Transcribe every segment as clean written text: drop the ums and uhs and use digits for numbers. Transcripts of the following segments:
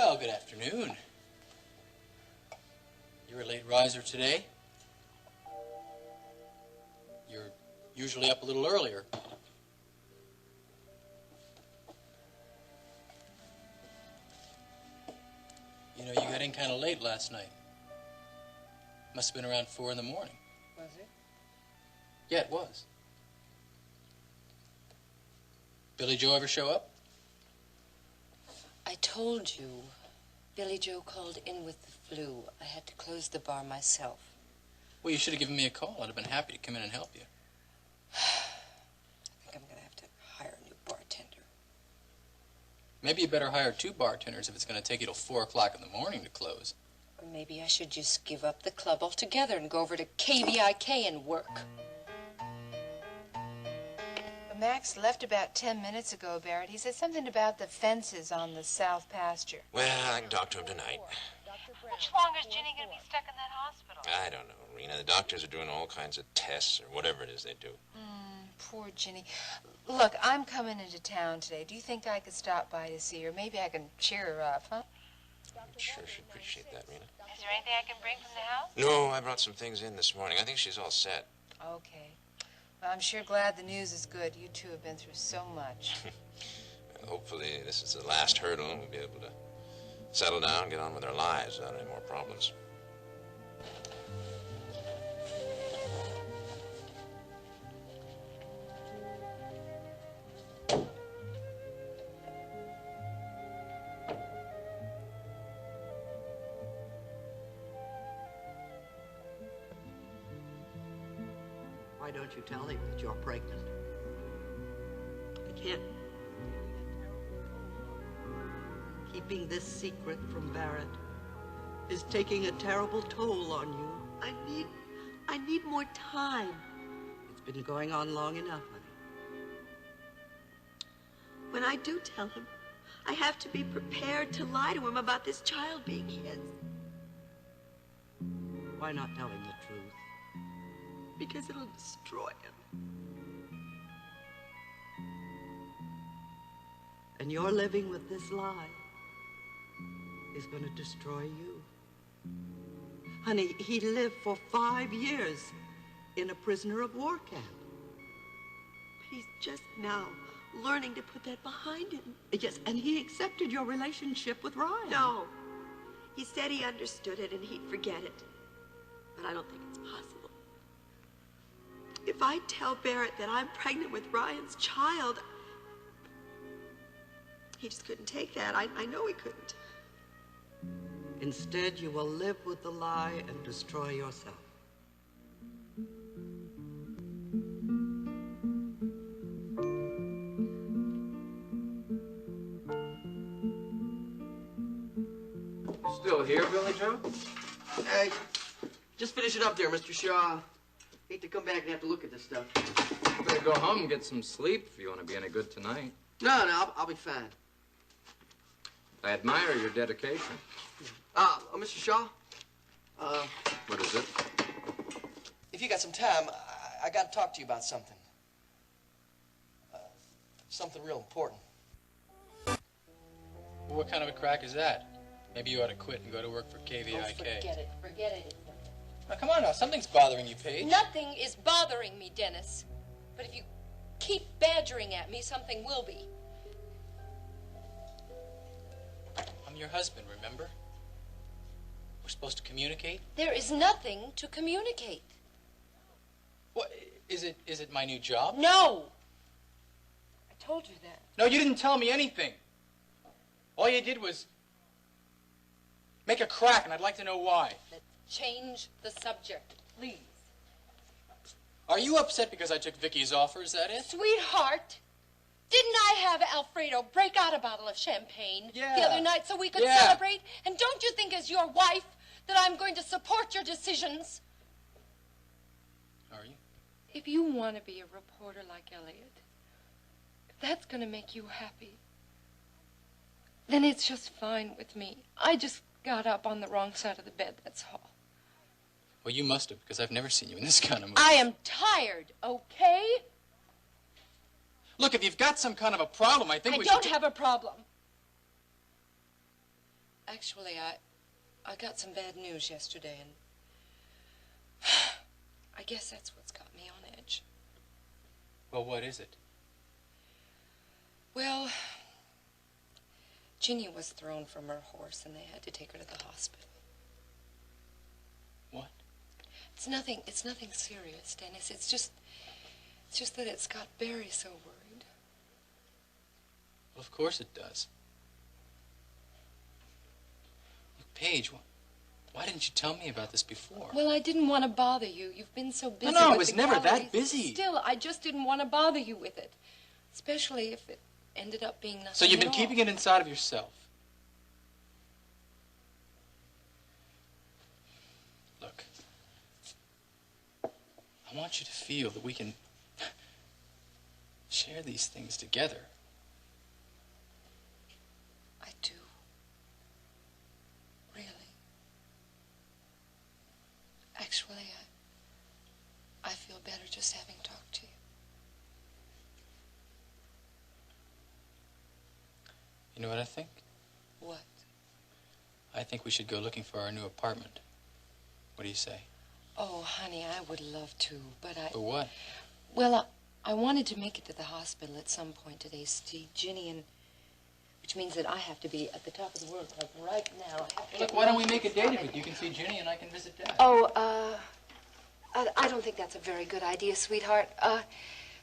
Well, good afternoon. You're a late riser today. You're usually up a little earlier. You know, you got in kind of late last night. Must have been around 4 in the morning. Was it? Yeah, it was. Billy Joe ever show up? I told you. Billy Joe called in with the flu. I had to close the bar myself. Well, you should have given me a call. I'd have been happy to come in and help you. I think I'm going to have to hire a new bartender. Maybe you better hire 2 bartenders if it's going to take you till 4 o'clock in the morning to close. Or maybe I should just give up the club altogether and go over to KVIK and work. Max left about 10 minutes ago, Barrett. He said something about the fences on the south pasture. Well, I can talk to him tonight. How much longer is Ginny going to be stuck in that hospital? I don't know, Rena. The doctors are doing all kinds of tests or whatever it is they do. Poor Ginny. Look, I'm coming into town today. Do you think I could stop by to see her? Maybe I can cheer her up, huh? I'm sure she'd appreciate that, Rena. Is there anything I can bring from the house? No, I brought some things in this morning. I think she's all set. Okay. Well, I'm sure glad the news is good. You two have been through so much. Well, hopefully this is the last hurdle and we'll be able to settle down and get on with our lives without any more problems. Why don't you tell him that you're pregnant? I can't. Keeping this secret from Barrett is taking a terrible toll on you. I need more time. It's been going on long enough, honey. When I do tell him, I have to be prepared to lie to him about this child being his. Why not tell him the truth? Because it'll destroy him. And your living with this lie is going to destroy you. Honey, he lived for 5 years in a prisoner of war camp. But he's just now learning to put that behind him. Yes, and he accepted your relationship with Ryan. No. He said he understood it and he'd forget it. But I don't think it's possible. If I tell Barrett that I'm pregnant with Ryan's child, he just couldn't take that. I know he couldn't. Instead, you will live with the lie and destroy yourself. Still here, Billy Joe? Hey, just finish it up there, Mr. Shaw. Hate to come back and have to look at this stuff. You better go home and get some sleep if you want to be any good tonight. No, I'll be fine. I admire your dedication. Mr. Shaw? What is it? If you got some time, I got to talk to you about something. Something real important. Well, what kind of a crack is that? Maybe you ought to quit and go to work for KVIK. Oh, forget it. Forget it. Now, come on now. Something's bothering you, Paige. Nothing is bothering me, Dennis. But if you keep badgering at me, something will be. I'm your husband, remember? We're supposed to communicate. There is nothing to communicate. What, is it my new job? No! I told you that. No, you didn't tell me anything. All you did was make a crack, and I'd like to know why. Let's change the subject, please. Are you upset because I took Vicky's offer? Is that it? Sweetheart, didn't I have Alfredo break out a bottle of champagne the other night so we could celebrate? And don't you think as your wife that I'm going to support your decisions? Are you? If you want to be a reporter like Elliot, if that's going to make you happy, then it's just fine with me. I just got up on the wrong side of the bed, that's all. Well, you must have, because I've never seen you in this kind of mood. I am tired, okay? Look, if you've got some kind of a problem, I think I we don't should... have a problem. Actually, I got some bad news yesterday, and I guess that's what's got me on edge. Well, what is it? Well, Ginny was thrown from her horse, and they had to take her to the hospital. What? It's nothing serious, Dennis. It's just that it's got Barry so worried. Well, of course it does. Look, Paige, why didn't you tell me about this before? Well, I didn't want to bother you. You've been so busy. No, with it was the never that galleries. busy. Still, I just didn't want to bother you with it, especially if it ended up being nothing. So you've been at keeping all. it inside of yourself. Look, I want you to feel that we can share these things together. I do. Really. Actually, I feel better just having talked to you. You know what I think? What? I think we should go looking for our new apartment. What do you say? Oh, honey, I would love to, but For what? Well, I wanted to make it to the hospital at some point today, see Ginny, and which means that I have to be at the top of the world. Like right now, I have to. Look, why don't we make a date of it? You can see Ginny and I can visit Dad. Oh, I don't think that's a very good idea, sweetheart.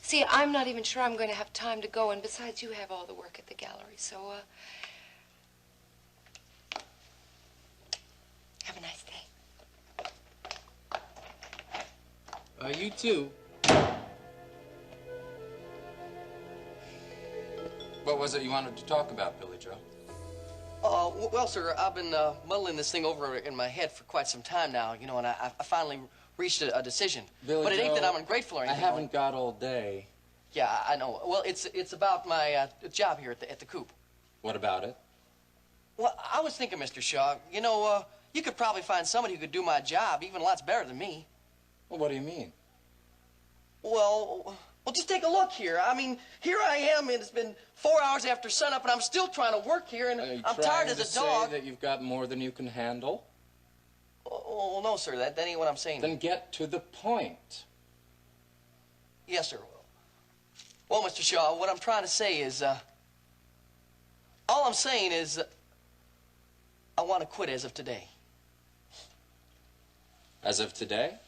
See, I'm not even sure I'm going to have time to go, and besides, you have all the work at the gallery, so, have a nice day. You too. What was it you wanted to talk about, Billy Joe? Well, sir, I've been muddling this thing over in my head for quite some time now, you know, and I finally reached a decision. Billy but it ain't Joe, that I'm ungrateful or anything. I haven't got all day. Yeah, I know. Well, it's about my job here at the coop. What about it? Well, I was thinking, Mr. Shaw, you know, you could probably find somebody who could do my job even lots better than me. Well, what do you mean? Well, just take a look here. I mean, here I am, and it's been 4 hours after sunup, and I'm still trying to work here, and I'm tired as a dog. Are you trying to say that you've got more than you can handle? Oh, no, sir, that ain't what I'm saying. Then get to the point. Yes, sir. Well, Mr. Shaw, what I'm trying to say is, all I'm saying is, I want to quit as of today. As of today?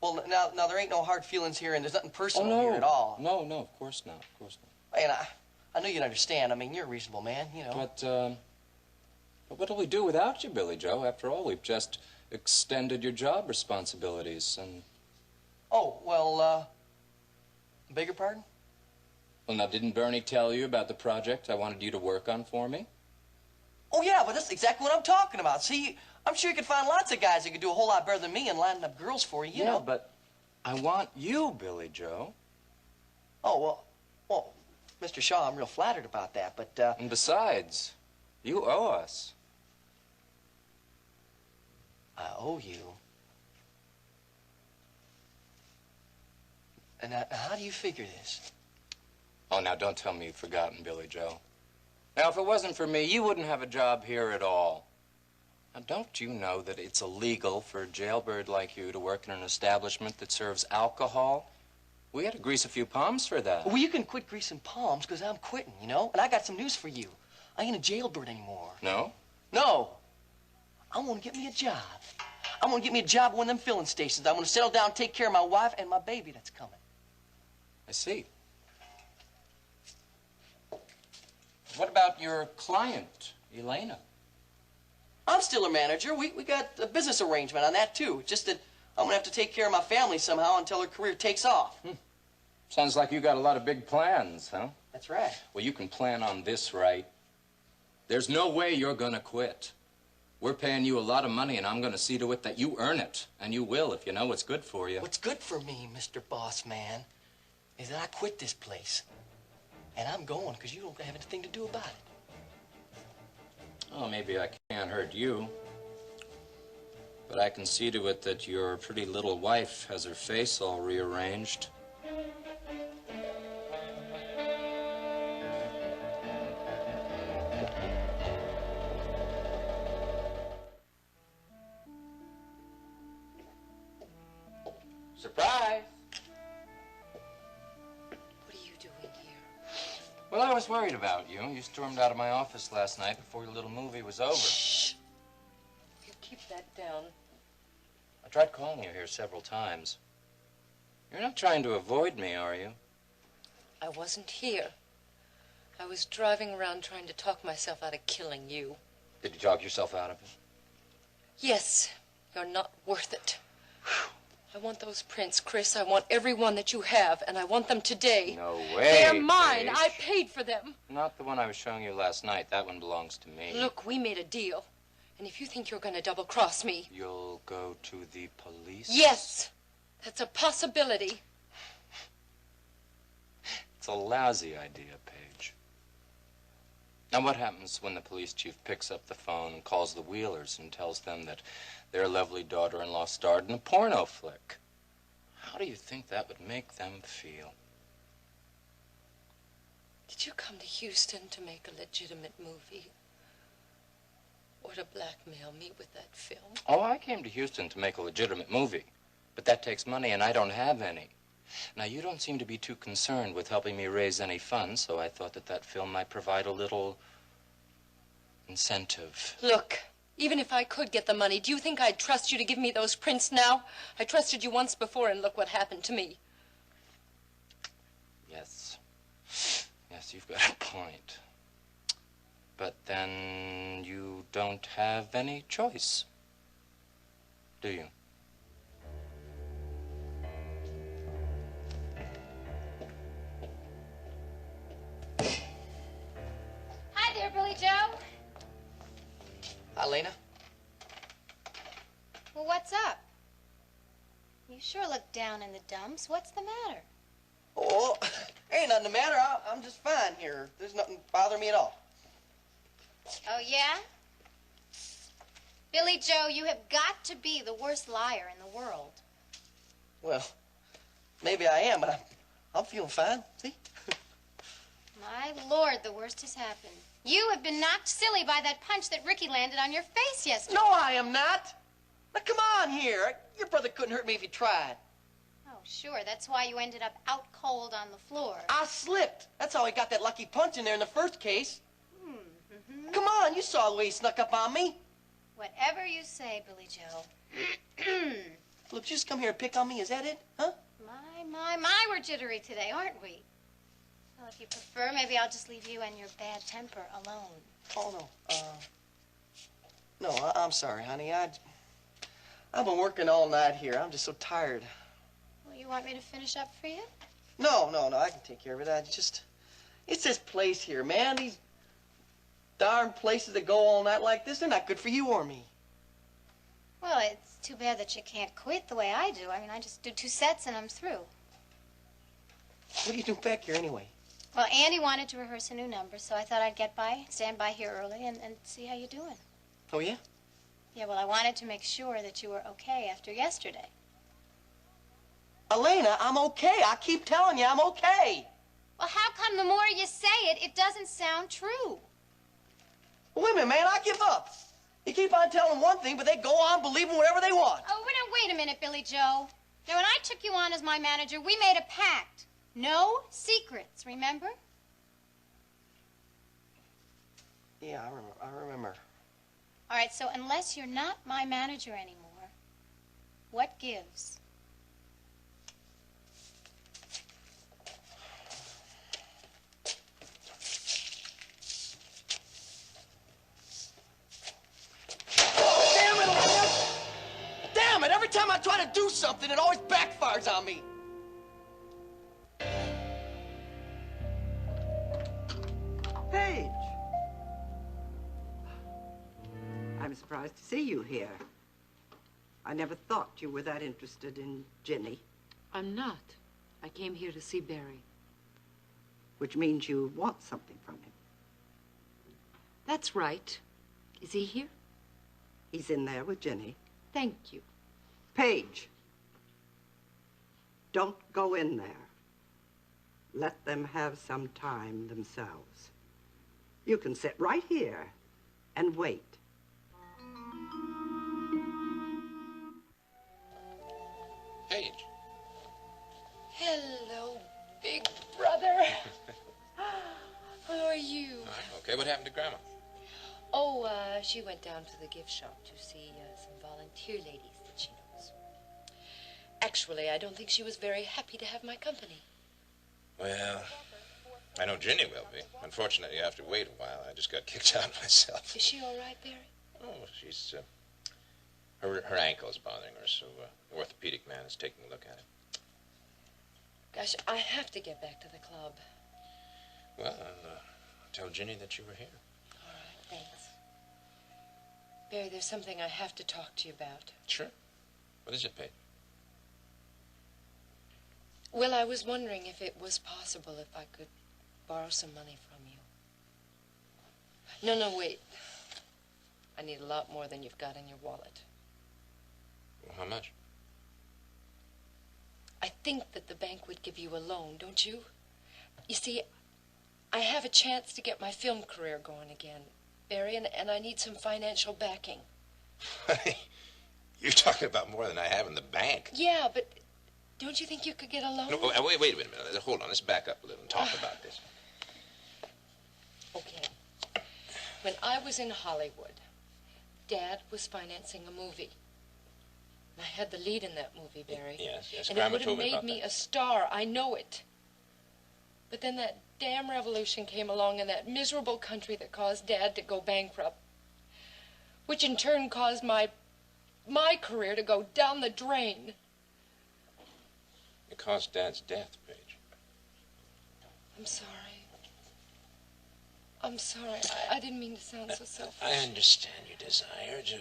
Well, now there ain't no hard feelings here, and there's nothing personal no. here at all. No, of course not, of course not. And I knew you'd understand. I mean, you're a reasonable man, you know. But what'll we do without you, Billy Joe? After all, we've just extended your job responsibilities, and... Oh, well, beg your pardon? Well, now, didn't Bernie tell you about the project I wanted you to work on for me? Oh, yeah, but that's exactly what I'm talking about. See, I'm sure you could find lots of guys that could do a whole lot better than me in lining up girls for you, you know. But I want you, Billy Joe. Oh, well, Mr. Shaw, I'm real flattered about that, but, And besides, you owe us. I owe you. And how do you figure this? Oh, now, don't tell me you've forgotten, Billy Joe. Now, if it wasn't for me, you wouldn't have a job here at all. Now, don't you know that it's illegal for a jailbird like you to work in an establishment that serves alcohol? We had to grease a few palms for that. Well, you can quit greasing palms, because I'm quitting, you know? And I got some news for you. I ain't a jailbird anymore. No? No. I want to get me a job. I want to get me a job at one of them filling stations. I want to settle down and take care of my wife and my baby that's coming. I see. What about your client, Elena? I'm still a manager. We got a business arrangement on that, too. Just that I'm going to have to take care of my family somehow until her career takes off. Sounds like you got a lot of big plans, huh? That's right. Well, you can plan on this right. There's no way you're going to quit. We're paying you a lot of money, and I'm going to see to it that you earn it. And you will if you know what's good for you. What's good for me, Mr. Boss Man, is that I quit this place. And I'm going because you don't have anything to do about it. Oh, maybe I can't hurt you. But I can see to it that your pretty little wife has her face all rearranged. Well, I was worried about you. You stormed out of my office last night before your little movie was over. Shh. You keep that down. I tried calling you here several times. You're not trying to avoid me, are you? I wasn't here. I was driving around trying to talk myself out of killing you. Did you talk yourself out of it? Yes, you're not worth it. I want those prints, Chris. I want every one that you have, and I want them today. No way, They're mine. Paige. I paid for them. Not the one I was showing you last night. That one belongs to me. Look, we made a deal. And if you think you're going to double-cross me... You'll go to the police? Yes. That's a possibility. It's a lousy idea, Paige. Now, what happens when the police chief picks up the phone and calls the Wheelers and tells them that their lovely daughter-in-law starred in a porno flick? How do you think that would make them feel? Did you come to Houston to make a legitimate movie? Or to blackmail me with that film? Oh, I came to Houston to make a legitimate movie. But that takes money, and I don't have any. Now, you don't seem to be too concerned with helping me raise any funds, so I thought that that film might provide a little incentive. Look, even if I could get the money, do you think I'd trust you to give me those prints now? I trusted you once before, and look what happened to me. Yes. Yes, you've got a point. But then you don't have any choice, do you? Hi there, Billy Joe. Hi, Lena. Well, what's up? You sure look down in the dumps. What's the matter? Oh, ain't nothing the matter. I'm just fine here. There's nothing bothering me at all. Oh, yeah? Billy Joe, you have got to be the worst liar in the world. Well, maybe I am, but I'm feeling fine. See? My Lord, the worst has happened. You have been knocked silly by that punch that Ricky landed on your face yesterday. No, I am not. Now, come on here. Your brother couldn't hurt me if he tried. Oh, sure. That's why you ended up out cold on the floor. I slipped. That's how he got that lucky punch in there in the first case. Come on, you saw the way he snuck up on me. Whatever you say, Billy Joe. Look, just come here and pick on me. Is that it? Huh? My, we're jittery today, aren't we? Well, if you prefer, maybe I'll just leave you and your bad temper alone. Oh, no. No, I'm sorry, honey. I've been working all night here. I'm just so tired. Well, you want me to finish up for you? No. I can take care of it. It's this place here, man. These darn places that go all night like this, they're not good for you or me. Well, it's too bad that you can't quit the way I do. I mean, I just do 2 sets and I'm through. What are you doing back here anyway? Well, Andy wanted to rehearse a new number, so I thought I'd stand by here early and see how you're doing. Oh, yeah? Yeah, well, I wanted to make sure that you were okay after yesterday. Elena, I'm okay. I keep telling you I'm okay. Well, how come the more you say it, it doesn't sound true? Well, wait a minute, man. I give up. You keep on telling one thing, but they go on believing whatever they want. Oh, wait a minute, Billy Joe. Now, when I took you on as my manager, we made a pact. No secrets, remember? Yeah, I remember. All right, so unless you're not my manager anymore, what gives? Damn it! Every time I try to do something, it always backfires on me. Paige. I'm surprised to see you here. I never thought you were that interested in Ginny. I'm not. I came here to see Barry. Which means you want something from him. That's right. Is he here? He's in there with Ginny. Thank you. Paige, don't go in there. Let them have some time themselves. You can sit right here and wait. Paige. Hello, big brother. Hey, what happened to Grandma? Oh, she went down to the gift shop to see some volunteer ladies that she knows. Actually, I don't think she was very happy to have my company. Well, I know Ginny will be. Unfortunately, you have to wait a while. I just got kicked out myself. Is she all right, Barry? Oh, she's, her ankle's bothering her, so the orthopedic man is taking a look at it. Gosh, I have to get back to the club. Well, I'll tell Ginny that you were here. All right, thanks. Barry, there's something I have to talk to you about. Sure. What is it, Paige? Well, I was wondering if it was possible if I could borrow some money from you. No, wait. I need a lot more than you've got in your wallet. Well, how much? I think that the bank would give you a loan, don't you? You see, I have a chance to get my film career going again, Barry, and I need some financial backing. You're talking about more than I have in the bank. Yeah, but don't you think you could get a loan? No, wait a minute. Hold on. Let's back up a little and talk about this. Okay. When I was in Hollywood, Dad was financing a movie. I had the lead in that movie, Barry. Yes. And it would have made me a star. I know it. But then that damn revolution came along in that miserable country that caused Dad to go bankrupt, which in turn caused my career to go down the drain. It caused Dad's death, Paige. I'm sorry. I'm sorry. I didn't mean to sound so selfish. I understand your desire to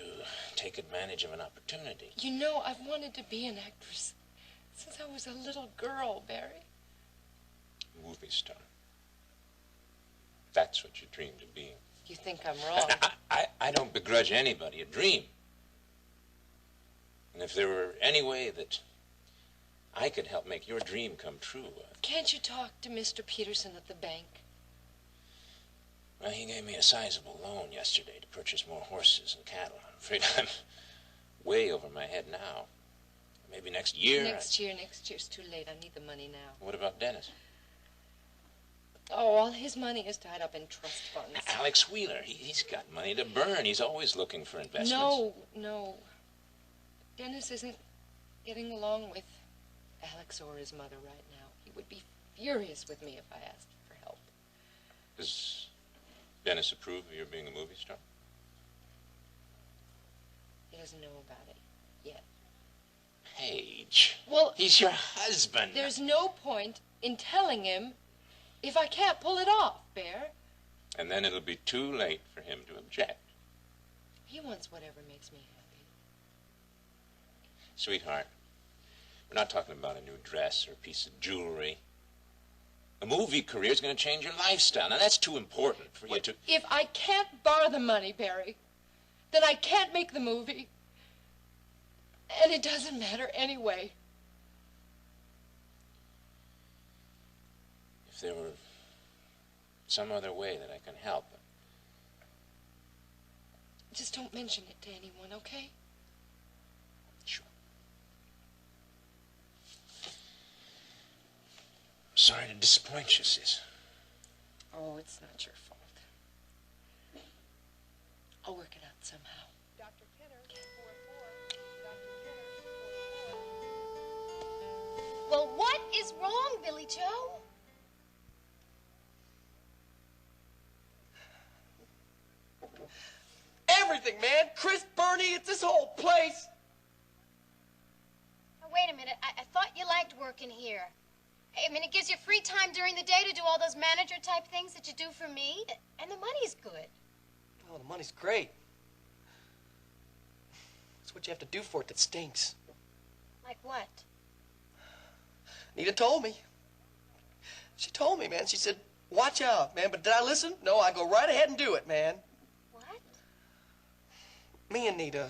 take advantage of an opportunity. You know, I've wanted to be an actress since I was a little girl, Barry. Movie star. That's what you dreamed of being. You think I'm wrong? I don't begrudge anybody a dream. And if there were any way that I could help make your dream come true... Can't you talk to Mr. Peterson at the bank? Well, he gave me a sizable loan yesterday to purchase more horses and cattle. I'm afraid I'm way over my head now. Maybe next year... Next year's too late. I need the money now. What about Dennis? Oh, all his money is tied up in trust funds. Alex Wheeler, he's got money to burn. He's always looking for investments. No. Dennis isn't getting along with Alex or his mother right now. He would be furious with me if I asked for help. Does Dennis approve of your being a movie star? He doesn't know about it yet. Paige. Well, he's your husband. There's no point in telling him if I can't pull it off, Bear. And then it'll be too late for him to object. He wants whatever makes me happy. Sweetheart, we're not talking about a new dress or a piece of jewelry. A movie career is going to change your lifestyle. Now, that's too important for you to... If I can't borrow the money, Barry, then I can't make the movie. And it doesn't matter anyway. If there were some other way that I can help... Just don't mention it to anyone, okay? Sure. Sorry to disappoint you, sis. Oh, it's not your fault. I'll work it out somehow. Dr. Kenner, 4-4. Dr. Kenner, 4-4. Well, what is wrong, Billy Joe? Everything, man. Chris, Bernie, it's this whole place. Now, wait a minute. I thought you liked working here. I mean, it gives you free time during the day to do all those manager-type things that you do for me. And the money's good. Oh, the money's great. It's what you have to do for it that stinks. Like what? Nita told me. She told me, man. She said, watch out, man. But did I listen? No, I go right ahead and do it, man. What? Me and Nita,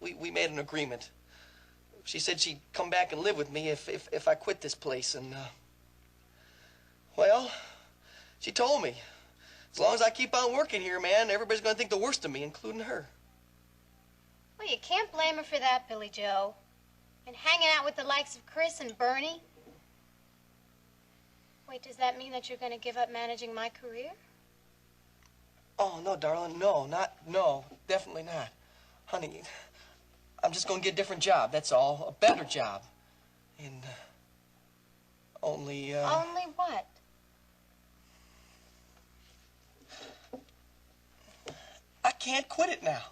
we made an agreement. She said she'd come back and live with me if I quit this place. And, well, she told me, as long as I keep on working here, man, everybody's going to think the worst of me, including her. Well, you can't blame her for that, Billy Joe. And hanging out with the likes of Chris and Bernie. Wait, does that mean that you're going to give up managing my career? Oh, no, darling, no, definitely not. Honey, I'm just gonna get a different job, that's all. A better job. And, only what? I can't quit it now.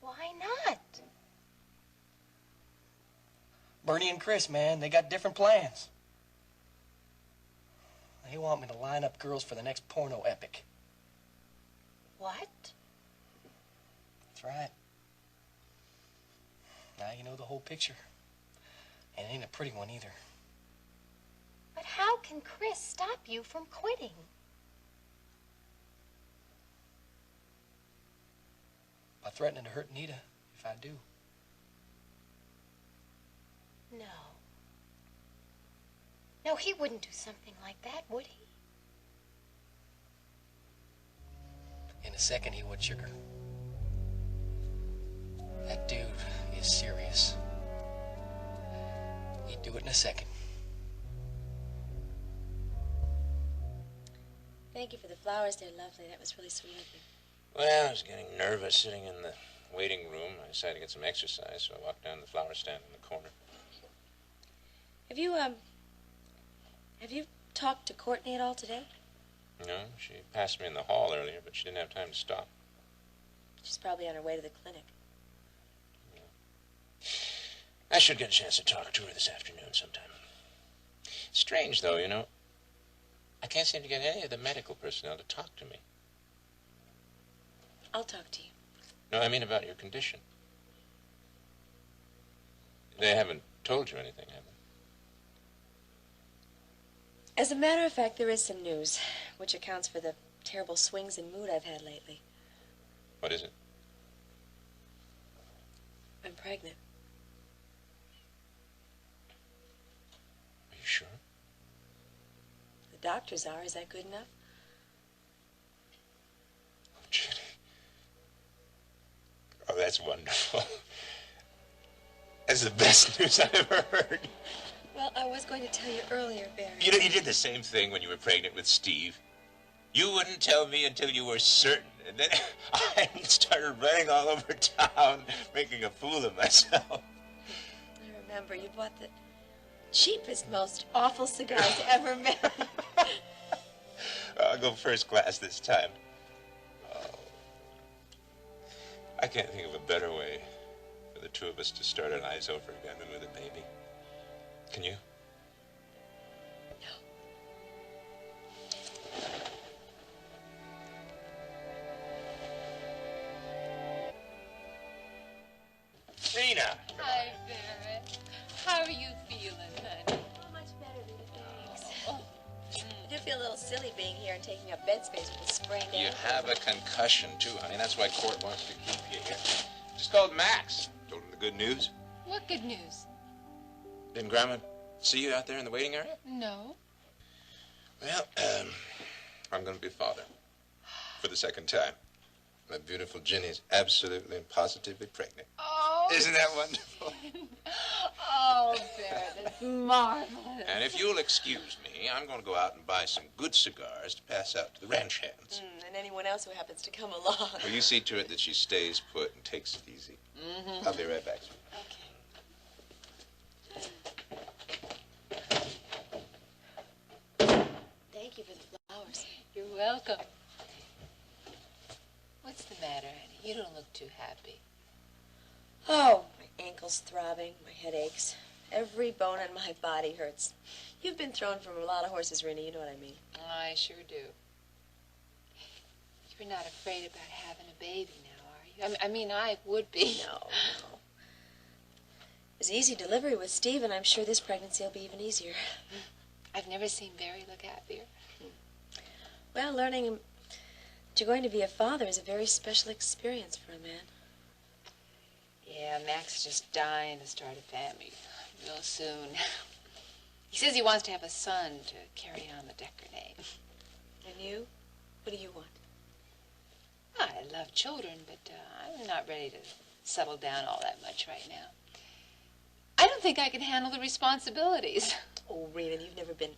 Why not? Bernie and Chris, man, they got different plans. They want me to line up girls for the next porno epic. What? That's right. Now you know the whole picture. And it ain't a pretty one either. But how can Chris stop you from quitting? By threatening to hurt Nita if I do. No. No, he wouldn't do something like that, would he? In a second he would, sugar. That dude is serious. He'd do it in a second. Thank you for the flowers. They're lovely. That was really sweet of you. Well, I was getting nervous sitting in the waiting room. I decided to get some exercise, so I walked down to the flower stand in the corner. Have you talked to Courtney at all today? No, she passed me in the hall earlier, but she didn't have time to stop. She's probably on her way to the clinic. I should get a chance to talk to her this afternoon sometime. Strange, though, you know. I can't seem to get any of the medical personnel to talk to me. I'll talk to you. No, I mean about your condition. They haven't told you anything, have they? As a matter of fact, there is some news, which accounts for the terrible swings in mood I've had lately. What is it? I'm pregnant. Are you sure? The doctors are. Is that good enough? Oh, Jenny. Oh, that's wonderful. That's the best news I've ever heard. Well, I was going to tell you earlier, Barry. You know, you did the same thing when you were pregnant with Steve. You wouldn't tell me until you were certain. And then I started running all over town, making a fool of myself. I remember you bought the cheapest, most awful cigars ever made. I'll go first class this time. Oh. I can't think of a better way for the two of us to start our lives over again than with a baby. Can you? Nina! Hi, Barrett. How are you feeling, honey? Oh, much better, Rita, thanks. I do feel a little silly being here and taking up bed space with a sprained ankle. You have a concussion, too, honey. That's why Court wants to keep you here. Just called Max. Told him the good news. What good news? Didn't Grandma see you out there in the waiting area? No. Well, I'm going to be a father. For the second time. My beautiful Ginny's absolutely and positively pregnant. Oh. Isn't that wonderful? Oh, Barrett, that's marvelous. And if you'll excuse me, I'm going to go out and buy some good cigars to pass out to the ranch hands. And anyone else who happens to come along. Will you see to it that she stays put and takes it easy? Mm-hmm. I'll be right back. Thank you for the flowers. You're welcome. What's the matter, honey? You don't look too happy. Oh, my ankle's throbbing, my head aches. Every bone in my body hurts. You've been thrown from a lot of horses, Rennie, you know what I mean. I sure do. You're not afraid about having a baby now, are you? I mean, I would be. No. It was easy delivery with Steve, and I'm sure this pregnancy will be even easier. I've never seen Barry look happier. Well, learning that you're going to be a father is a very special experience for a man. Yeah, Max is just dying to start a family real soon. He says he wants to have a son to carry on the Dekker name. And you? What do you want? I love children, but I'm not ready to settle down all that much right now. I don't think I can handle the responsibilities. Oh, Rena, you've never been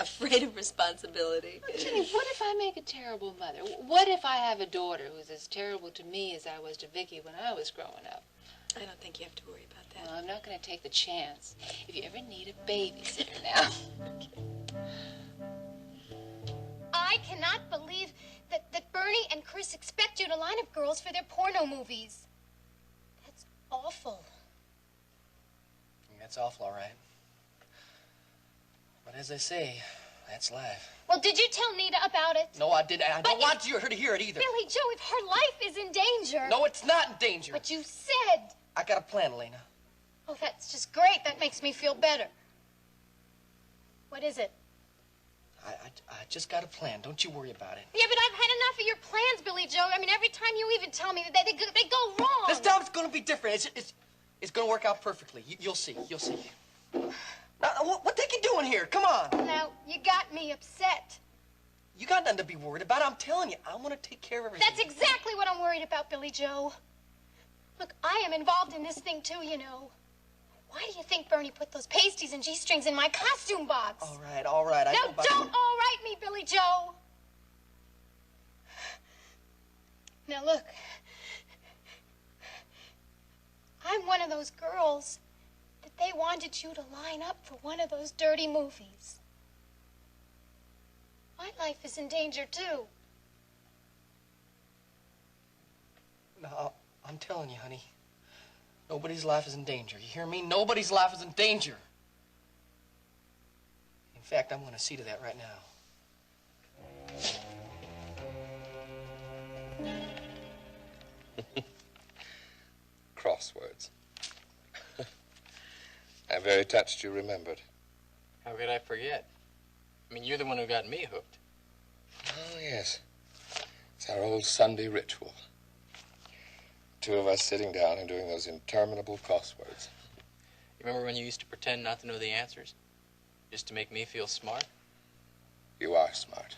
Afraid of responsibility. Jenny, what if I make a terrible mother? What if I have a daughter who's as terrible to me as I was to Vicky when I was growing up? I don't think you have to worry about that. Well, I'm not going to take the chance. If you ever need a babysitter now. I cannot believe that Bernie and Chris expect you to line up girls for their porno movies. That's awful. That's awful, all right. But as I say, that's life. Well, did you tell Nita about it? No, I didn't. I don't want her to hear it either. Billy Joe, if her life is in danger... No, it's not in danger. But you said... I got a plan, Elena. Oh, that's just great. That makes me feel better. What is it? I just got a plan. Don't you worry about it. Yeah, but I've had enough of your plans, Billy Joe. I mean, every time you even tell me that they go wrong. This time it's going to be different. It's going to work out perfectly. You'll see. You'll see. Now, what they can doing here? Come on. Now, you got me upset. You got nothing to be worried about. I'm telling you, I want to take care of everything. That's exactly what I'm worried about, Billy Joe. Look, I am involved in this thing, too, you know. Why do you think Bernie put those pasties and G-strings in my costume box? All right, all right. Now, don't all right me, Billy Joe. Now, look. I'm one of those girls that they wanted you to line up for one of those dirty movies. My life is in danger, too. No, I'm telling you, honey. Nobody's life is in danger. You hear me? Nobody's life is in danger. In fact, I'm going to see to that right now. Crosswords. I'm very touched you remembered. How could I forget? I mean, you're the one who got me hooked. Oh, yes. It's our old Sunday ritual. Two of us sitting down and doing those interminable crosswords. You remember when you used to pretend not to know the answers? Just to make me feel smart? You are smart.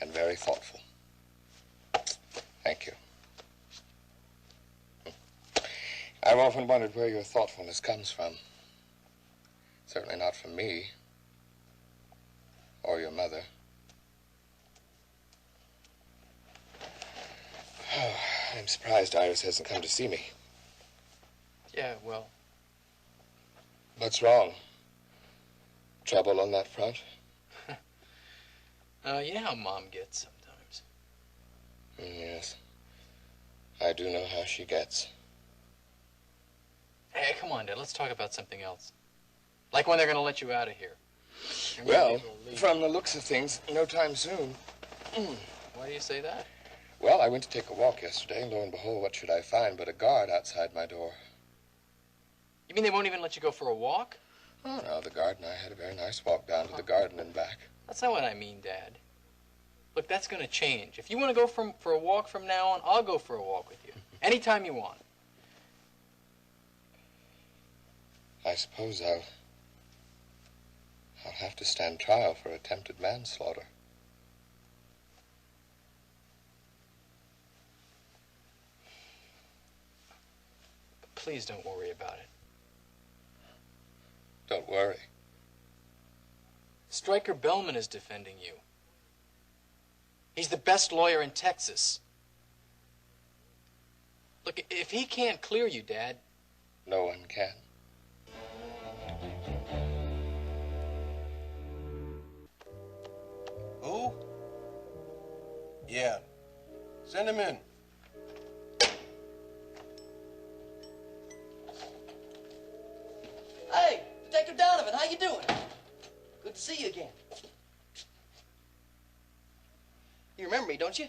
And very thoughtful. Thank you. I've often wondered where your thoughtfulness comes from. Certainly not from me. Or your mother. Oh, I'm surprised Iris hasn't come to see me. Yeah, well... What's wrong? Trouble on that front? You know how Mom gets sometimes. Yes. I do know how she gets. Hey, come on, Dad. Let's talk about something else. Like when they're going to let you out of here. Well, from the looks of things, no time soon. Why do you say that? Well, I went to take a walk yesterday, and lo and behold, what should I find but a guard outside my door. You mean they won't even let you go for a walk? Oh, no, the guard and I had a very nice walk down to the garden and back. That's not what I mean, Dad. Look, that's going to change. If you want to go for a walk from now on, I'll go for a walk with you. Anytime you want. I suppose I'll have to stand trial for attempted manslaughter. But please don't worry about it. Don't worry. Stryker Bellman is defending you. He's the best lawyer in Texas. Look, if he can't clear you, Dad... No one can. Who? Yeah. Send him in. Hey, Detective Donovan, how you doing? Good to see you again. You remember me, don't you?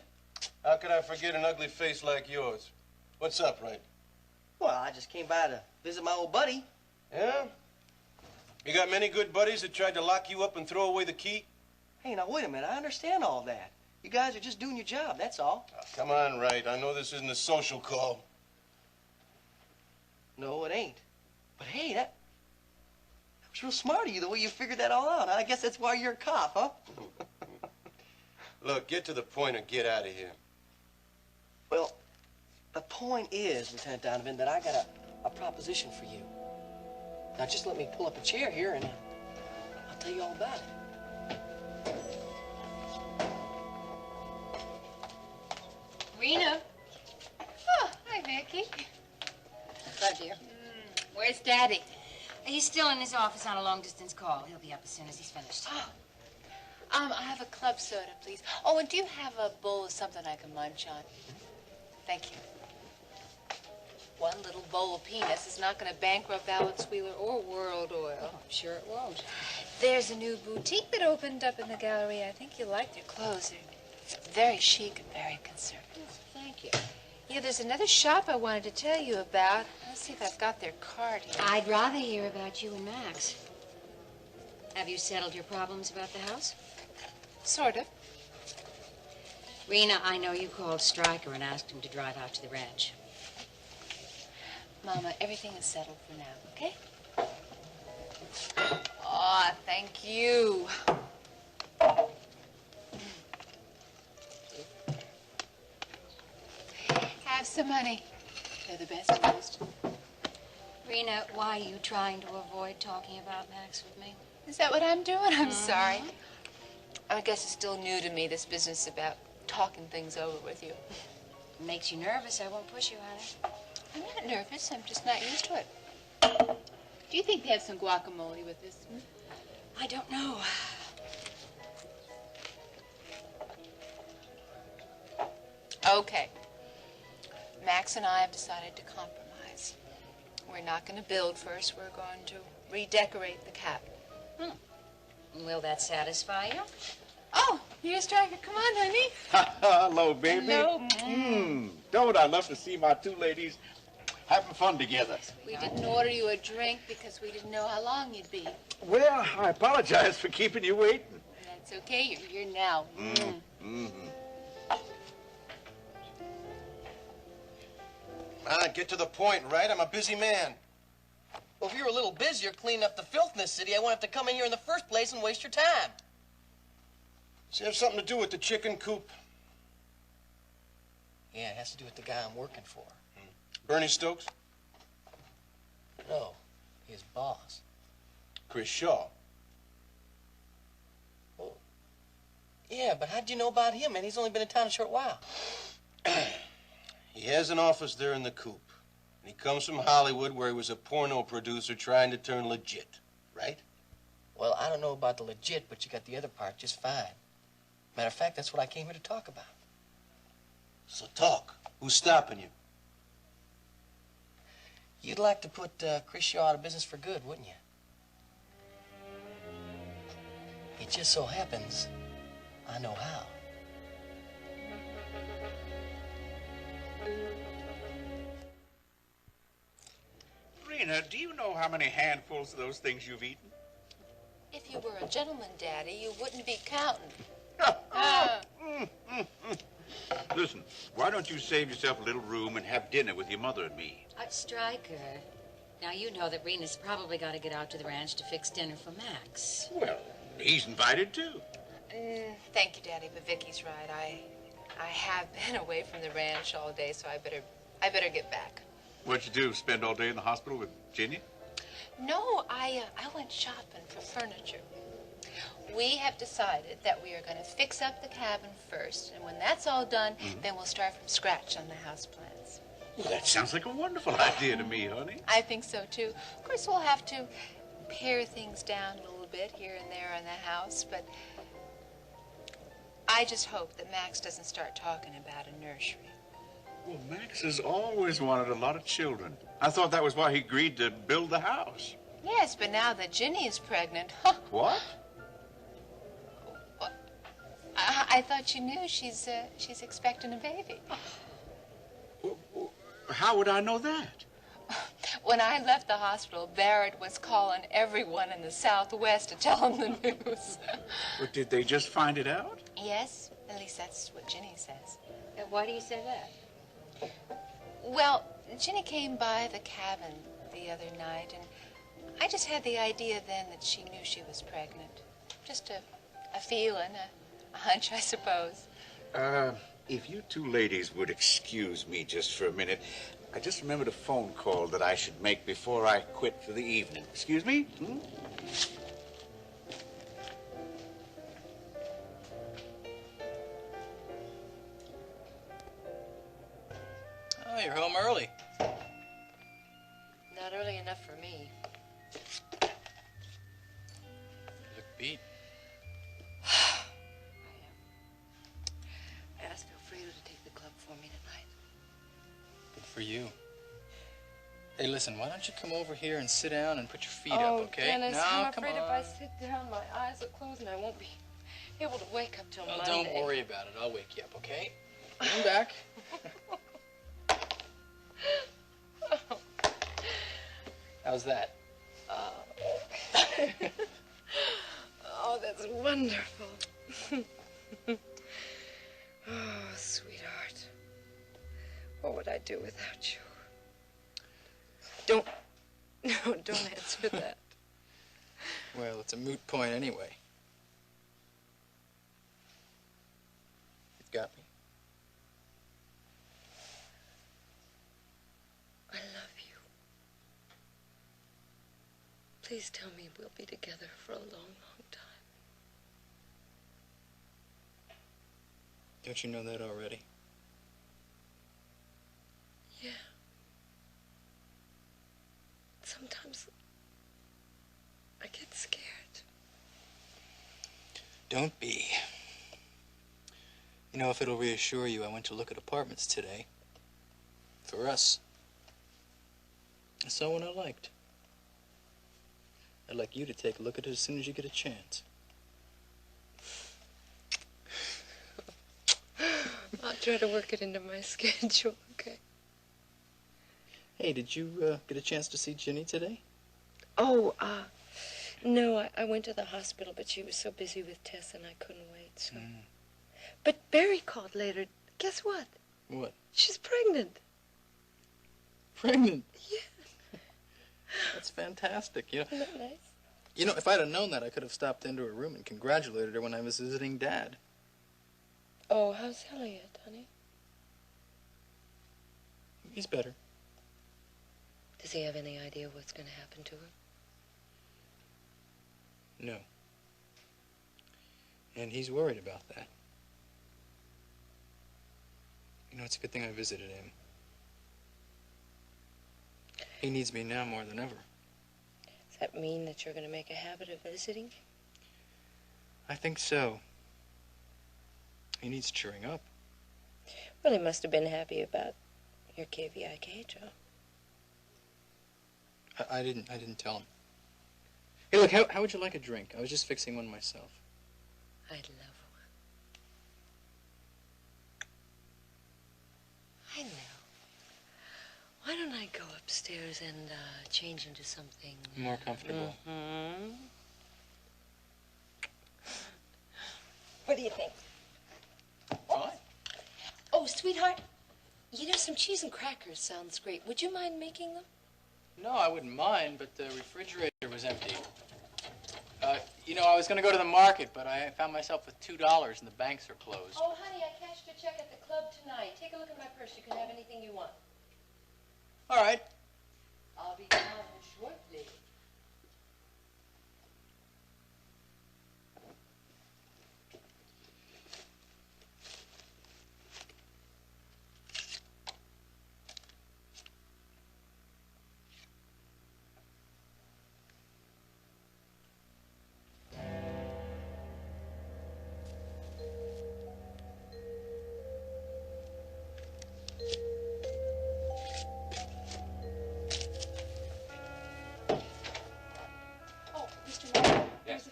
How could I forget an ugly face like yours? What's up, Wright? Well, I just came by to visit my old buddy. Yeah? You got many good buddies that tried to lock you up and throw away the key? Hey, now, wait a minute. I understand all that. You guys are just doing your job, that's all. Oh, come on, Wright. I know this isn't a social call. No, it ain't. But hey, that was real smart of you, the way you figured that all out. I guess that's why you're a cop, huh? Look, get to the point and get out of here. Well, the point is, Lieutenant Donovan, that I got a proposition for you. Now, just let me pull up a chair here and I'll tell you all about it. Rena. Oh, hi, Vicky. Bud, dear. Where's Daddy? He's still in his office on a long-distance call. He'll be up as soon as he's finished. Oh. I have a club soda, please. Oh, and do you have a bowl of something I can munch on? Thank you. One little bowl of peanuts is not going to bankrupt Alex Wheeler or World Oil. Oh, I'm sure it won't. There's a new boutique that opened up in the gallery. I think you'll like their clothes. They're very chic and very conservative. Thank you. Yeah, there's another shop I wanted to tell you about. Let's see if I've got their card here. I'd rather hear about you and Max. Have you settled your problems about the house? Sort of. Rena, I know you called Stryker and asked him to drive out to the ranch. Mama, everything is settled for now, okay? Aw, thank you. Have some money. They're the best used. Rena, why are you trying to avoid talking about Max with me? Is that what I'm doing? I'm sorry. I guess it's still new to me, this business about talking things over with you. It makes you nervous. I won't push you, honey. I'm not nervous. I'm just not used to it. Do you think they have some guacamole with this? I don't know. Okay. Max and I have decided to compromise. We're not going to build first. We're going to redecorate the cabin. Will that satisfy you? Oh, here's Stryker. Come on, honey. Hello, baby. Hello. Don't I love to see my two ladies having fun together? We didn't order you a drink because we didn't know how long you'd be. Well, I apologize for keeping you waiting. That's okay. You're here now. Get to the point, right? I'm a busy man. Well, if you're a little busier cleaning up the filth in this city, I won't have to come in here in the first place and waste your time. Does it have something to do with the chicken coop? Yeah, it has to do with the guy I'm working for. Bernie Stokes? No, his boss. Chris Shaw? Well, yeah, but how'd you know about him, man? He's only been in town a short while. He has an office there in the coop. And he comes from Hollywood, where he was a porno producer trying to turn legit, right? Well, I don't know about the legit, but you got the other part just fine. Matter of fact, that's what I came here to talk about. So talk. Who's stopping you? You'd like to put Chris Shaw out of business for good, wouldn't you? It just so happens I know how. Rena, do you know how many handfuls of those things you've eaten? If you were a gentleman, Daddy, you wouldn't be counting. Listen, why don't you save yourself a little room and have dinner with your mother and me? Stryker, now you know that Rena's probably got to get out to the ranch to fix dinner for Max. Well, he's invited too. Thank you, Daddy, but Vicky's right. I have been away from the ranch all day, so I better get back. What'd you do, spend all day in the hospital with Ginny? No, I went shopping for furniture. We have decided that we are going to fix up the cabin first, and when that's all done, then we'll start from scratch on the house plans. Well, that sounds like a wonderful idea to me, honey. I think so, too. Of course, we'll have to pare things down a little bit here and there in the house, but I just hope that Max doesn't start talking about a nursery. Well, Max has always wanted a lot of children. I thought that was why he agreed to build the house. Yes, but now that Ginny is pregnant, What? I thought you knew she's expecting a baby. How would I know that? When I left the hospital, Barrett was calling everyone in the Southwest to tell them the news. But did they just find it out? Yes, at least that's what Ginny says. Why do you say that? Well, Ginny came by the cabin the other night, and I just had the idea then that she knew she was pregnant. Just a feeling, a hunch, I suppose. If you two ladies would excuse me just for a minute, I just remembered a phone call that I should make before I quit for the evening. Excuse me? Oh, you're home early. Not early enough for me. You look beat. I asked Alfredo to take the club for me tonight. Good for you. Hey, listen, why don't you come over here and sit down and put your feet up, okay? Dennis, No, I'm come afraid on. if I sit down, my eyes will close and I won't be able to wake up till Well, Monday. don't worry about it. I'll wake you up, okay? Come back. How's that? Oh, that's wonderful. Oh, sweetheart. What would I do without you? Don't answer that. Well, it's a moot point anyway. You've got me. I love you. Please tell me we'll be together for a long, long time. Don't you know that already? Yeah. Sometimes I get scared. Don't be. You know, if it'll reassure you, I went to look at apartments today. For us. I saw one I liked. I'd like you to take a look at it as soon as you get a chance. I'll try to work it into my schedule, okay? Hey, did you get a chance to see Ginny today? Oh, no, I went to the hospital, but she was so busy with Tess and I couldn't wait, so. But Barry called later. Guess what? What? She's pregnant. Pregnant? Yeah. That's fantastic. You know, Isn't that nice? you know, if I'd have known that, I could have stopped into her room and congratulated her when I was visiting Dad. Oh, how's Elliot, honey? He's better. Does he have any idea what's going to happen to her? No. And he's worried about that. You know, it's a good thing I visited him. He needs me now more than ever. Does that mean that you're going to make a habit of visiting? I think so. He needs cheering up. Well, he must have been happy about your KVIK job. I didn't tell him. Hey, look, how would you like a drink? I was just fixing one myself. I'd love one. I know. Why don't I go upstairs and change into something More comfortable. Mm-hmm. What do you think? Fine. Oh, sweetheart, you know, some cheese and crackers sounds great. Would you mind making them? No, I wouldn't mind, but the refrigerator was empty. You know, I was going to go to the market, but I found myself with $2 and the banks are closed. Oh, honey, I cashed a check at the club tonight. Take a look at my purse. You can have anything you want. All right. I'll be down shortly.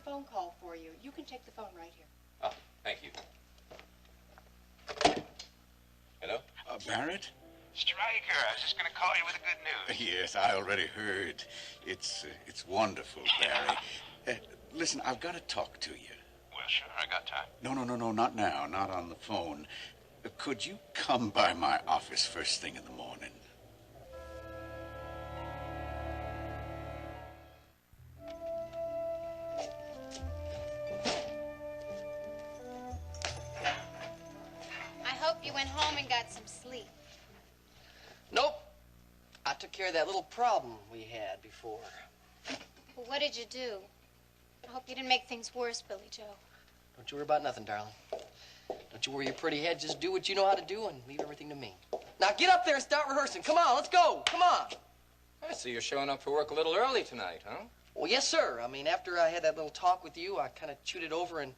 Phone call for you. You can take the phone right here. Oh, thank you. Hello? Barrett? Stryker, I was just going to call you with the good news. Yes, I already heard. It's wonderful, Barry. Listen, I've got to talk to you. Well, sure, I got time. No, not now, not on the phone. Could you come by my office first thing in the morning? I hope you went home and got some sleep. Nope. I took care of that little problem we had before. Well, what did you do? I hope you didn't make things worse, Billy Joe. Don't you worry about nothing, darling. Don't you worry your pretty head. Just do what you know how to do and leave everything to me. Now get up there and start rehearsing. Come on, let's go. Come on. I see you're showing up for work a little early tonight, huh? Well, yes, sir. I mean, after I had that little talk with you, I kind of chewed it over, and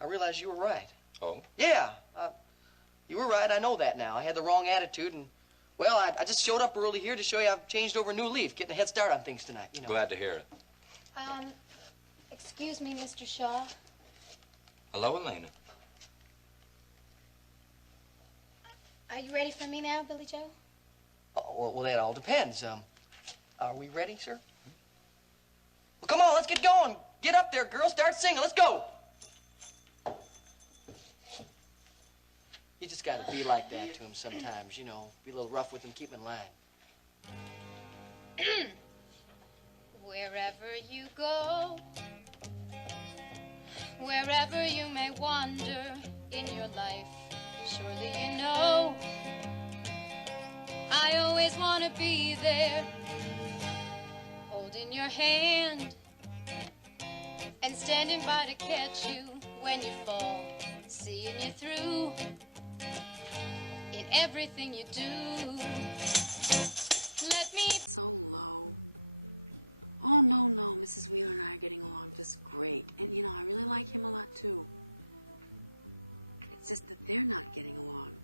I realized you were right. Oh? Yeah, you were right. I know that now. I had the wrong attitude, and, well, I just showed up early here to show you I've changed over a new leaf, getting a head start on things tonight, you know. Glad to hear it. Excuse me, Mr. Shaw. Hello, Elena. Are you ready for me now, Billy Joe? Oh, well, that all depends. Are we ready, sir? Well, come on, let's get going. Get up there, girl. Start singing. Let's go. You just got to be like that to him sometimes, you know. Be a little rough with him, keep him in line. Wherever you go, wherever you may wander in your life, surely you know I always want to be there, holding your hand and standing by to catch you when you fall, seeing you through in everything you do. Let me... So low. Oh, no, Mrs. Wheeler and I are getting along just great. And, you know, I really like him a lot, too. It's just that they're not getting along.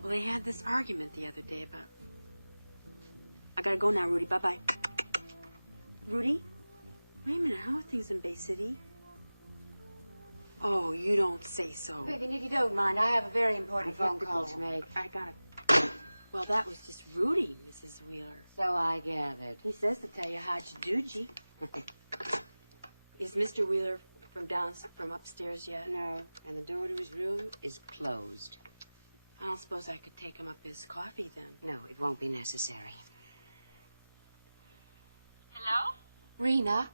Well, they had this argument the other day about... I gotta go now, Rudy. Bye-bye. Rudy? Wait a minute. How are things in Bay City? Oh, you don't say so. Vivian, if you don't mind, I have a very important phone call to make. I gotta... Well, that was just Rudy, Mrs. Wheeler. So I gathered. He says to tell you how'd you do, G. Is Mr. Wheeler from upstairs yet? No, and the door to his room is closed. I don't suppose I could take him up his coffee, then. No, it won't be necessary. Hello? Rena,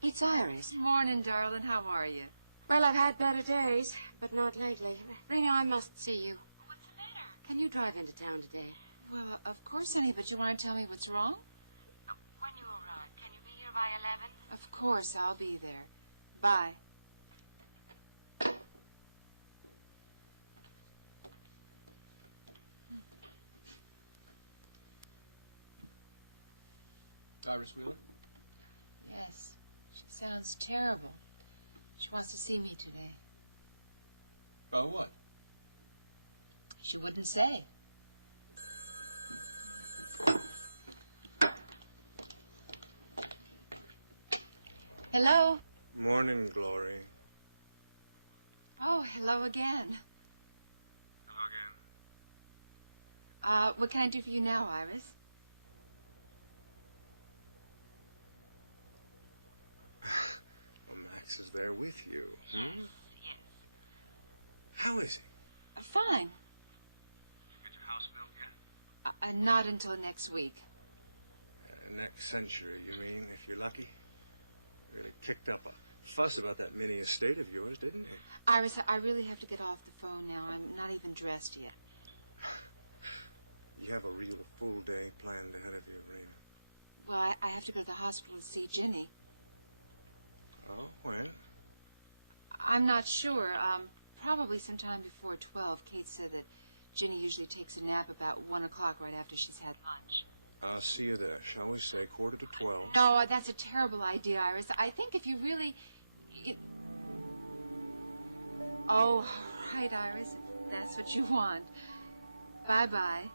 it's Iris. Morning, darling. How are you? Well, I've had better days, but not lately. Rena, I must see you. What's the matter? Can you drive into town today? Well, of course, honey, but you want to tell me what's wrong? When you arrive, can you be here by 11? Of course, I'll be there. Bye. Iris Wheeler? Yes. She sounds terrible. She wants to see me today. About what? She wouldn't say. Hello? Morning, Glory. Oh, hello again. Hello again. What can I do for you now, Iris? Well, Max is there with you. Yes. How is he? Fine. Get your house built yet? Not until next week. Next century, you mean, if you're lucky? Really kicked up a fuss about that mini estate of yours, didn't he? Iris, I really have to get off the phone now. I'm not even dressed yet. You have a real full day planned ahead of you, Rena. Well, I have to go to the hospital to see Ginny. Oh, when? I'm not sure. Probably sometime before 12. Kate said that Ginny usually takes a nap about 1 o'clock right after she's had lunch. I'll see you there. Shall we say 11:45? No, that's a terrible idea, Iris. I think if you really... Oh, right, Iris. If that's what you want. Bye-bye.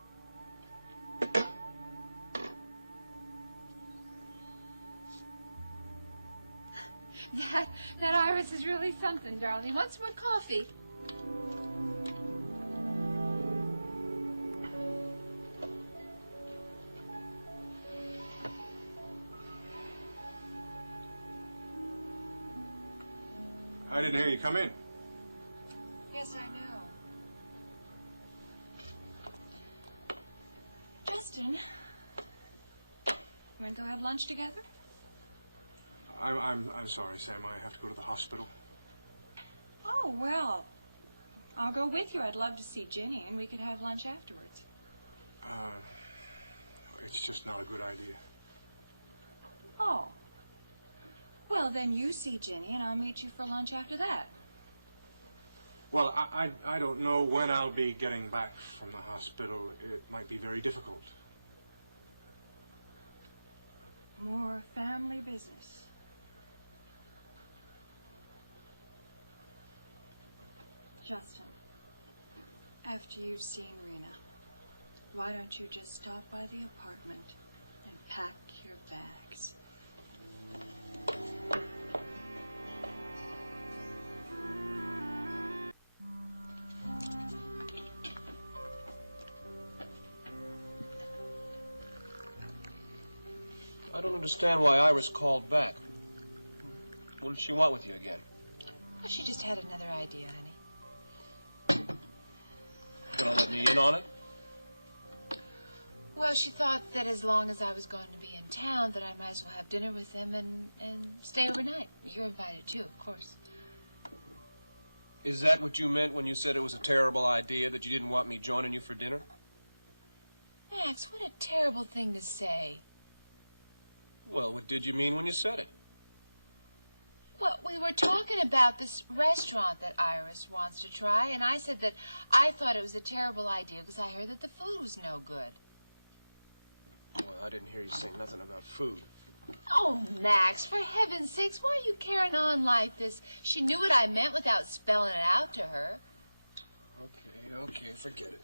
That Iris is really something, darling. You want some more coffee? I didn't hear you come in. Yes, I know. Justin, you want to go have lunch together? I'm sorry, Sam. I have to go to the hospital. Oh, well, I'll go with you. I'd love to see Ginny, and we could have lunch afterwards. It's just not a good idea. Oh. Well, then you see Ginny, and I'll meet you for lunch after that. Well, I don't know when I'll be getting back from the hospital. It might be very difficult. More family business. Justin, after you've seen Rena, why don't you just stop by the apartment and pack your bags? I don't understand why Iris called back. What did she want with you again? Well, she just had another idea, honey. Gonna let me in on it? Well, she thought that as long as I was going to be in town, that I might as well have dinner with them and stay overnight. You're invited, too, of course. Is that what you meant when you said it was a terrible idea, that you didn't want me joining you for dinner? Max, what a terrible thing to say. Well, what did you mean when you said it? Well, we were talking about this restaurant that Iris wants to try, and I said that I thought it was a terrible idea because I heard that the food was no good. Well, I didn't hear you say nothing about food. Oh, Max, for heaven's sakes, why are you carrying on like this? She knew what I meant without spelling it out to her. Okay, forget it.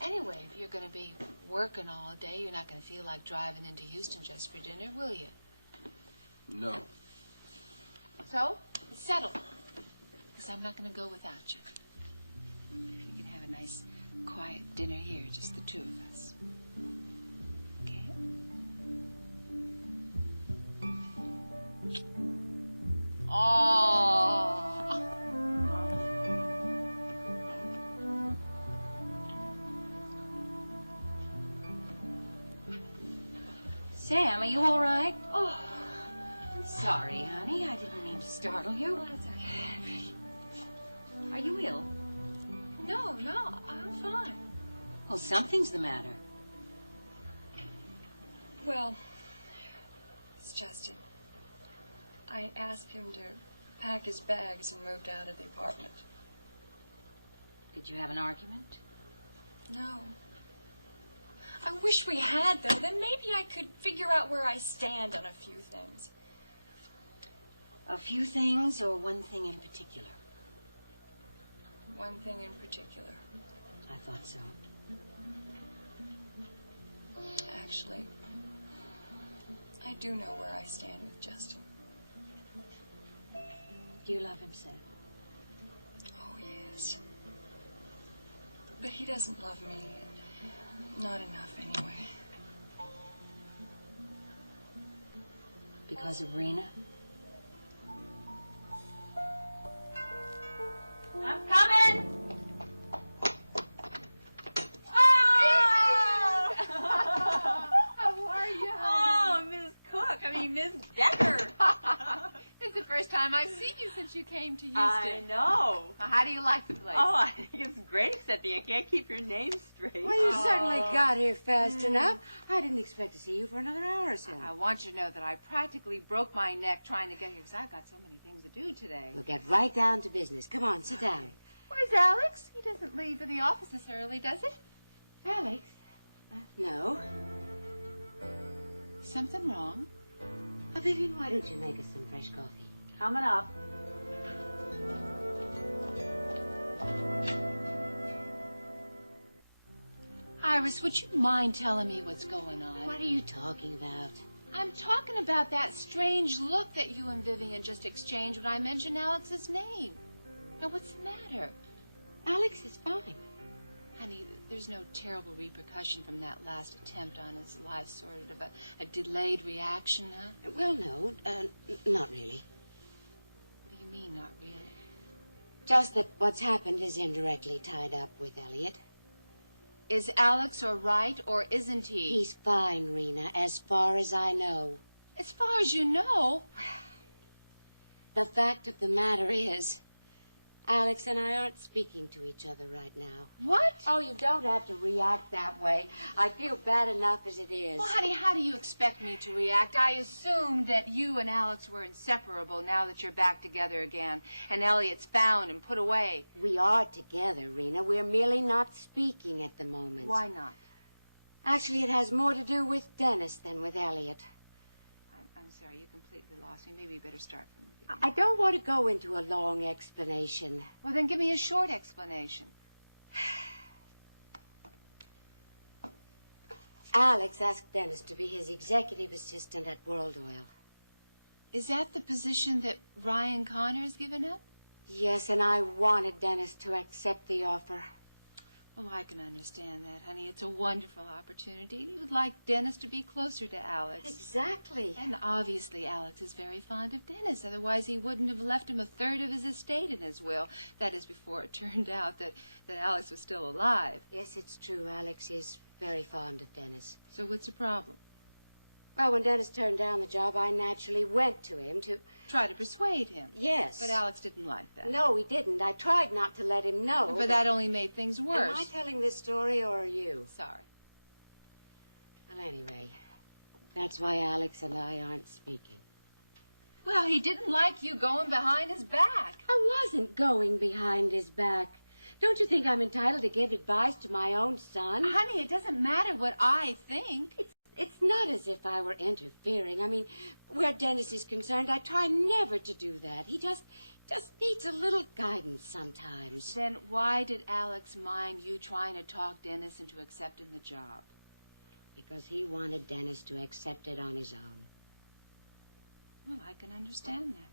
Anyway, if you're going to be working all day, you're not going to feel like driving into Houston just for dinner, will you? No. So, it's settled. Because I'm not going to go without you. Maybe we can have a nice, quiet dinner here, just the two of us. Okay? Oh. Sam, are you all right? Oh, I'm sorry, honey. I didn't mean to startle you. Well, that's okay. Are you ill? No, I'm fine. Well, something's the matter. Well, it's Justin. I asked him to pack his bags and moved out of the apartment. Did you have an argument? No. I wish we had, though. Then maybe I could figure out where I stand on a few things. A few things or one thing in particular? One thing in particular. I thought so. Actually, I do know where I stand with Justin. Do you love him, Sam? Oh, yes. But he doesn't love me. Not enough, anyway. Because of Rena? I'm coming! Oh! How are you, honey? Oh, Miss Cook. I mean, Miss Dekker. It's the first time I've seen you since you came to Houston. I know. Well, how do you like the place? Oh, I think it's great, except that you can't keep your name straight. Well, you certainly got here fast enough. I didn't expect to see you for another hour or so. I want you to know that I practically broke my neck trying to get here because I've got so many things to do today. We'll get right down to business. Come on, sit down. Where's Alex? He doesn't leave for the office this early, does he? Alex? No. Something wrong? Oh, Vivian, why don't you make us some fresh coffee? Coming up. Iris, would you mind telling me what's going on? What are you talking about? I'm talking about that strange look that you and Vivian just exchanged when I mentioned Alex's name. Now, what's the matter? Alex is fine. Honey, there's no terrible repercussion from that last attempt on his life, sort of a delayed reaction, huh? Well, no, not really. What do you mean, not really? Just that what's happened is indirectly tied up with Elliot. Is Alex all right, or isn't he? He's fine, Rena, as far as I know. As far as you know? The fact of the matter is, Alex and I aren't speaking to each other right now. What? Oh, you don't have to react that way. I feel bad enough as it is. Well, honey, how do you expect me to react? I assumed that you and Alex were inseparable now that you're back together again, and Elliot's found and put away. We are together, Rena. We're merely not speaking at the moment. Why not? Actually, it has more to do with Dennis than with Elliot. I'm sorry, you completely lost me. Maybe you better start from the beginning. I don't want to go into a long explanation. Well, then give me a short explanation. Alex asked Dennis to be his executive assistant at World Oil. Is that the position that Ryan Connor's given up? Yes, and I wanted Dennis to accept the offer. Well, I can understand that, honey. It's a wonderful opportunity. You'd like Dennis to be closer to Alex. Exactly. And obviously Alex is very fond of Dennis. Otherwise he wouldn't have left him a third of his estate in his will. That is before it turned out that Alex was still alive. Yes, it's true. Alex is very fond of Dennis. So what's the problem? Well, when Dennis turned down the job, I naturally went to him to... Try to persuade him. Yes. But Alex didn't like that. No, he didn't. I tried not to let him know. But that only made things worse. Am I telling this story or are you? Sorry. Well, anyway, that's why Alex and I aren't speaking. Well, he didn't like you going behind his back. I wasn't going behind his back. Don't you think I'm entitled to give advice to my own son? Honey, it doesn't matter what I think. It's not as if I were interfering. I mean, where Dennis is concerned, I try never to do that. He just needs a little guidance sometimes. Then why did Alex mind you trying to talk Dennis into accepting the job? Because he wanted Dennis to accept it on his own. Well, I can understand that.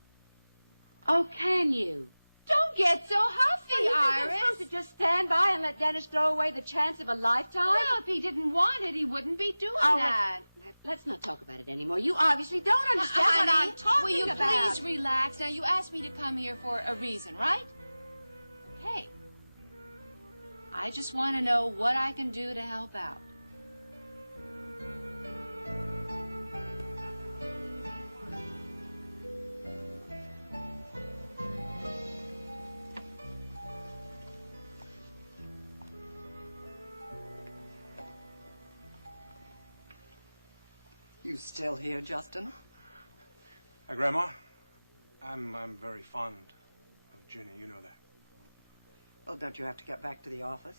Oh, can you? Don't get so huffy, I'm Iris. supposed to just stand by and let Dennis throw away the chance of a lifetime? Well, if he didn't want it, he wouldn't be doing that. Let's not talk about it anymore. You obviously don't understand what Honey, I'm talking will you about. please relax? Now, you asked me to come here for a reason, right? Okay. I just want to know what I can do to help out. You still here, Justin? Grandma, I'm very fond of Ginny. You know that. Well, don't you have to get back to the office?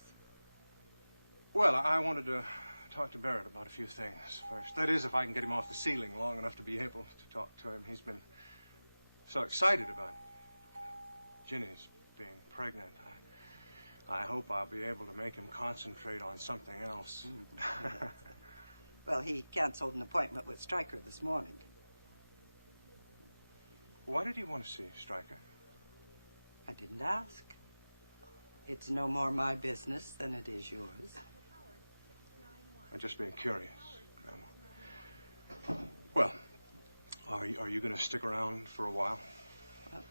Well, I wanted to talk to Barrett about a few things first. That is, if I can get him off the ceiling long enough to be able to talk to him. He's been so excited about Ginny's being pregnant. I hope I'll be able to make him concentrate on something else. Well, he canceled an appointment with Stryker this morning. Why did he want to see Stryker? I didn't ask. It's no more my business than it is yours. I'm just being curious, Grandma. Well, are you going to stick around for a while?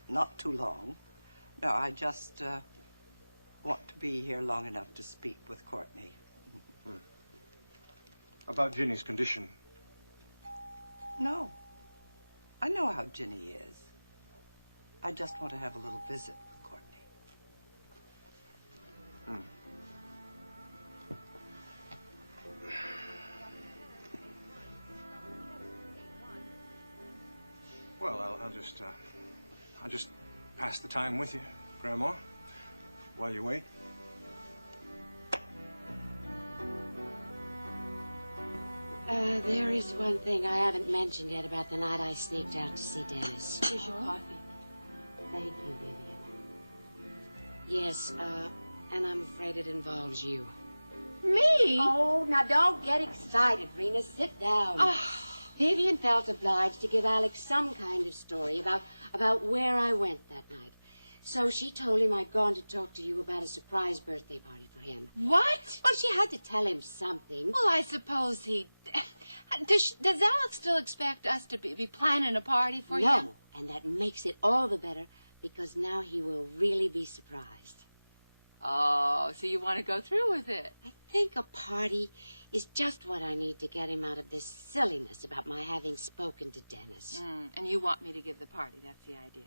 Not too long. No, I just want to be here long enough to speak with Courtney. About Ginny's condition. No. I know how Ginny is. I just want to have a little visit with Courtney. Well, I'll just pass the time with you, Grandma, while you wait. There is one thing I haven't mentioned yet about the night I sneaked out to see Dennis. Here's your coffee. Thank you, Vivian. Yes, and I'm afraid it involves you. Me? Oh, now don't get excited, Rena. Sit down. Vivian felt obliged to give Alex some kind of story about where I went that night. So she told him I'd gone to talk to you about a surprise birthday party for him. What? Well, she had to tell him something. Well, I suppose he... Does Alex still expect us to be planning a party for him? No, and that makes it all the better because now he will really be surprised. Oh, so you want to go through with it? I think a party is just what I need to get him out of this silliness about my having spoken to Dennis. And you want me to give the party, that's the idea.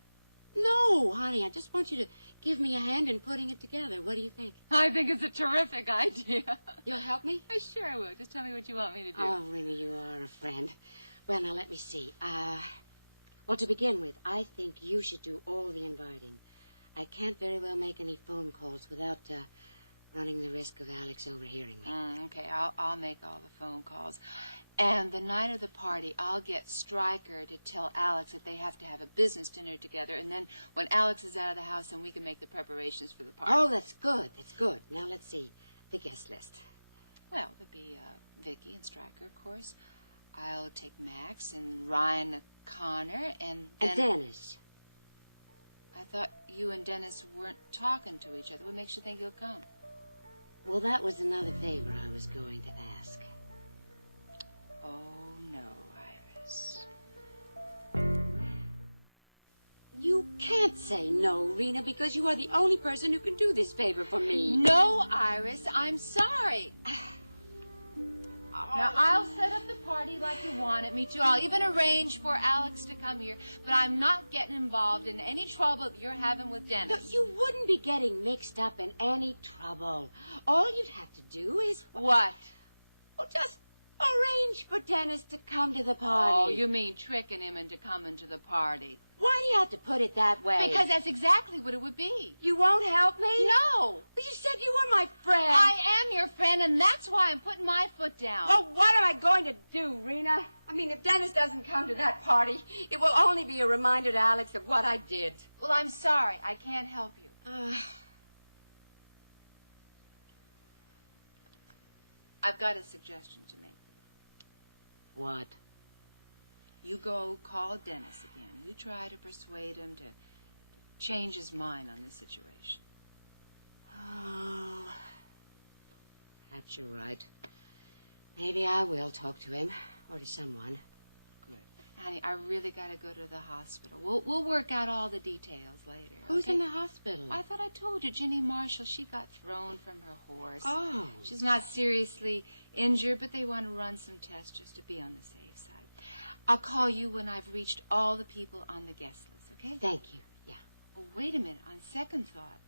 No, honey, I just want you to give me a hand in putting it together. What do you think? I think it's a terrific idea. You'll help me? Sure I will. Just tell me what you want me to do. Oh, Rena, you are a friend. Well, now, let me see. Well, to begin with, I think you should do all the inviting. I can't very well make any phone calls without running the risk of Alex overhearing me. Okay, I'll make all the phone calls. And the night of the party, I'll get Stryker to tell Alex that they have to have a business dinner together. And then when Alex is out of the house, then we can make the preparations for the party. Oh, that's good. That's good. Now, let's see. The guest list. Well, there'll be Vicky and Stryker, of course. I'll take Max and Ryan Connor and then... And Dennis. I thought you and Dennis weren't talking to each other. What makes you think he'll come? Well, that was another favor I was going to ask. Oh, no, Iris. You can't say no, Rena, because you are the only person who can do this favor for me. No, Iris, I'm sorry. Now, I'll set up the party like you wanted me to. I'll even arrange for Alex to come here, but I'm not getting involved in any trouble that you're having with Dennis. No, you wouldn't be getting mixed up in any trouble. All you'd have to do is... What? Well, just arrange for Dennis to come to the party. Oh, you mean tricking him into coming to the party? Why do you have to put it that way? Because that's exactly what it would be. You won't help me? No. But you said you were my friend. I am your friend, and that's why I'm putting my foot down. Well, what am I going to do, Rena? I mean, if Dennis doesn't come to that party, it will only be a reminder to Alex of what I did. Well, I'm sorry. I can't help you. I've got a suggestion to make. What? You go call Dennis again. You try to persuade him to change his mind on this situation. Oh, perhaps you're right. Maybe I will talk to him or to someone. Good. Honey, I really got to go to the hospital. We'll work out all the details later. Who's okay? in the hospital? I thought I told you, Ginny Marshall. She got thrown from her horse. Oh. She's not seriously injured, but they want to run some tests just to be on the safe side. I'll call you when I've reached all the people on the guest list, okay? Thank you. Yeah. Oh, wait a minute. On second thought.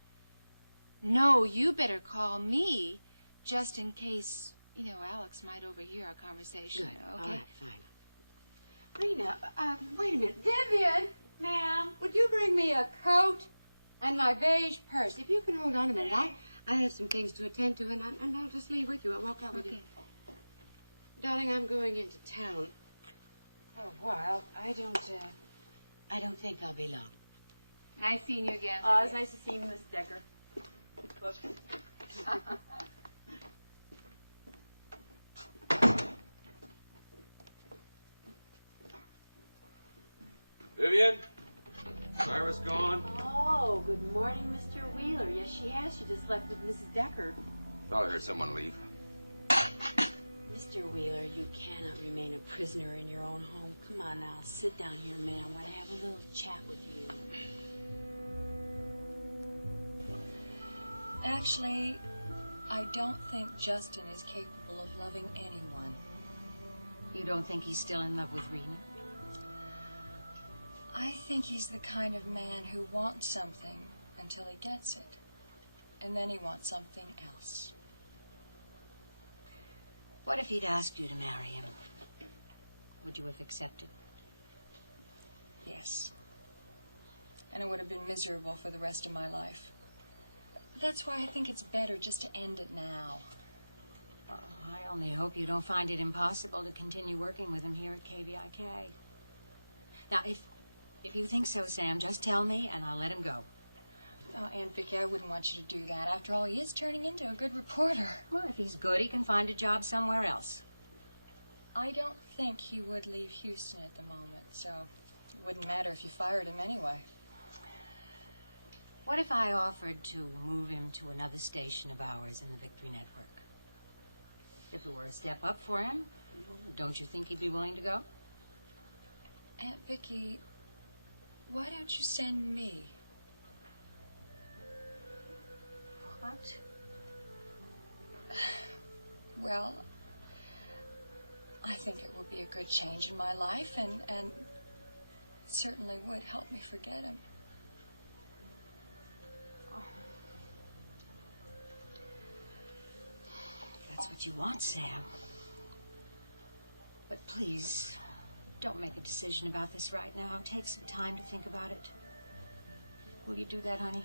No, you better call me just in case, Alex might overhear our conversation. Good. Okay? All right, fine. Rena, wait a minute. Vivian, ma'am, would you bring me a coat and my beige purse? If you can hold on a minute, I have some things to attend to, and I'll just leave with you. I'll walk out with you. Darling, I'm going into town for a while. I don't think I'll be long. Nice seeing you again. Oh, it's nice to see you, Miss Decker. Vivian? Iris gone? Oh, good morning, Mr. Wheeler. Yes, she has. She just left with Mrs. Decker. Thought I heard someone leave. Mr. Wheeler, you cannot remain a prisoner in your own home. Come on now, sit down here, man. I want to have a little chat with you. Actually, I don't think Justin is capable of loving anyone. You don't think he's still in love with Rena? I think he's the kind of man who wants something until he gets it. And then he wants something else. What if he'd asked you to marry him? Would you have accepted? Yes. And it would have been miserable for the rest of my life. That's why I think it's better just to end it now. Oh, I only hope you don't find it impossible to continue working with him here at KVIK. Now, if you think so, Sam, just tell me and I'll let him go. Oh, Aunt Vicky, I wouldn't want you to do that. After all, he is turning into a good reporter. Well, if he's good, he can find a job somewhere else. I don't think he would leave Houston at the moment, so it wouldn't matter if you fired him anyway. What if I offered to move him to another station of ours in the Victory Network? If it were a step up for him, don't you think he'd be willing to go? Aunt Vicky, why don't you send me? What? Well, I think it would be a good change in my life, and it certainly would help me forget him. that's what you want, Sam. But please, don't make a decision about this right now. Take some time to think about it. Will you do that, honey?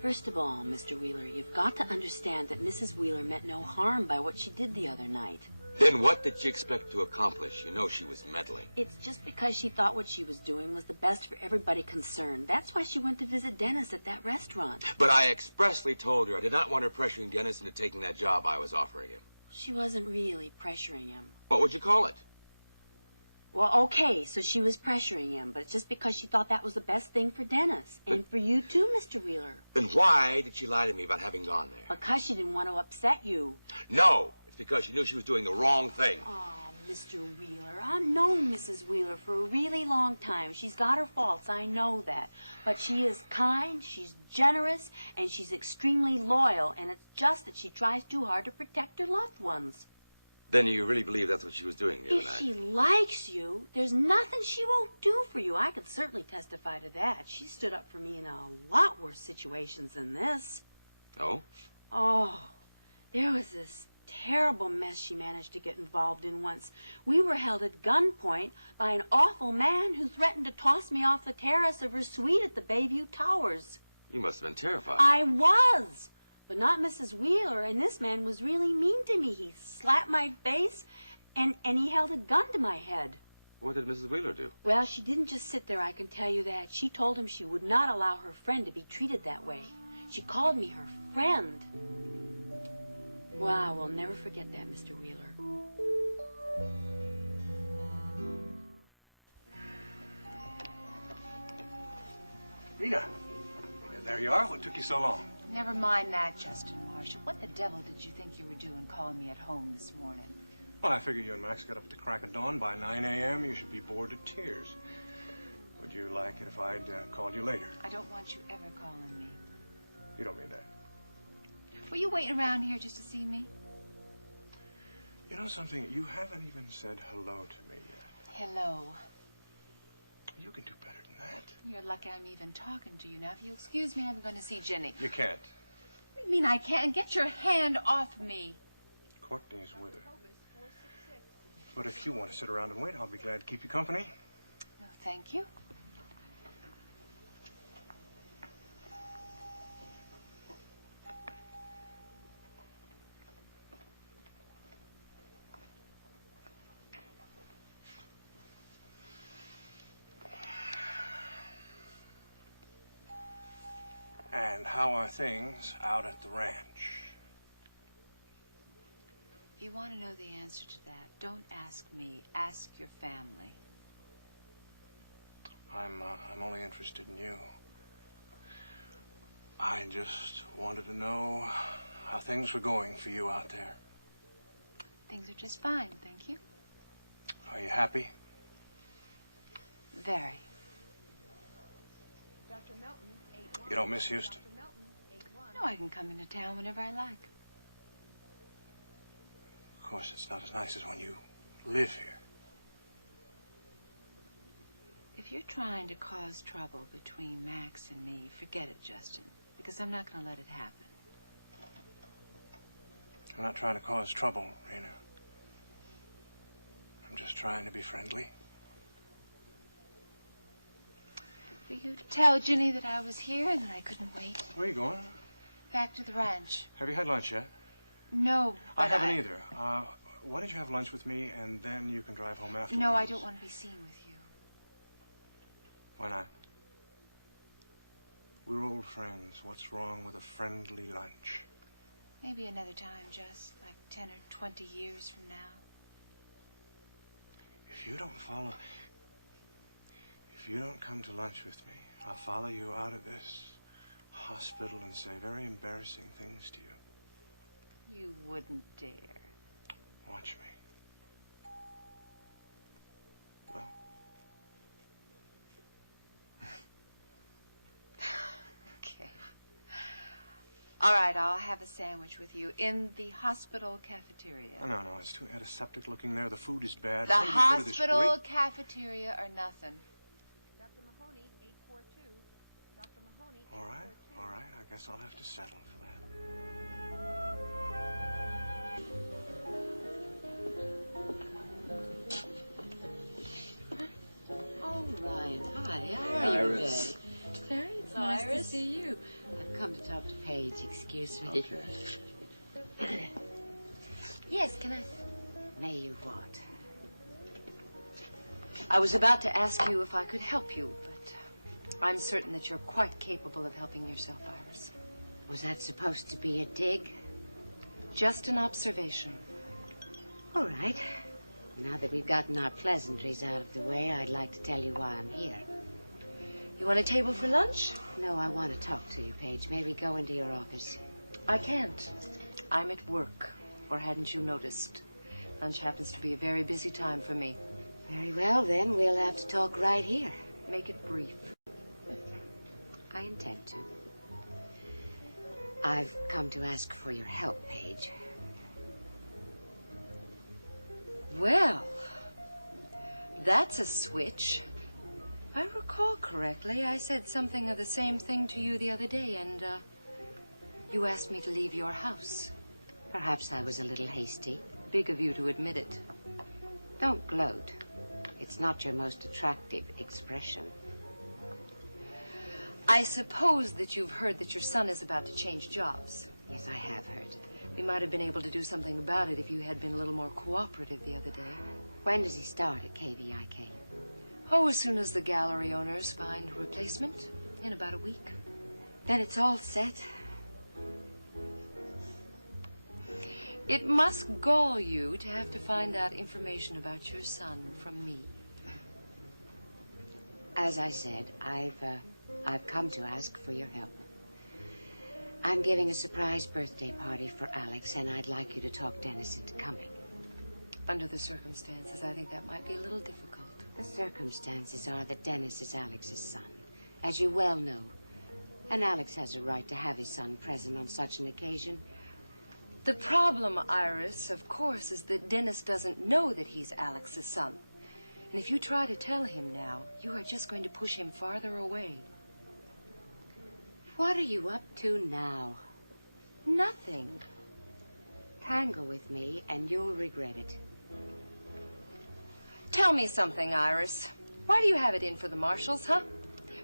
First of all, Mr. Wheeler, you've got to understand that Mrs. Wheeler meant no harm by what she did the other night. Then what did she expect to accomplish? You know she was meddling. It's just because she thought what she was doing was the best for everybody concerned. That's why she went to visit Dennis at that restaurant. But I expressly told her I did not want her pressuring Dennis into taking that job I was offering him. She wasn't really pressuring him. What would you call it? Well, okay, so she was pressuring him, but it's just because she thought that was the best thing for Dennis. And for you too, Mr. Wheeler. Then why did she lie to me about having gone there? Because she didn't want to upset you. No, it's because she knew she was doing the wrong thing. Oh, Mr. Wheeler, I've known Mrs. Wheeler for a really long time. She's got her faults, I know that. But she is kind, she's generous, and she's extremely loyal. And it's just that she tries too hard to protect her loved ones. Then you really believe that's what she was doing the other If night? she likes you, there's nothing she won't do for you. I could certainly testify to that. She stood up for me in a lot worse situations than this. Oh? Oh, there was this terrible mess she managed to get involved in once. We were held at gunpoint by an awful man who threatened to toss me off the terrace of her suite at the Bayview Towers. You must have been terrified. I was, but not Mrs. Wheeler, and this man was really mean to me. He slapped my face, and he held a gun to my head. What did Mrs. Wheeler do? Well, she didn't just sit there, I can tell you that. She told him she would not allow her friend to be treated that way. She called me her friend. Well, I will never forget that, Mr. Wheeler. Rena, there you are. What took you so long? Never mind that, Justin Marshall. What the devil did you think you were doing calling me at home this morning? Well, I figure you and Max got up at the crack of dawn. By 9 a.m., you should be bored to tears. Would you like it if I'd called you later? I don't want you ever calling me. You don't mean that. Were you waiting around here just to see me? You know something? You haven't even said hello to me yet. Hello. You can do better than that. You're lucky I'm even talking to you now. If you excuse me, I'm going to see Ginny. You can't. What do you mean I can't? Get your hand off me. Courtney's with her. But if you want to sit around and wait, I'll be glad to keep you company. No, thank you. And how are things out at the ranch? If you want to know the answer to that, don't ask me. Ask your family. I'm only interested in you. I just wanted to know how things were going for you out there. Things are just fine, thank you. Are you happy? Very. You don't miss Houston? No, I can come into town whenever I like. Of course, it's not as nice as when you live here. If you're trying to cause trouble between Max and me, forget it, Justin, because I'm not going to let it happen. I'm not trying to cause trouble, Rena. I'm just trying to be friendly. Will you tell Ginny that I was here and that I couldn't wait? Where are you going? Back to the ranch. Have you had lunch yet? No, but I haven't either. Why don't you have lunch with me, and then you can drive home afterwards? No, I don't want to be seen with you. Why not? We're old friends. What's wrong with a friendly lunch? Maybe another time, Jess, like 10 or 20 years from now. If you don't come to lunch with me, I'll follow you out of this hospital and say very embarrassing things to you. You wouldn't dare. Watch me. Well. Okay. All right, I'll have a sandwich with you in the hospital cafeteria. No, it's too antiseptic looking there. The food is bad. The Why don't you go to this hospital cafeteria or nothing. All right, all right. I guess I'll have to settle for that. Oh, Ryan, hi. How are you Iris. today? Terry, it's nice to see you. I've come to talk to Paige. Excuse me. Okay. Yes, can I? May you what? I was about to ask you if I could help you, but I'm certain that you're quite capable of helping yourself, Iris. Was that supposed to be a dig? Just an observation. All right. Now that we've gotten our pleasantries out of the way, I'd like to tell you why I'm here. You want a table for lunch? No, I want to talk to you, Paige. May we go into your office? I can't. I'm at work. Or hadn't you noticed? Lunch happens to be a very busy time for me. Very well, then. We'll have to talk right here. Make it brief. I intend to. I've come to ask for your help, Paige. Well, that's a switch. If I recall correctly, I said something of the same thing to you the other day, and you asked me to leave your house. Perhaps I was a little hasty. Big of you to admit it. Don't gloat. It's not your most attractive expression. I suppose that you've heard that your son is about to change jobs. Yes, I have heard. We might have been able to do something about it if you had been a little more cooperative the other day. When does he start at KVIK? Oh, as soon as the gallery owners find a replacement. In about a week. Then it's all set. It must gall you to have to find out information about your son from me. As I said, I've come to ask for your help. I'm giving a surprise birthday party for Alex, and I'd like you to talk Dennis into coming. Under the circumstances, I think that might be a little difficult. The circumstances are that Dennis is Alex's son, as you well know. And Alex has a right to have his son present on such an occasion. The problem, Iris, of course, is that Dennis doesn't know that he's Alex's son. And if you try to tell him now, you are just going to push him farther away. What are you up to now? Nothing. Tangle with me, and you'll regret it. Tell me something, Iris. Why do you have it in for the marshals, huh?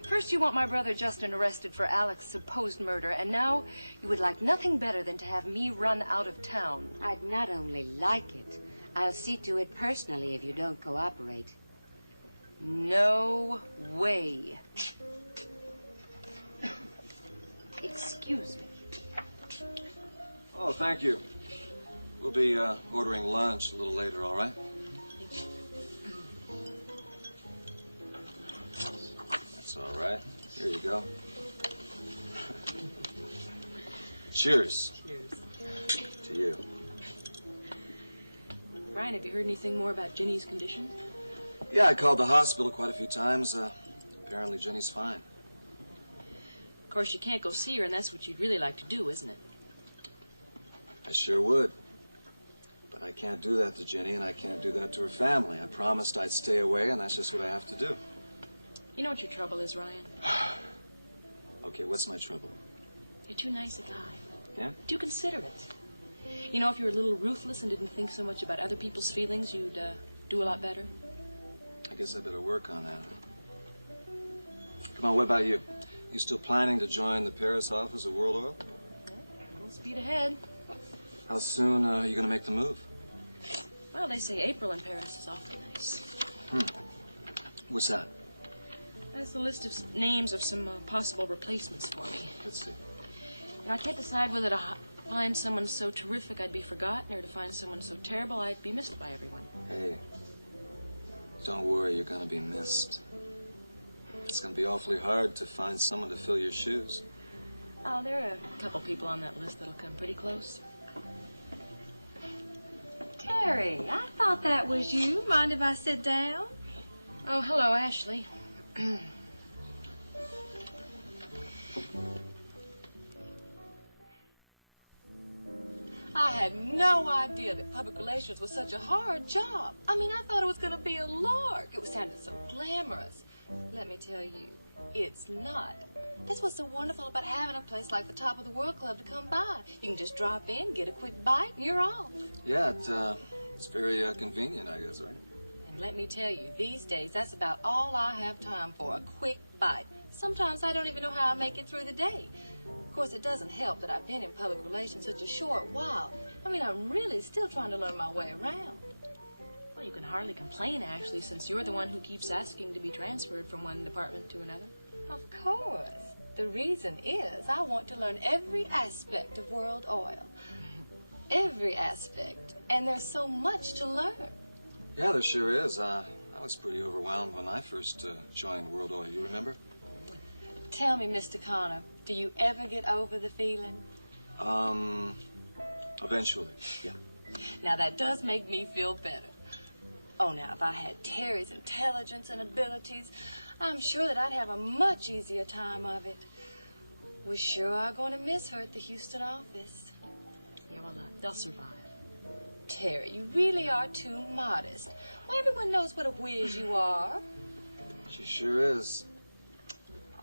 First you want my brother Justin arrested for Alex's supposed murder, and now you would like nothing better than to have me run out of town. I'd not only like it, I'll see to it personally if you don't cooperate. No way. Excuse me. Oh, thank you. We'll be ordering lunch a little later, all right? That's all right. Here you go. Cheers. Cheers. To you. Brian, have you heard anything more about Ginny's condition? Yeah, I called the hospital quite a few times. Apparently Jenny's fine. Of course, you can't go see her, and that's what you'd really like to do, isn't it? I sure would. But I can't do that to Jenny, and I can't do that to her family. I promised I'd stay away, and that's just what I have to do. You know what your trouble is, Ryan? Okay, what's my trouble? You're too nice a guy. Yeah? Too considerate. You know, if you were a little ruthless and didn't think so much about other people's feelings, you'd do a lot better. I guess I better work on that. Come on, what about you? You still planning to join the Paris office of World Oil? Full speed ahead. How soon are you going to make the move? Well, they say April in Paris is awfully nice. What's that? That's a list of names of some possible replacements for me. Let's see. You know, I can't decide whether to find someone so terrific I'd be forgotten or to find someone so terrible I'd be missed by everyone. Hey, don't worry, you're going to be missed. It's going to be awfully hard to find someone to fill your shoes. Oh, there are a couple people on that list that'll come pretty close. Terry, I thought that was you. Mind if I sit down? Oh, hello, Ashley. I had no idea that public relations was such a hard job. I mean, I thought it was going to be a lark. It sounded so glamorous. Let me tell you, it's not. That's what's so wonderful about having a place like the Top of the World Club to come by. You can just drop in, get a quick bite, and you're off. Yeah, it's very convenient, I guess, right? And let me tell you, these days, that's about all I have time for, a quick bite. Sometimes I don't even know how I make it through the day. Of course, it doesn't help that I've been in public relations such a short while. I mean, I'm really still trying to learn my way around. Well, you can hardly complain, actually, since you're the one who keeps asking to be transferred from one department to another. Of course. The reason is I want to learn every aspect of World Oil. Every aspect. And there's so much to learn. Yeah, there sure is. I was pretty overwhelmed when I first joined World Oil. You remember? Tell me, Mr. Connor, do you ever get over the feeling? Eventually, yeah. Now, that does make me feel better. Oh, now, if I had Terry's intelligence and abilities, I'm sure that I'd have a much easier time of it. We sure are going to miss her at the Houston office. Yeah, well, they'll survive. Terry, you really are too modest. Well, everyone knows what a whiz you are. She sure is.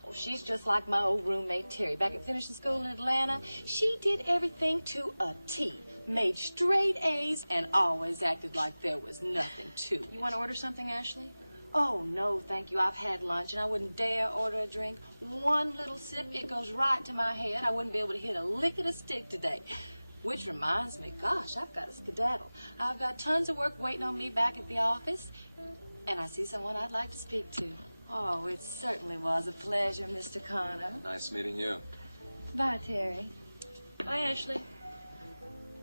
Oh, she's just like my old roommate, Terry. Back at finishing school in Atlanta, she did everything to a T. Made straight A's and always acted like there was nothing to it. You want to order something, Ashley? Oh, no, thank you. I've had lunch, and I wouldn't dare order a drink. One little sip, it goes right to my head. I wouldn't be able to hit a lick of a stick today. Which reminds me, gosh, I've got to skedaddle. I've got tons of work waiting on me back at the office, and I see someone I'd like to speak to. Oh, it certainly was a pleasure, Mr. Connor. Nice meeting you. Bye, Terry. Bye, Ashley.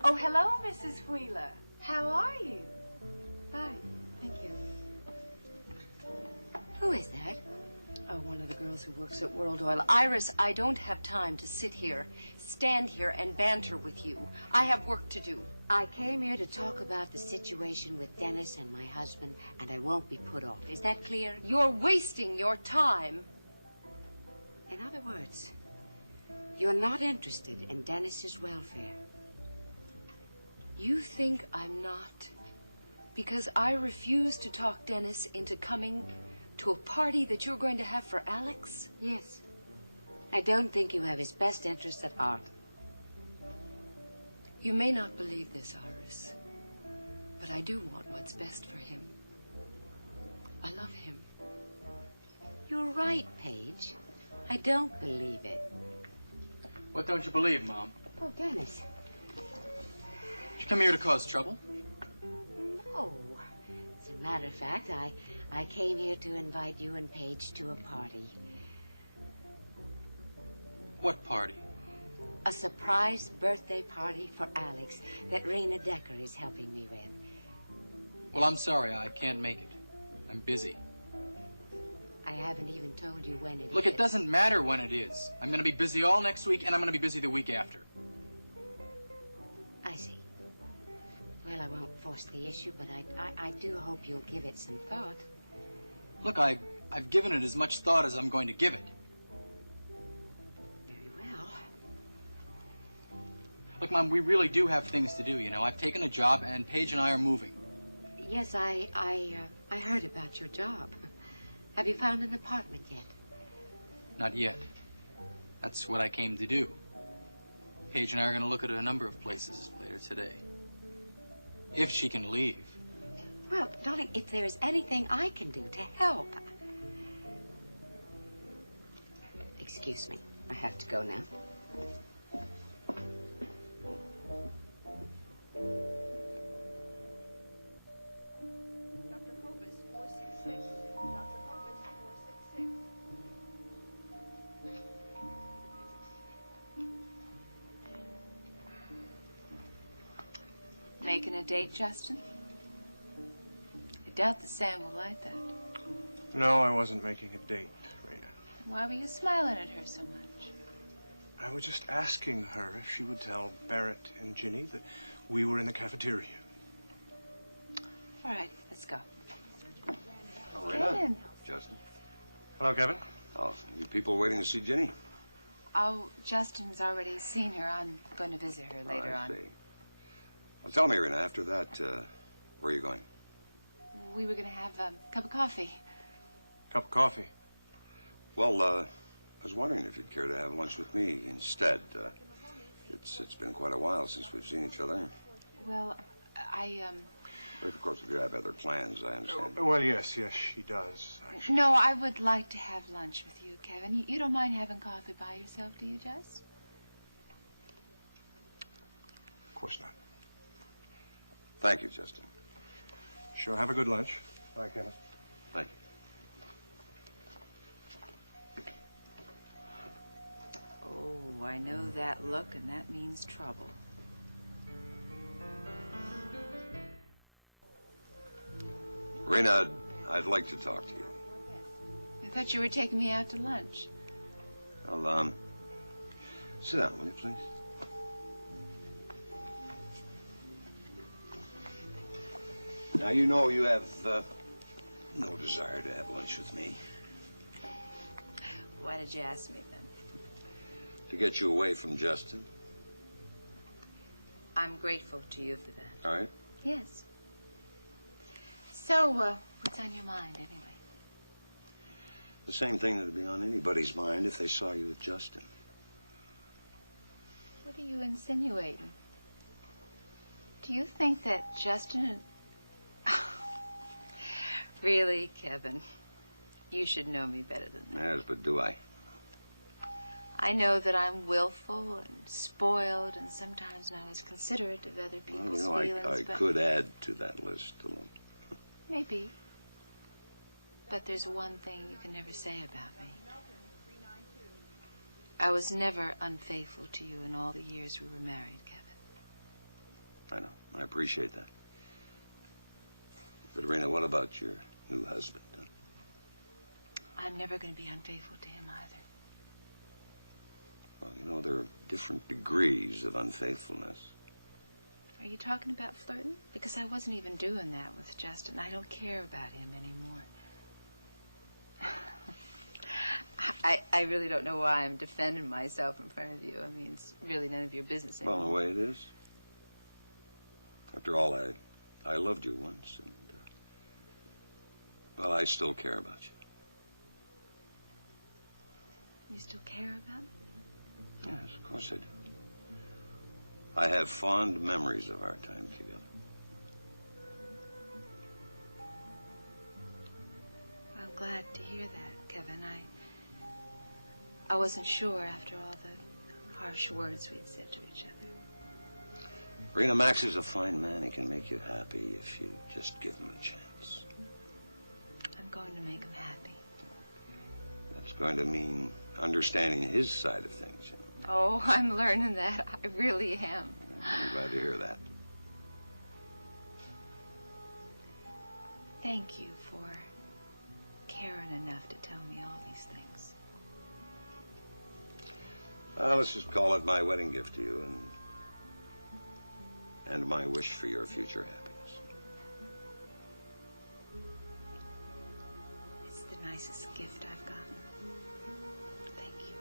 Oh, hello, Mrs. Wheeler. How are you? Fine, thank you. Who is that? Oh, one of the girls who works at World Oil. Iris, I don't have time to sit here, stand here, and banter with you. I have work to do. I came here to talk about the situation with Dennis and my husband, and I won't be put off. Is that clear? You're wasting your time. In other words, you're not interested in Dennis's welfare. You think I'm not? Because I refuse to talk Dennis into coming to a party that you're going to have for Alex? Yes. I don't think you have his best interests at heart. You may not believe this, Iris, but I do want what's best for him. I love him. You're right, Paige. I don't believe it. What don't you believe, Mom? Oh, Dennis. Did you come here to cause trouble? No. As a matter of fact, I came here to invite you and Paige to a party. What party? A surprise birthday party for Alex that Rena DEKKER is helping me with. Well, I'm sorry, I can't make it. I'm busy. I haven't even told you when it is. Look, it doesn't matter when it is. I'm going to be busy all next week, and I'm going to be busy the week after. I see. Well, I won't force the issue, but I do hope you'll give it some thought. Look, I've given it as much thought as I'm going to give it. Very well. Look, Mom, we really do have things to do, you know. I've taken a job, and Paige and I are moving. Yes, I heard about your job. Have you found an apartment yet? Not yet. That's what I came to do. Paige and I are going to look at a number of places later today. If she can leave. Well, darling, if there is anything I can do to help. Excuse me. I have to go now. Dr. Hobus, 466. Dr. Hobus, 466. Making a date, Justin? I doubt that Sam will like that. No, I wasn't making a date, Rena. Why were you smiling at her so much? I was just asking her if she would tell Barrett and Ginny that we were in the cafeteria. All right, let's go. Oh, Get Rena. in. Justin. Hello, Kevin. Oh, you people waiting to see Ginny? Oh, Justin's already seen her. I'm going to visit her later I on. see. Well, tell me, Rena, after that, where are you going? We were going to have a cup of coffee. Cup of coffee. Well, I was wondering if you'd care to have lunch with me instead. It's been quite a while since we've seen each other. Well, But of course, if you have other plans, I understand. Well, yes, she does. Actually. No, I would like to have lunch with you, Kevin. You don't mind having coffee by yourself, do you, Jess? Of course not. Thank you, Justin. Sure, have a good lunch. Bye, Kevin. Thank you. Oh, I know that look, and that means trouble. Rena, I'd like to talk to you. I thought you were taking me out to lunch. I'll, sit down, will you, please? Now, you know you have, no desire to have lunch with me. Why did you ask me then? To get you away from Justin. I'm grateful to you for that. All right? Yes. So, what's on your mind, anyway? The same thing that'd be on anybody's mind if they saw you with Justin. What are you insinuating? Do you think that Justin and... Really, Kevin? You should know me better than that. Yes, but do I? I know that I'm willful and spoiled and sometimes not as considerate of other people's feelings, I but... could add to that list alone. Maybe. But there's one thing you can never say about me. I was never unfaithful to you in all the years we were married, Kevin. I know. I appreciate that. But, Rena, what about your new husband? Huh? I'm never going to be unfaithful to him either. Well, you know, there are different degrees of unfaithfulness. Are you talking about flirting? Because I wasn't even doing that with Justin. I don't care about him anymore. I really don't know why I'm defending myself in front of you. I mean, it's really none of your business anymore. Well, the way it is. After all, I loved you once, and, well, I still care about you. You still care about me? Yes, of course I do. I have fond memories of our time together. I'm glad to hear that, Kevin. I wasn't sure after all the harsh words we'd said to each other. Rena, Max is a fine man. He can make you happy if you just give him a chance. I'm going to make him happy. That's going to mean understanding his side of things, you know. Oh, I'm learning that. I really am. I'm glad to hear that. Thank you for caring enough to tell me all these things. Let's just call it my wedding gift to you and my wish for your future happiness. It's the nicest gift I've gotten. Thank you.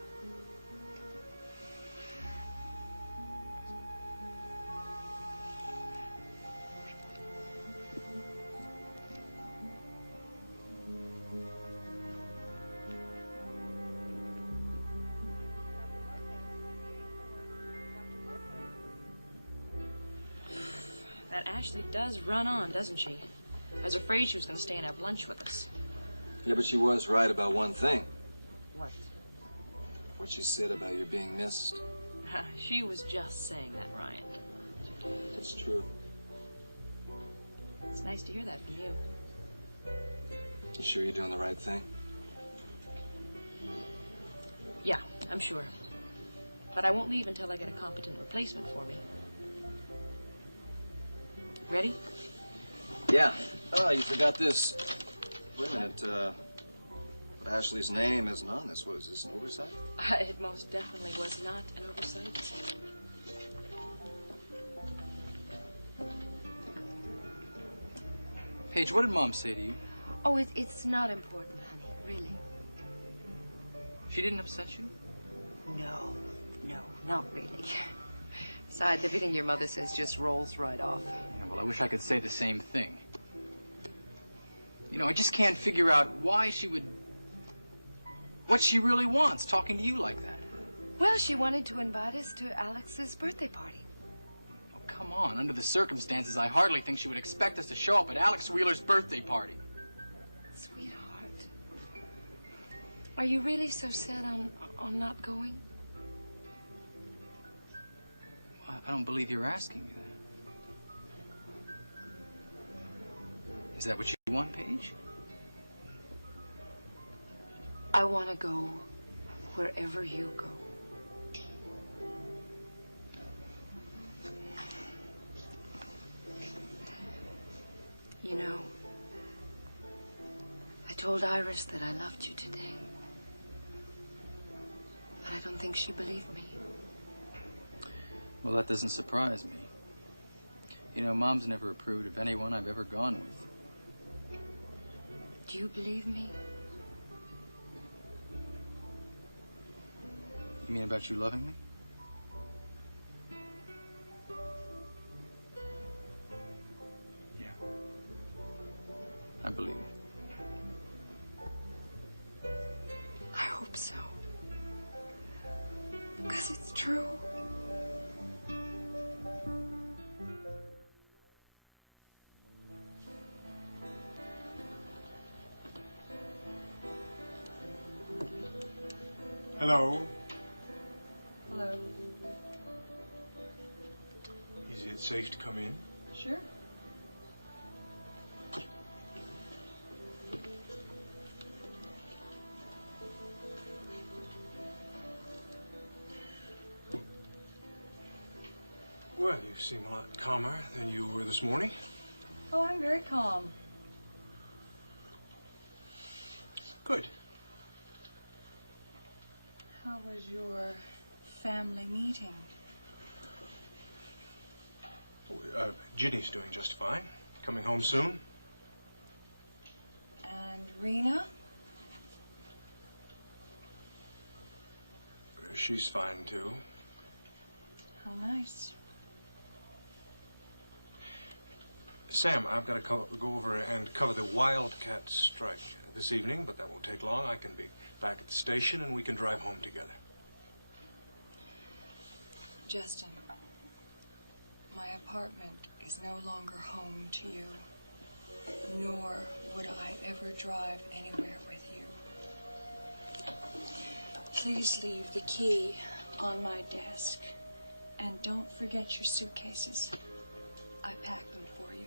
That Ashley does run on, doesn't she? I was afraid she was going to stay and have lunch with us. Yeah, but she was right about one thing. What? What she said about you being missed. She was just saying that, Ryan. It's true. It's nice to hear that from you. You sure you're doing the right thing? Yeah, I'm sure. But I won't leave until I get a competent replacement for me. Ready? Yeah. Oh, you forgot this. Wait a minute, but Ashley's name isn't on this. What is this, an oversight? It most definitely was not an oversight. Paige, what did Mom say to you? Oh, it's not important, honey, really. She didn't upset you? No, not really. Besides, everything your mother says just rolls right off. Yeah, well, I wish I could say the same thing. You know, I just can't figure out why she would what she really wants, talking to you like that. Well, she wanted to invite us to Alex's birthday party. Oh, come on. Under the circumstances, I hardly think she would expect us to show up at Alex Wheeler's birthday party. Sweetheart, are you really so set on not going? I don't believe you're asking me that. Is that what you want, Paige? I want to go wherever you go. You know, I told Iris that I loved you today. But I don't think she believed me. Well, that doesn't surprise me. You know, Mom's never approved of anyone I've ever gone with. Do you believe me? You mean about you loving me? Yeah. I believe you. I hope so. Because it's true. Hello. Hello. Is it safe to come in? Sure. Well, you seem a lot calmer than you were this morning. Oh, I'm very calm. Good. How was your family meeting? Ginny's doing just fine. Coming home soon. And Rena? She's fine, too. How nice. Sam, I've got to go over and cover the Wildcat strike this evening, but that won't take long. I can be back at the station and we can drive home together. Justin, my apartment is no longer home to you, nor would I ever drive anywhere with you. Please leave the key on my desk, and don't forget your suitcases. I packed them for you.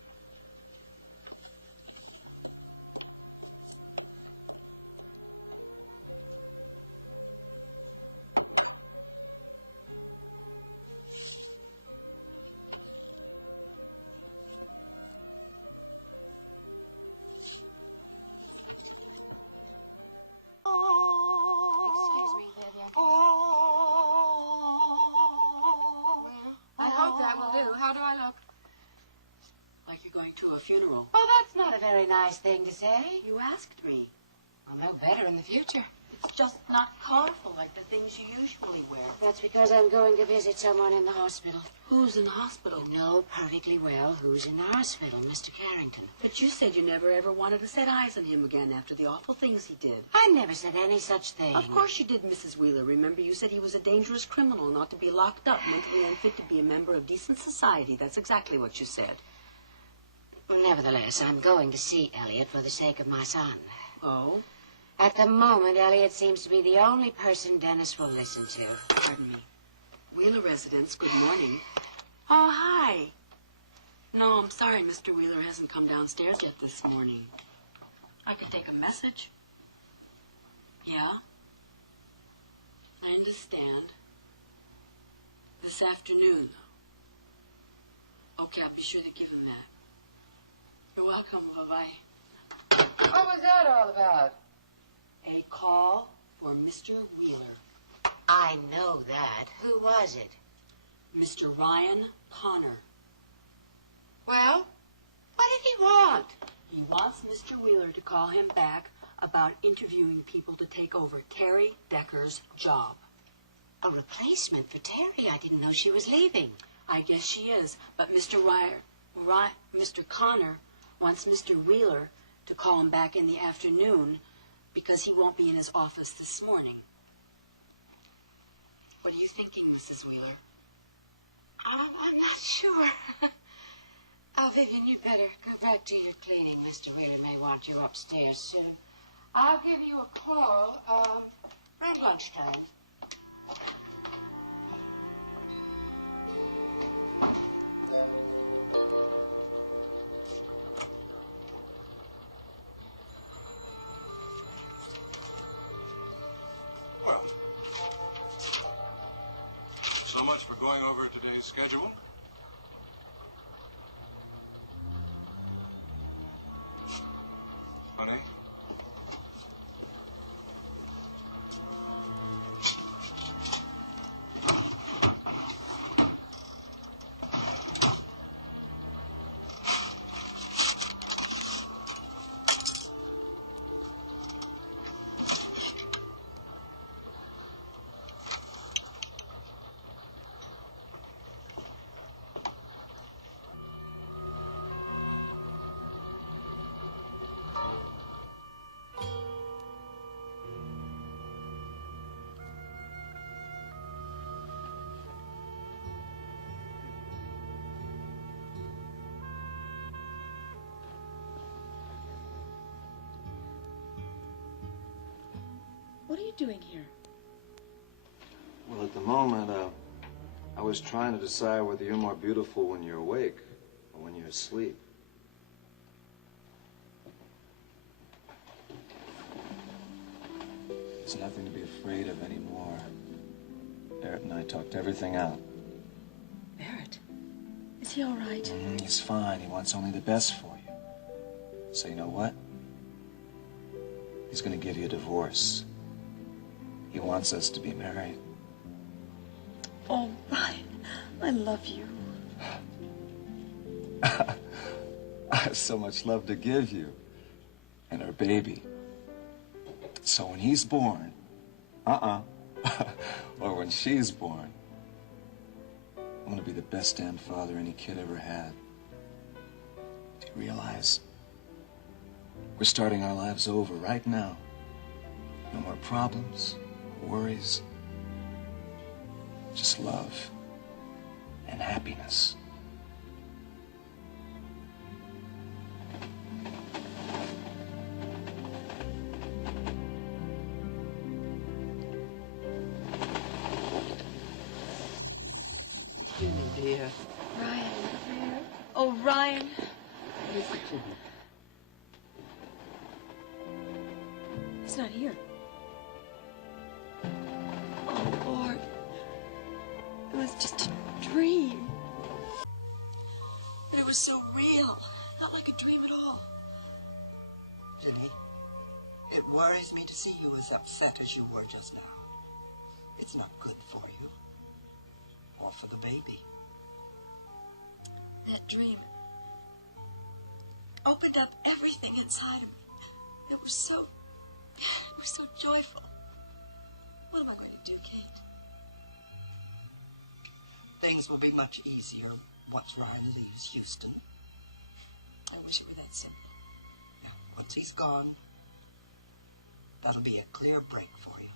Excuse me, Vivian. Well, I hope that will do. How do I look? Like you're going to a funeral. Well, that's not a very nice thing to say. You asked me. I'll know better in the future. It's just not colorful like the things you usually wear. That's because I'm going to visit someone in the hospital. Who's in the hospital? You know perfectly well who's in the hospital, Mr. Carrington. But you said you never ever wanted to set eyes on him again after the awful things he did. I never said any such thing. Of course you did, Mrs. Wheeler. Remember, you said he was a dangerous criminal, not to be locked up, mentally unfit to be a member of decent society. That's exactly what you said. Nevertheless, I'm going to see Elliot for the sake of my son. Oh? At the moment, Elliot seems to be the only person Dennis will listen to. Pardon me. Wheeler residence, good morning. Oh, hi. No, I'm sorry, Mr. Wheeler hasn't come downstairs yet this morning. I could take a message. Yeah? I understand. This afternoon. Okay, I'll be sure to give him that. You're welcome. Bye-bye. What was that all about? A call for Mr. Wheeler. I know that. Who was it? Mr. Ryan Connor. Well, what did he want? He wants Mr. Wheeler to call him back about interviewing people to take over Terry Dekker's job. A replacement for Terry? I didn't know she was leaving. I guess she is, but Mr. Connor wants Mr. Wheeler to call him back in the afternoon because he won't be in his office this morning. What are you thinking, Mrs. Wheeler? I'm not sure. Oh, Vivian, you'd better go back to your cleaning. Mr. Wheeler may want you upstairs soon. I'll give you a call around lunchtime. Well, so much for going over today's schedule. Honey? What are you doing here? Well, at the moment, I was trying to decide whether you're more beautiful when you're awake or when you're asleep. There's nothing to be afraid of anymore. Barrett and I talked everything out. Barrett? Is he all right? He's fine. He wants only the best for you. So you know what? He's going to give you a divorce. He wants us to be married. Oh, Ryan, I love you. I have so much love to give you. And our baby. So when he's born, or when she's born, I'm going to be the best damn father any kid ever had. Do you realize? We're starting our lives over right now. No more problems, worries. Just love and happiness. Jimmy, dear. Ryan. Oh, Ryan. What is it, Jimmy? He's not here. Oh, Lord. It was just a dream. But it was so real. Not like a dream at all. Ginny, it worries me to see you as upset as you were just now. It's not good for you. Or for the baby. That dream opened up everything inside of me. It was so joyful. What am I going to do, Kate? Things will be much easier once Ryan leaves Houston. I wish it were that simple. Now, once he's gone, that'll be a clear break for you.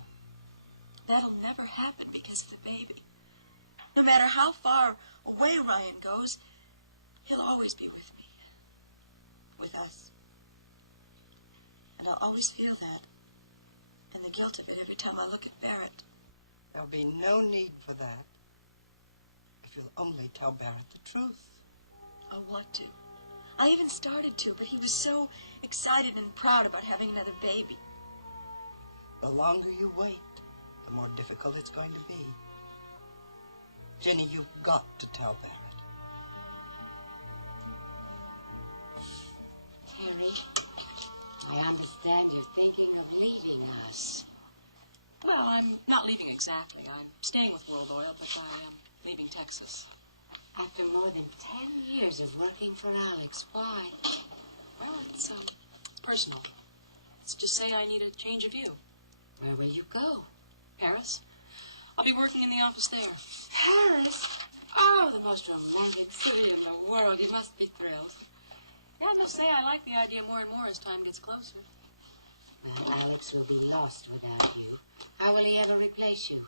That'll never happen because of the baby. No matter how far away Ryan goes, he'll always be with me. With us. And I'll always feel that. And the guilt of it every time I look at Barrett. There'll be no need for that. If you'll only tell Barrett the truth. I want to. I even started to, but he was so excited and proud about having another baby. The longer you wait, the more difficult it's going to be. Jenny, you've got to tell Barrett. Terry, I understand you're thinking of leaving us. Well, I'm not leaving exactly. I'm staying with World Oil, but I am leaving Texas. After more than 10 years of working for Alex, why? Well, it's personal. Let's just say I need a change of view. Where will you go? Paris. I'll be working in the office there. Paris? Oh, the most romantic city in the world. You must be thrilled. Yeah, I must say I like the idea more and more as time gets closer. Well, Alex will be lost without you. How will he ever replace you?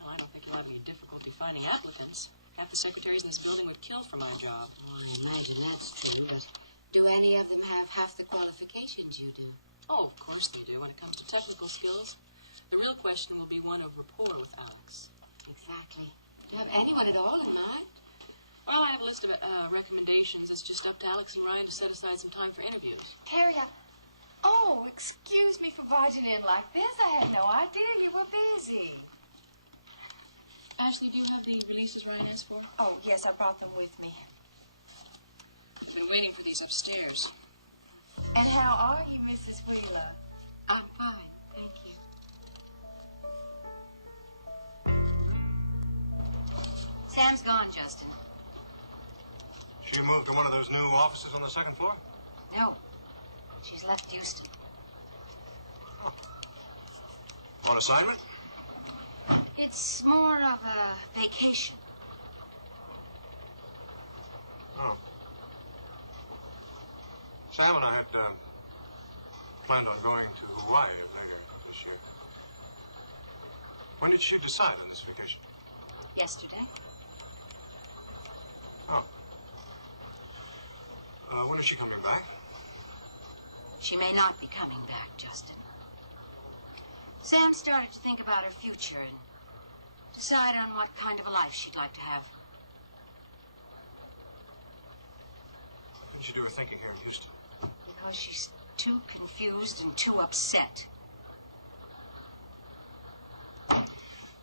Well, I don't think you'll have any difficulty finding applicants. Half the secretaries in this building would kill for my job. Oh, I imagine that's true, but do any of them have half the qualifications you do? Oh, of course they do when it comes to technical skills. The real question will be one of rapport with Alex. Exactly. Do you have anyone at all in mind? Well, I have a list of recommendations. It's just up to Alex and Ryan to set aside some time for interviews. Terry, oh, excuse me for barging in like this. I had no idea you were busy. Ashley, do you have the releases Ryan asked for? Oh, yes, I brought them with me. I've been waiting for these upstairs. And how are you, Mrs. Wheeler? I'm fine, thank you. Sam's gone, Justin. She moved to one of those new offices on the second floor? No, she's left Houston. On assignment? It's more of a vacation. Oh. Sam and I had planned on going to Hawaii later this year. When did she decide on this vacation? Yesterday. Oh. When is she coming back? She may not be coming back, Justin. Sam started to think about her future and decide on what kind of a life she'd like to have. Why couldn't you do her thinking here in Houston? Because she's too confused and too upset.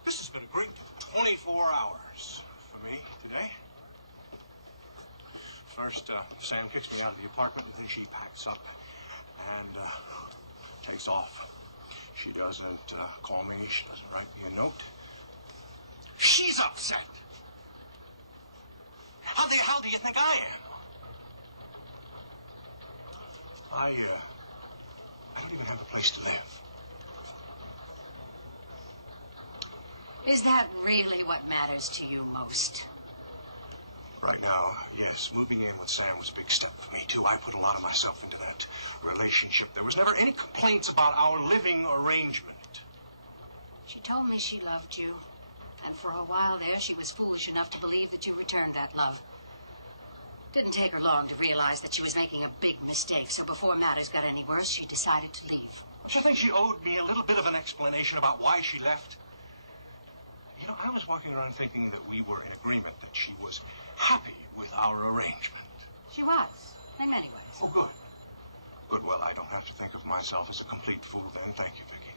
This has been a great 24 hours for me today. First, Sam kicks me out of the apartment, and then she packs up and takes off. She doesn't call me. She doesn't write me a note. She's upset. How the hell do you think I am? I don't even have a place to live. Is that really what matters to you most? Right now, yes, moving in with Sam was a big step for me, too. I put a lot of myself into that relationship. There was never any complaints about our living arrangement. She told me she loved you. And for a while there, she was foolish enough to believe that you returned that love. Didn't take her long to realize that she was making a big mistake, so before matters got any worse, she decided to leave. Don't you think she owed me a little bit of an explanation about why she left? You know, I was walking around thinking that we were in agreement, that she was happy with our arrangement. She was, in many ways. Oh, good. Good, well, I don't have to think of myself as a complete fool then. Thank you, Vicky.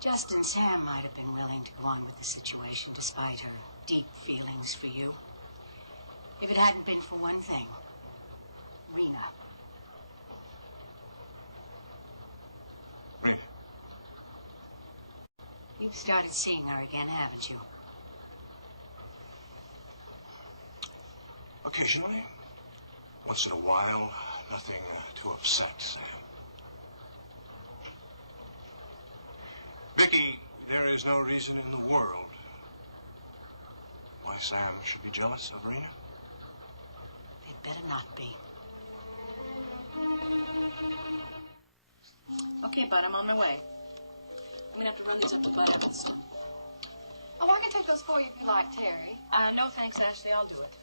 Justin, Sam might have been willing to go on with the situation despite her deep feelings for you. If it hadn't been for one thing, Rena. Rena? You've started seeing her again, haven't you? Occasionally. Once in a while. Nothing to upset Sam. Vicky, there is no reason in the world why Sam should be jealous of Rena. It better not be. Okay, Bud, I'm on my way. I'm gonna have to run these up to Bud Evanston. Oh, I can take those for you if you like, Terry. No thanks, Ashley. I'll do it.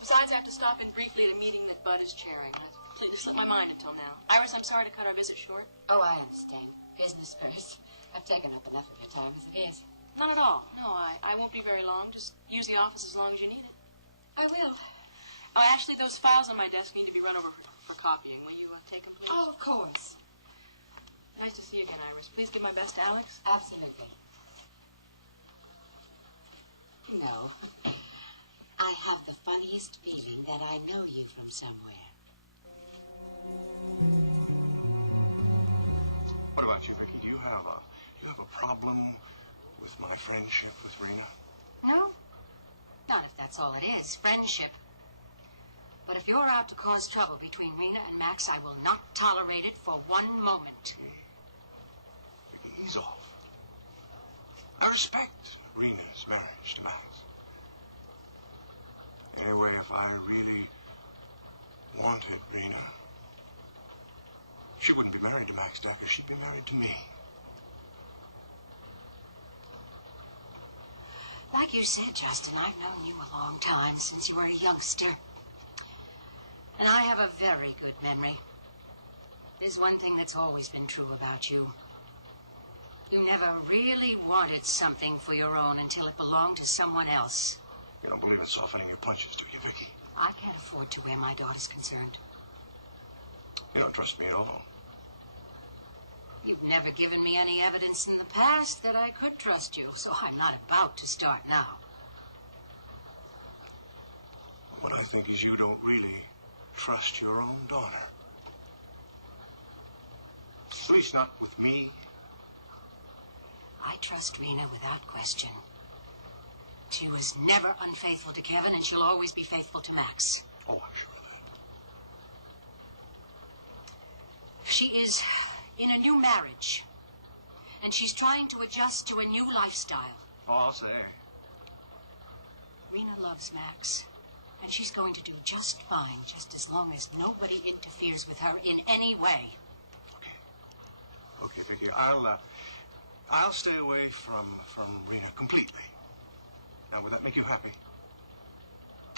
Besides, I have to stop in briefly at a meeting that Bud is chairing. I completely slipped my mind until now. Iris, I'm sorry to cut our visit short. Oh, I understand. Business first. I've taken up enough of your time as it is. Not at all. No, I won't be very long. Just use the office as long as you need it. I will. Oh, Ashley, those files on my desk need to be run over for copying. Will you take them, please? Oh, of course. Nice to see you again, Iris. Please give my best to Alex. Absolutely. No. I have the funniest feeling that I know you from somewhere. What about you, Vicky? Do you have a problem with my friendship with Rena? No. Not if that's all it is. Friendship. But if you're out to cause trouble between Rena and Max, I will not tolerate it for one moment. Vicky, ease off. I respect Rena's marriage to Max. Anyway, if I really wanted Rena, She wouldn't be married to Max Dekker. She'd be married to me. Like you said, Justin, I've known you a long time, since you were a youngster. And I have a very good memory. There's one thing that's always been true about you. You never really wanted something for your own until it belonged to someone else. You don't believe in softening your punches, do you, Vicky? I can't afford to where my daughter's concerned. You don't trust me at all. You've never given me any evidence in the past that I could trust you, so I'm not about to start now. What I think is you don't really trust your own daughter. At least not with me. I trust Rena without question. She was never unfaithful to Kevin, and she'll always be faithful to Max. Oh, I'm sure of that. She is in a new marriage, and she's trying to adjust to a new lifestyle. Oh, I'll say. Rena loves Max, and she's going to do just fine, just as long as nobody interferes with her in any way. Okay, Vicky, I'll stay away from Rena completely. Now, would that make you happy?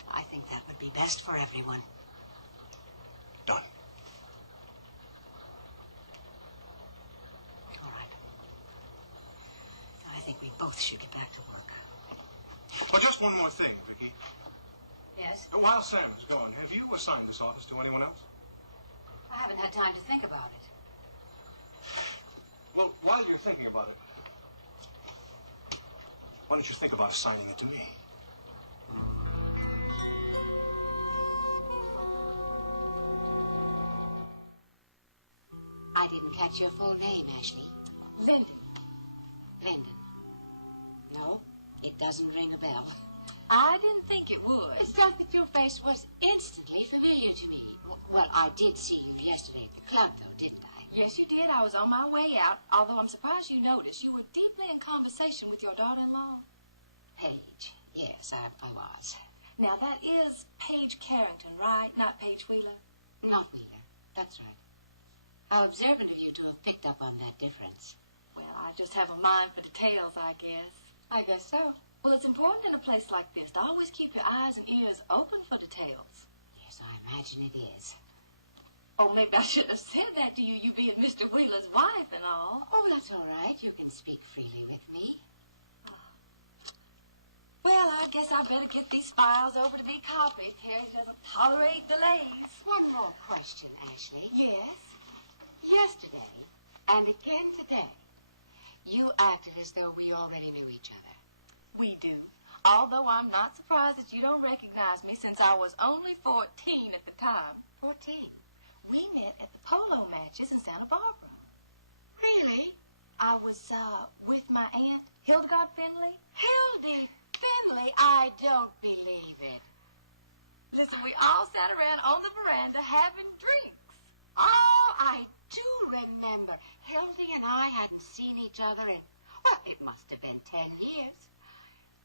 I think that would be best for everyone. Done. All right. I think we both should get back to work. Oh, just one more thing, Vicky. Yes? While Sam is gone, have you assigned this office to anyone else? I haven't had time to think about it. Well, while you're thinking about it, why don't you think about assigning it to me? I didn't catch your full name, Ashley. Linden. Linden. No, it doesn't ring a bell. I didn't think it would. It's just that your face was instantly familiar to me. Well, I did see you yesterday at the club, though, didn't I? Yes, you did. I was on my way out, although I'm surprised you noticed. You were deeply in conversation with your daughter-in-law. Paige. Yes, I was. Now, that is Paige Carrington, right? Not Paige Wheeler? Not Wheeler. That's right. How observant of you to have picked up on that difference. Well, I just have a mind for details, I guess. I guess so. Well, it's important in a place like this to always keep your eyes and ears open for details. Yes, I imagine it is. Oh, maybe I shouldn't have said that to you, you being Mr. Wheeler's wife and all. Oh, that's all right. You can speak freely with me. Well, I guess I better get these files over to be copied. Terry doesn't tolerate delays. One more question, Ashley. Yes? Yesterday, and again today, you acted as though we already knew each other. We do. Although I'm not surprised that you don't recognize me, since I was only 14 at the time. 14? We met at the polo matches in Santa Barbara. Really? I was, with my aunt, Hildegard Finley. Hildy Finley? I don't believe it. Listen, we all sat around on the veranda having drinks. Oh, I do remember. Hildy and I hadn't seen each other in, well, it must have been 10 years.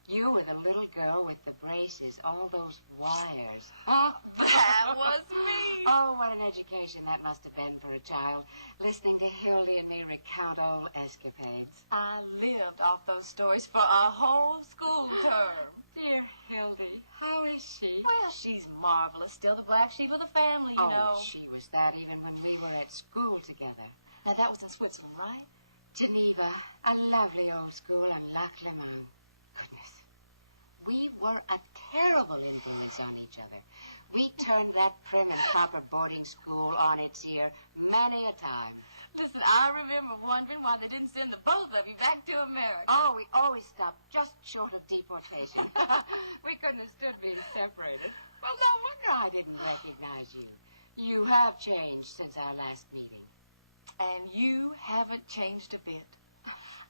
You were the little girl with the braces, all those wires. Huh? That was me. Oh, what an education that must have been for a child, listening to Hildy and me recount old escapades. I lived off those stories for a whole school term. Dear Hildy, how is she? Well, she's marvelous. Still the black sheep of the family, you know. Oh, she was that even when we were at school together. Now, that was in Switzerland, right? Geneva, a lovely old school on Lac Le Mans. Goodness. We were a terrible influence on each other. We turned that prim and proper boarding school on its ear many a time. Listen, I remember wondering why they didn't send the both of you back to America. Oh, we always stopped just short of deportation. We couldn't have stood being separated. Well, no wonder I didn't recognize you. You have changed since our last meeting. And you haven't changed a bit.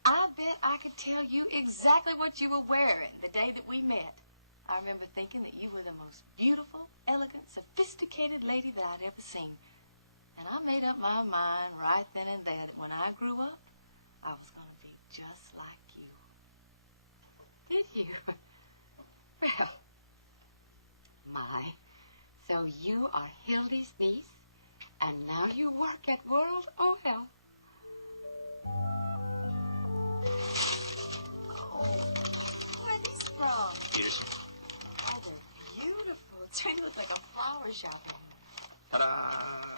I bet I could tell you exactly what you were wearing the day that we met. I remember thinking that you were the most beautiful, elegant, sophisticated lady that I'd ever seen. And I made up my mind right then and there that when I grew up, I was going to be just like you. Did you? Well, my. So you are Hildy's niece, And now you work at World Oil. Where are these from? Peterson. Oh, they're beautiful. It certainly looks like a flower shop in here. Ta-da!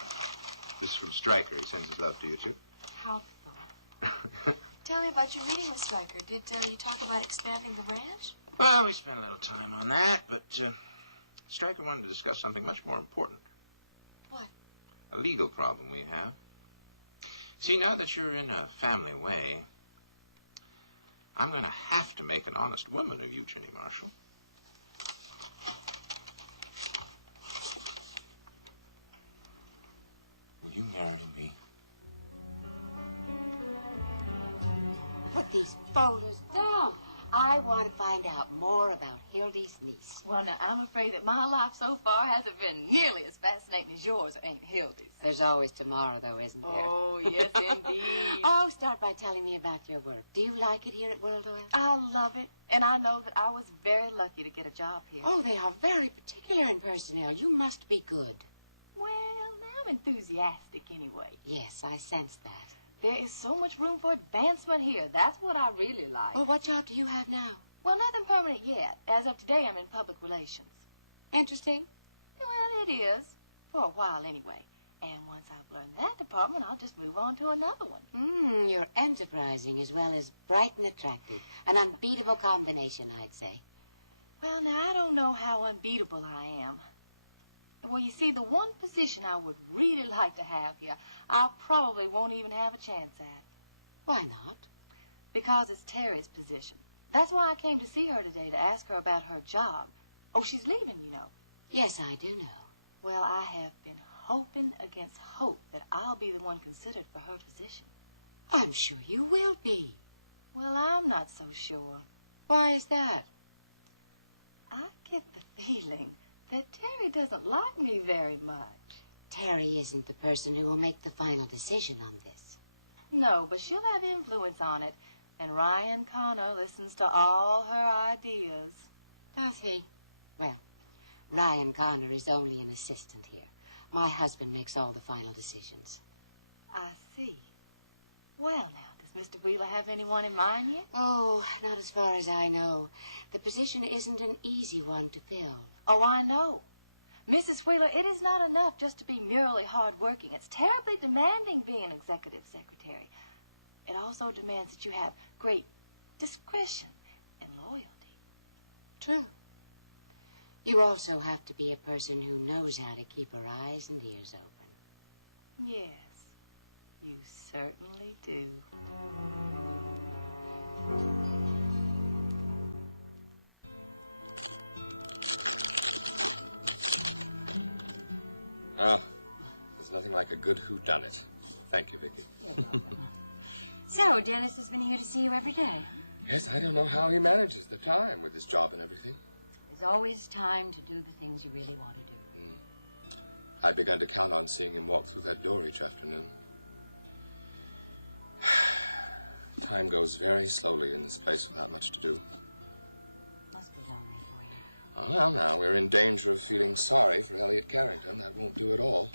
This is from Stryker. He sends his love to you, too. How thoughtful. Tell me about your meeting with Stryker. Did you talk about expanding the ranch? Well, we spent a little time on that, but Stryker wanted to discuss something much more important. What? A legal problem we have. See, now that you're in a family way, I'm going to have to make an honest woman of you, Ginny Marshall. Will you marry me? Put these folders down. I want to find out more about Hildy's niece. Well, now, I'm afraid that my life so far hasn't been nearly as fascinating as yours, Aunt Hildy's. There's always tomorrow, though, isn't there? Oh, yes, indeed. Oh, start by telling me about your work. Do you like it here at World Oil? I love it, and I know that I was very lucky to get a job here. Oh, they are very particular in personnel. You must be good. Well, now I'm enthusiastic anyway. Yes, I sense that. There is so much room for advancement here. That's what I really like. Well, what job do you have now? Well, nothing permanent yet. As of today, I'm in public relations. Interesting? Well, it is. For a while, anyway. And once I've learned that department, I'll just move on to another one. You're enterprising as well as bright and attractive. An unbeatable combination, I'd say. Well, now, I don't know how unbeatable I am. Well, you see, the one position I would really like to have here, I probably won't even have a chance at. Why not? Because it's Terry's position. That's why I came to see her today, to ask her about her job. Oh, she's leaving, you know. Yes, I do know. Well, I have been hoping against hope that I'll be the one considered for her position. I'm sure you will be. Well, I'm not so sure. Why is that? I get the feeling that Terry doesn't like me very much. Terry isn't the person who will make the final decision on this. No, but she'll have influence on it. And Ryan Connor listens to all her ideas. Does he? Well, Ryan Connor is only an assistant here. My husband makes all the final decisions. I see. Well, now, does Mr. Wheeler have anyone in mind yet? Oh, not as far as I know. The position isn't an easy one to fill. Oh, I know. Mrs. Wheeler, it is not enough just to be merely hard-working. It's terribly demanding being an executive secretary. It also demands that you have great discretion and loyalty. True. You also have to be a person who knows how to keep her eyes and ears open. Yes, you certainly do. Ah, there's nothing like a good whodunit. Thank you, Vicky. You're welcome. So, Dennis has been here to see you every day. Yes, I don't know how he manages the time with his job and everything. There's always time to do the things you really want to do. I'd begun to count on seeing him walk through that door each afternoon. Time goes very slowly in this place without much to do. Must be lonely for you. Oh, well, now, we're in danger of feeling sorry for Elliot Carrington. That won't do at all.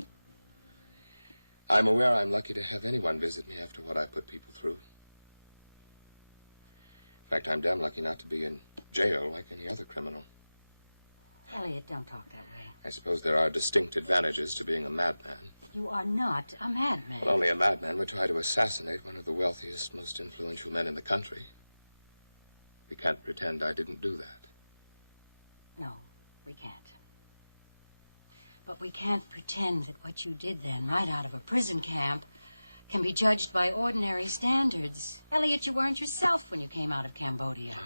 I'm aware I'm lucky to have anyone visit me after what I put people through. In fact, I'm damn lucky not to be in jail like any other criminal. Elliot, don't talk that way. I suppose there are distinct advantages to being a madman. You are not a madman. Well, only a madman would try to assassinate one of the wealthiest, most influential men in the country. We can't pretend I didn't do that. No, we can't. But we can't pretend that what you did then, right out of a prison camp, can be judged by ordinary standards. Elliot, you weren't yourself when you came out of Cambodia.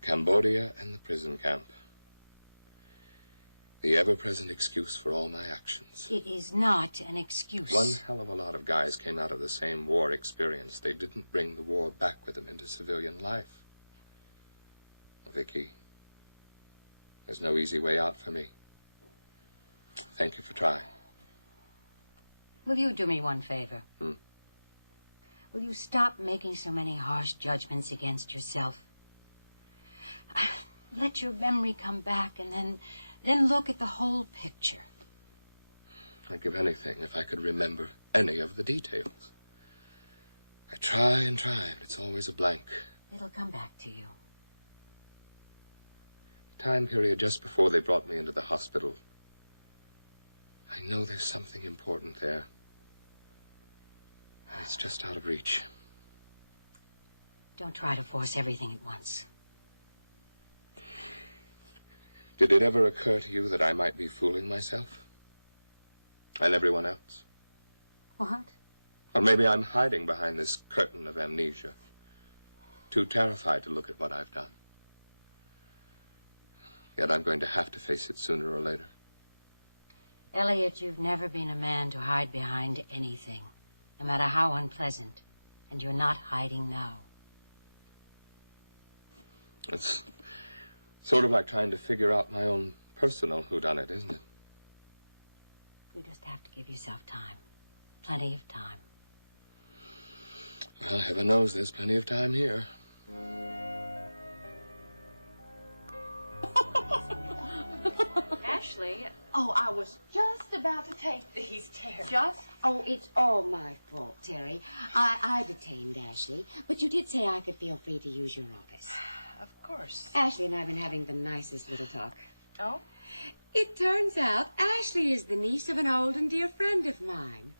Cambodia and the prison camp. The ever-present excuse for all my actions. It is not an excuse. One hell of a lot of guys came out of the same war experience. They didn't bring the war back with them into civilian life. Vicky, there's no easy way out for me. Thank you for trying. Will you do me one favor? Will you stop making so many harsh judgments against yourself? let your memory come back and then look at the whole picture. I'd give anything if I could remember any of the details. I try and try, but it's always a blank. It'll come back to you. Time period just before they brought me into the hospital. I know there's something important there. And it's just out of reach. Don't try to force everything at once. Did it ever occur to you that I might be fooling myself? And everyone else? What? Or maybe I'm hiding behind this curtain of amnesia. Too terrified to look at what I've done. Yet I'm going to have to face it sooner or later. Elliot, you've never been a man to hide behind anything, no matter how unpleasant. And you're not hiding now. It's sort of like trying to figure out my own personal whodunit, isn't it? You just have to give yourself time. Plenty of time. Well, heaven knows there's plenty of time here. Ashley, oh, I was just about to take these tears. Just? Oh, it's all my fault, Terry. I detained Ashley, but you did say I could feel free to use your office. Of course. Ashley and I have been having the nicest little talk. Oh? It turns out Ashley is the niece of an old and dear friend of mine.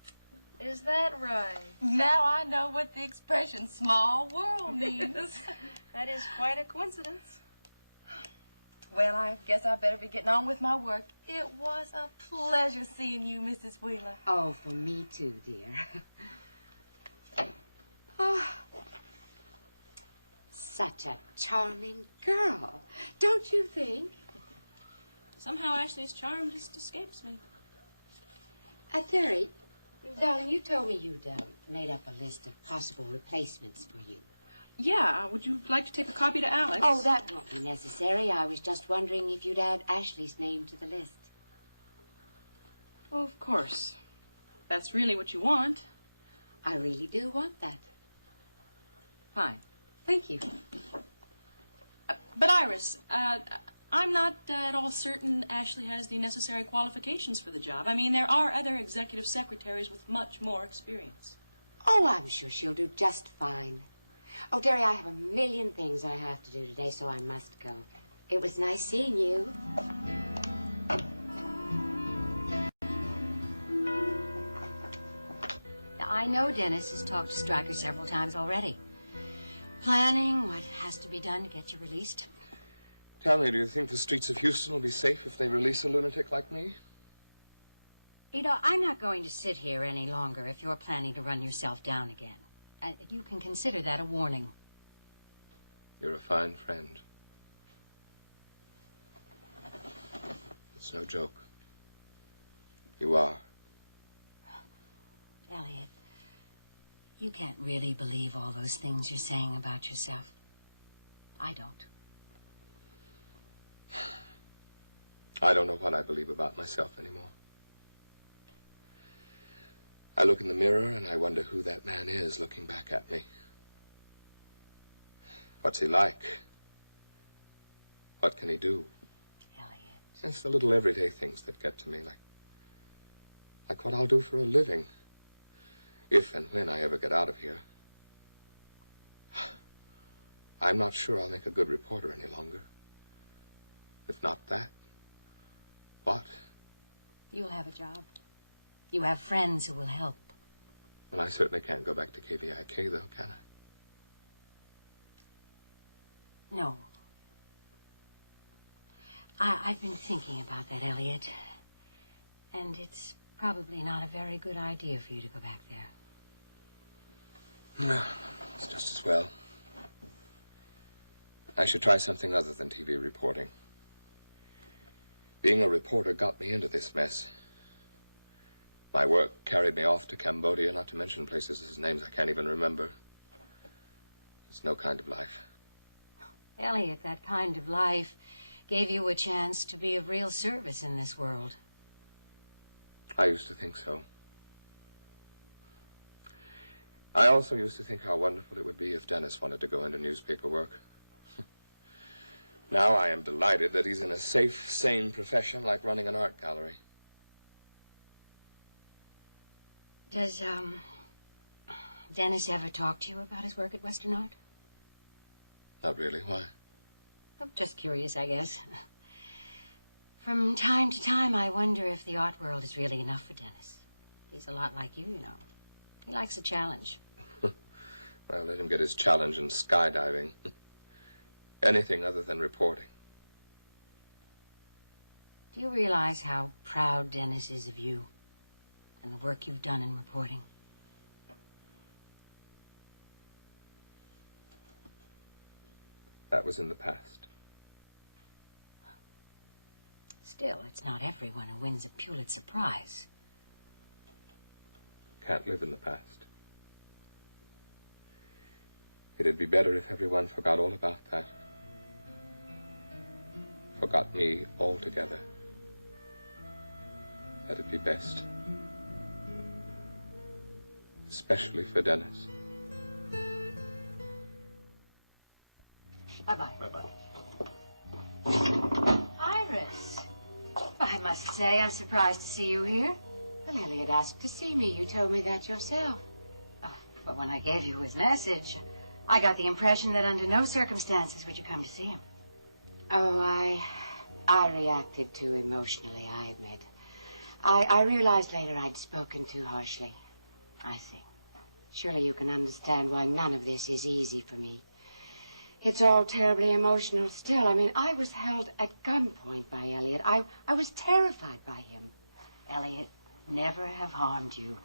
Is that right? Now I know what the expression small world means. That is quite a coincidence. Well, I guess I better be getting on with my work. It was a pleasure seeing you, Mrs. Wheeler. Oh, for me too, dear. Oh, such a charming girl, don't you think? Somehow Ashley's charm just escapes me. Terry, darling, you told me you'd made up a list of possible replacements for you. Yeah, would you like to take a copy to Alex? Oh, that won't be necessary. I was just wondering if you'd add Ashley's name to the list. Oh, of course. That's really what you want. I really do want that. Fine. Thank you. But Iris, I'm not at all certain Ashley has the necessary qualifications for the job. I mean, there are other executive secretaries with much more experience. Oh, I'm sure she'll do just fine. Oh, Terry, I have a million things I have to do today, so I must go. It was nice seeing you. I know Dennis has talked to Stryker several times already. Planning what has to be done to get you released. Tell me, do you think the streets of Houston will be safe if they release a lunatic like me? You know, I'm not going to sit here any longer if you're planning to run yourself down again. You can consider that a warning. You're a fine friend. It's no joke. You are. Elliot, you can't really believe all those things you're saying about yourself. I don't. I don't know what I believe about myself anymore. I look in the mirror and I wonder who that man is looking back at me. What's he like? What can he do? Elliot. It's the little everyday things that get to me, like what I'll do for a living. If and when I ever get out of here. I'm not sure I'll make a good reporter any longer. If not that, what? You'll have a job. You have friends who will help. Well, I certainly can't go back to KVIK, though, can I? No. I've been thinking about that, Elliot. And it's probably not a very good idea for you to go back there. Well, it's just as well. I should try something other than TV reporting. Being a reporter got me into this mess. My work carried me off to Cambodia, not to mention places whose names I can't even remember. It's no kind of life. Elliot, that kind of life gave you a chance to be of real service in this world. I used to think so. I also used to think how wonderful it would be if Dennis wanted to go into newspaper work. Now I am delighted that he's in a safe, sane profession like running an art gallery. Does, Dennis ever talk to you about his work at Western Art? Not really. Why? Oh, just curious, I guess. From time to time, I wonder if the art world is really enough for Dennis. He's a lot like you know. He likes a challenge. Well, let him get his challenge in skydiving. Anything other than reporting. Do you realize how proud Dennis is of you and the work you've done in reporting? That was in the past. Still, it's not everyone who wins a Pulitzer Prize. Can't live in the past. It'd be better if everyone forgot all about that. Forgot me altogether. That'd be best. Especially for Dennis. Bye-bye. Bye-bye. Iris. I must say, I'm surprised to see you here. Well, Elliot asked to see me. You told me that yourself. But when I gave you his message, I got the impression that under no circumstances would you come to see him. Oh, I reacted too emotionally, I admit. I realized later I'd spoken too harshly. I see. Surely you can understand why none of this is easy for me. It's all terribly emotional still. I mean, I was held at gunpoint by Elliot. I was terrified by him. Elliot never have harmed you.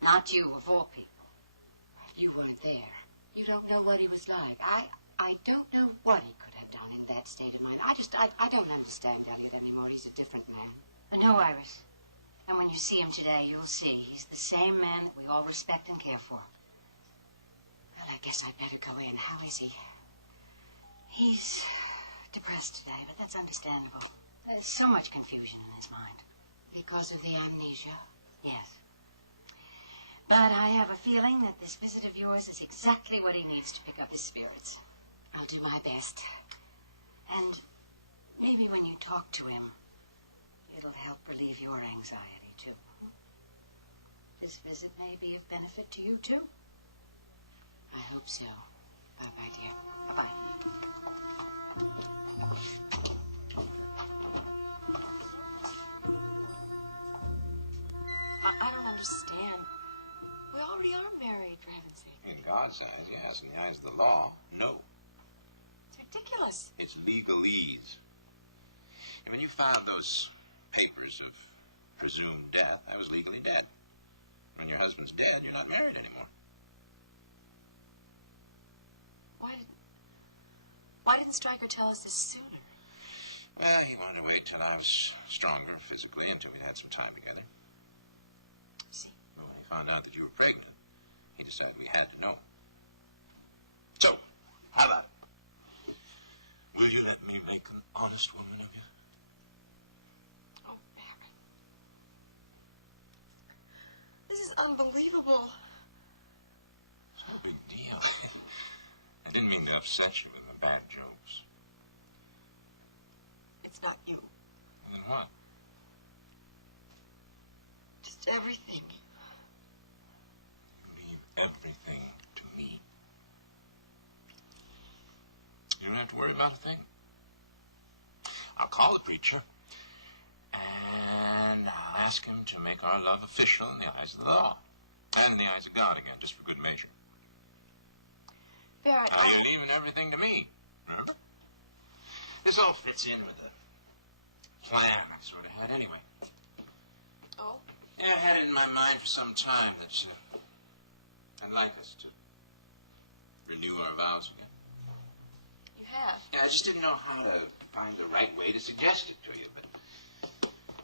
Not you, of all people. You weren't there. You don't know what he was like. I don't know what he could have done in that state of mind. I don't understand Elliot anymore. He's a different man. No, Iris. And when you see him today, you'll see he's the same man that we all respect and care for. Well, I guess I'd better go in. How is he? He's depressed today, but that's understandable. There's so much confusion in his mind. Because of the amnesia? Yes. But I have a feeling that this visit of yours is exactly what he needs to pick up his spirits. I'll do my best. And maybe when you talk to him, it'll help relieve your anxiety, too. This visit may be of benefit to you, too. I hope so. Bye-bye, dear. Bye-bye. I don't understand. We already are married, for heaven's sake. In God's eyes, yes. In the eyes of the law, no. It's ridiculous. It's legalese. And when you filed those papers of presumed death, I was legally dead. When your husband's dead, you're not married anymore. Why didn't Stryker tell us this sooner? Well, he wanted to wait till I was stronger physically, until we'd had some time together. See? But when he found out that you were pregnant, he decided we had to know. So, how about it? Will you let me make an honest woman of you? Oh, Barry. This is unbelievable. It's no big deal. I didn't mean to upset you with my bad jokes. It's not you. And then what? Just everything. You leave everything to me. You don't have to worry about a thing. I'll call the preacher, and I'll ask him to make our love official in the eyes of the law. And in the eyes of God again, just for good measure. Barry, You're leaving everything to me, remember? This all fits in with the plan I sort of had anyway. Oh? Yeah, I had it in my mind for some time that I'd like us to renew our vows again. You have? Yeah, I just didn't know how to find the right way to suggest it to you, but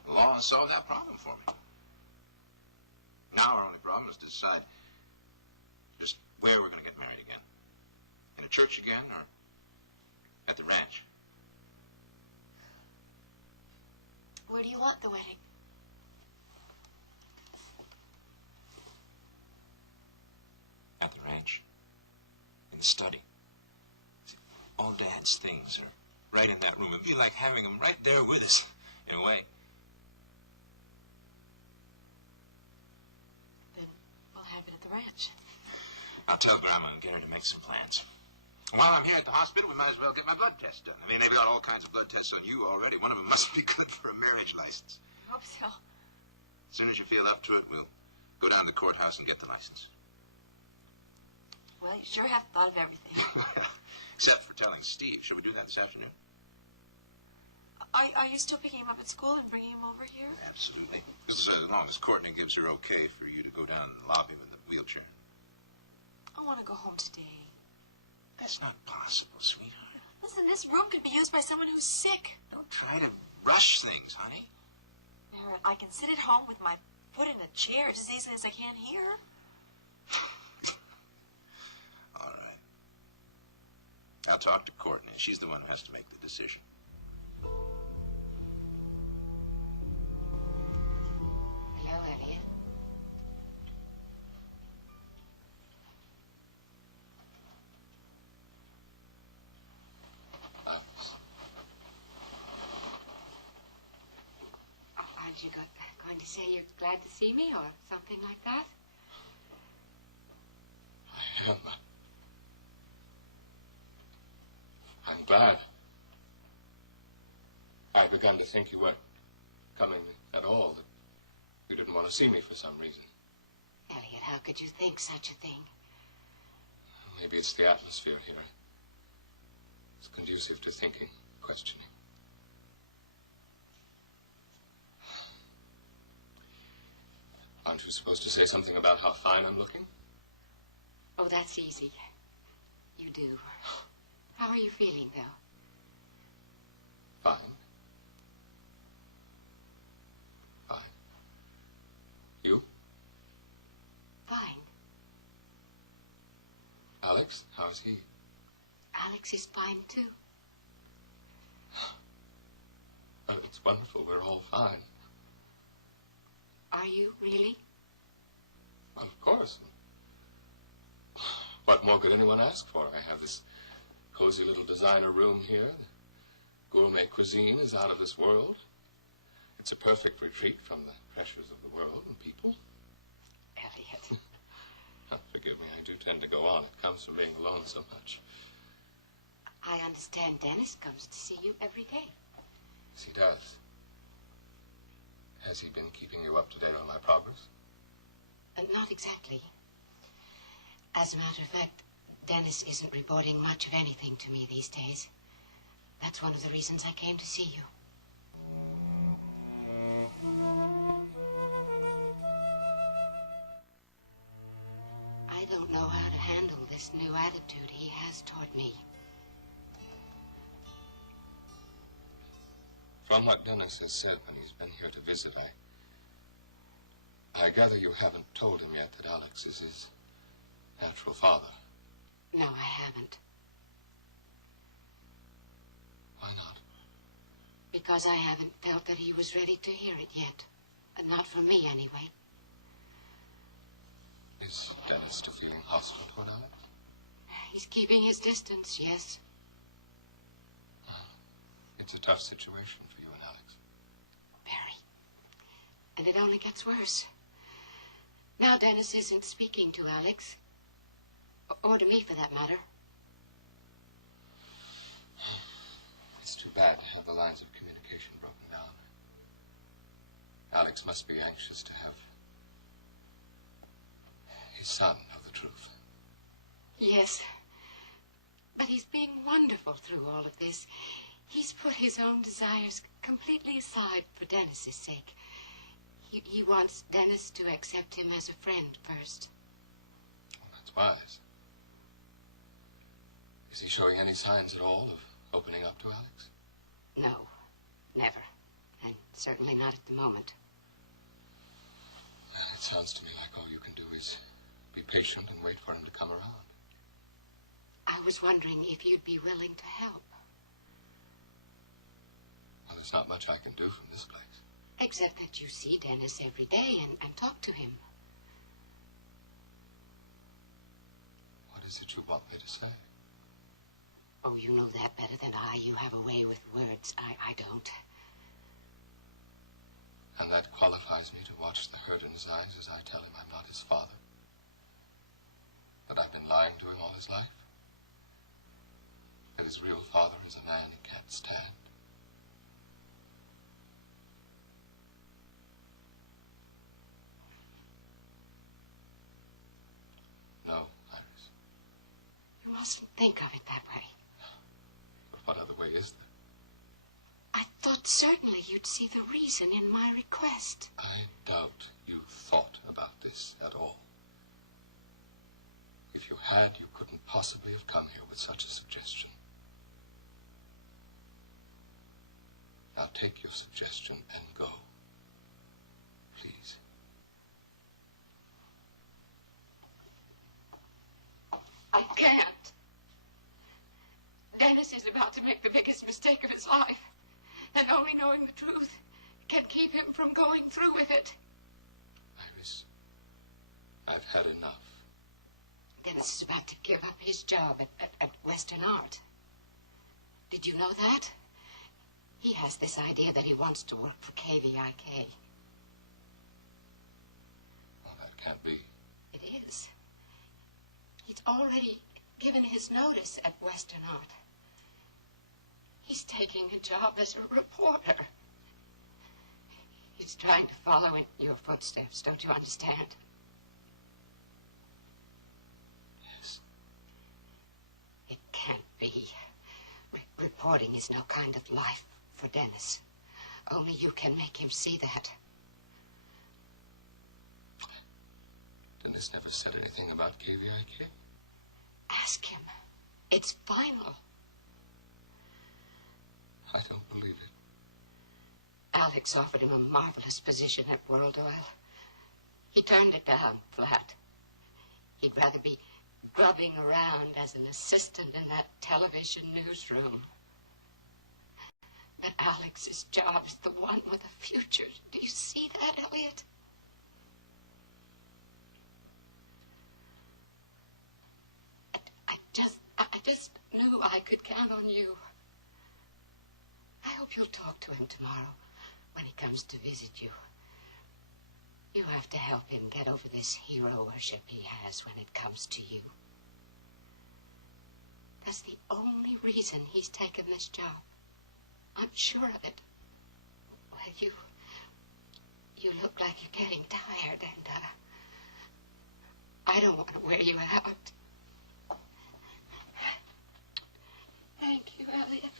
the law has solved that problem for me. Now our only problem is to decide just where we're going to get married again. In a church again, or at the ranch? Where do you want the wedding? At the ranch. In the study. See, all Dad's things are right in that room. It'd be like having him right there with us, in a way. Then we'll have it at the ranch. I'll tell Grandma and get her to make some plans. While I'm here at the hospital, we might as well get my blood test done. I mean, they've got all kinds of blood tests on you already. One of them must be good for a marriage license. I hope so. As soon as you feel up to it, we'll go down to the courthouse and get the license. Well, you sure have thought of everything. Except for telling Steve. Shall we do that this afternoon? Are you still picking him up at school and bringing him over here? Absolutely. Just as long as Courtney gives her okay for you to go down and lobby him in the wheelchair. I want to go home today. That's not possible, sweetheart. Listen, this room could be used by someone who's sick. Don't try to rush things, honey. Barrett, I can sit at home with my foot in a chair just as easily as I can here. All right. I'll talk to Courtney. She's the one who has to make the decision. Hello, Elliot. Aren't you going to say you're glad to see me or something like that? I am. I'm glad. I'd begun to think you weren't coming at all, that you didn't want to see me for some reason. Elliot, how could you think such a thing? Maybe it's the atmosphere here. It's conducive to thinking, questioning. Aren't you supposed to say something about how fine I'm looking? Oh, that's easy. You do. How are you feeling, though? Fine. Fine. You? Fine. Alex, how is he? Alex is fine, too. Well, it's wonderful. We're all fine. Are you, really? Well, of course. What more could anyone ask for? I have this cozy little designer room here. The gourmet cuisine is out of this world. It's a perfect retreat from the pressures of the world and people. Elliot. Forgive me, I do tend to go on. It comes from being alone so much. I understand Dennis comes to see you every day. Yes, he does. Has he been keeping you up to date on my progress? Not exactly. As a matter of fact, Dennis isn't reporting much of anything to me these days. That's one of the reasons I came to see you. I don't know how to handle this new attitude he has toward me. From what Dennis has said when he's been here to visit, I gather you haven't told him yet that Alex is his natural father. No, I haven't. Why not? Because I haven't felt that he was ready to hear it yet. Not from me, anyway. Is Dennis still feeling hostile toward Alex? He's keeping his distance, yes. It's a tough situation for you and Alex. Very. And it only gets worse. Now Dennis isn't speaking to Alex. Or to me, for that matter. It's too bad to have the lines of communication broken down. Alex must be anxious to have his son know the truth. Yes. But he's being wonderful through all of this. He's put his own desires completely aside for Dennis's sake. He wants Dennis to accept him as a friend first. Well, that's wise. Is he showing any signs at all of opening up to Alex? No, never. And certainly not at the moment. It sounds to me like all you can do is be patient and wait for him to come around. I was wondering if you'd be willing to help. Well, there's not much I can do from this place. Except that you see Dennis every day and talk to him. What is it you want me to say? Oh, you know that better than I. You have a way with words. I don't. And that qualifies me to watch the hurt in his eyes as I tell him I'm not his father. That I've been lying to him all his life. That his real father is a man he can't stand. No, Iris. You mustn't think of it that way. But what other way is there? I thought certainly you'd see the reason in my request. I doubt you thought about this at all. If you had, you couldn't possibly have come here with such a suggestion. Now take your suggestion and go. Please. I can't. Dennis is about to make the biggest mistake of his life. And only knowing the truth can keep him from going through with it. Iris, I've had enough. Dennis is about to give up his job at Western Art. Did you know that? He has this idea that he wants to work for KVIK. Well, that can't be. It is. He's already given his notice at Western Art. He's taking a job as a reporter. He's trying to follow in your footsteps, don't you understand? Yes. It can't be. Reporting is no kind of life for Dennis. Only you can make him see that. Dennis never said anything about KVIK. Ask him. It's final. I don't believe it. Alex offered him a marvelous position at World Oil. He turned it down flat. He'd rather be grubbing around as an assistant in that television newsroom. But Alex's job is the one with a future. Do you see that, Elliot? I just knew I could count on you. I hope you'll talk to him tomorrow when he comes to visit you. You have to help him get over this hero worship he has when it comes to you. That's the only reason he's taken this job. I'm sure of it. Well, you look like you're getting tired, and I don't want to wear you out. Thank you, Elliot.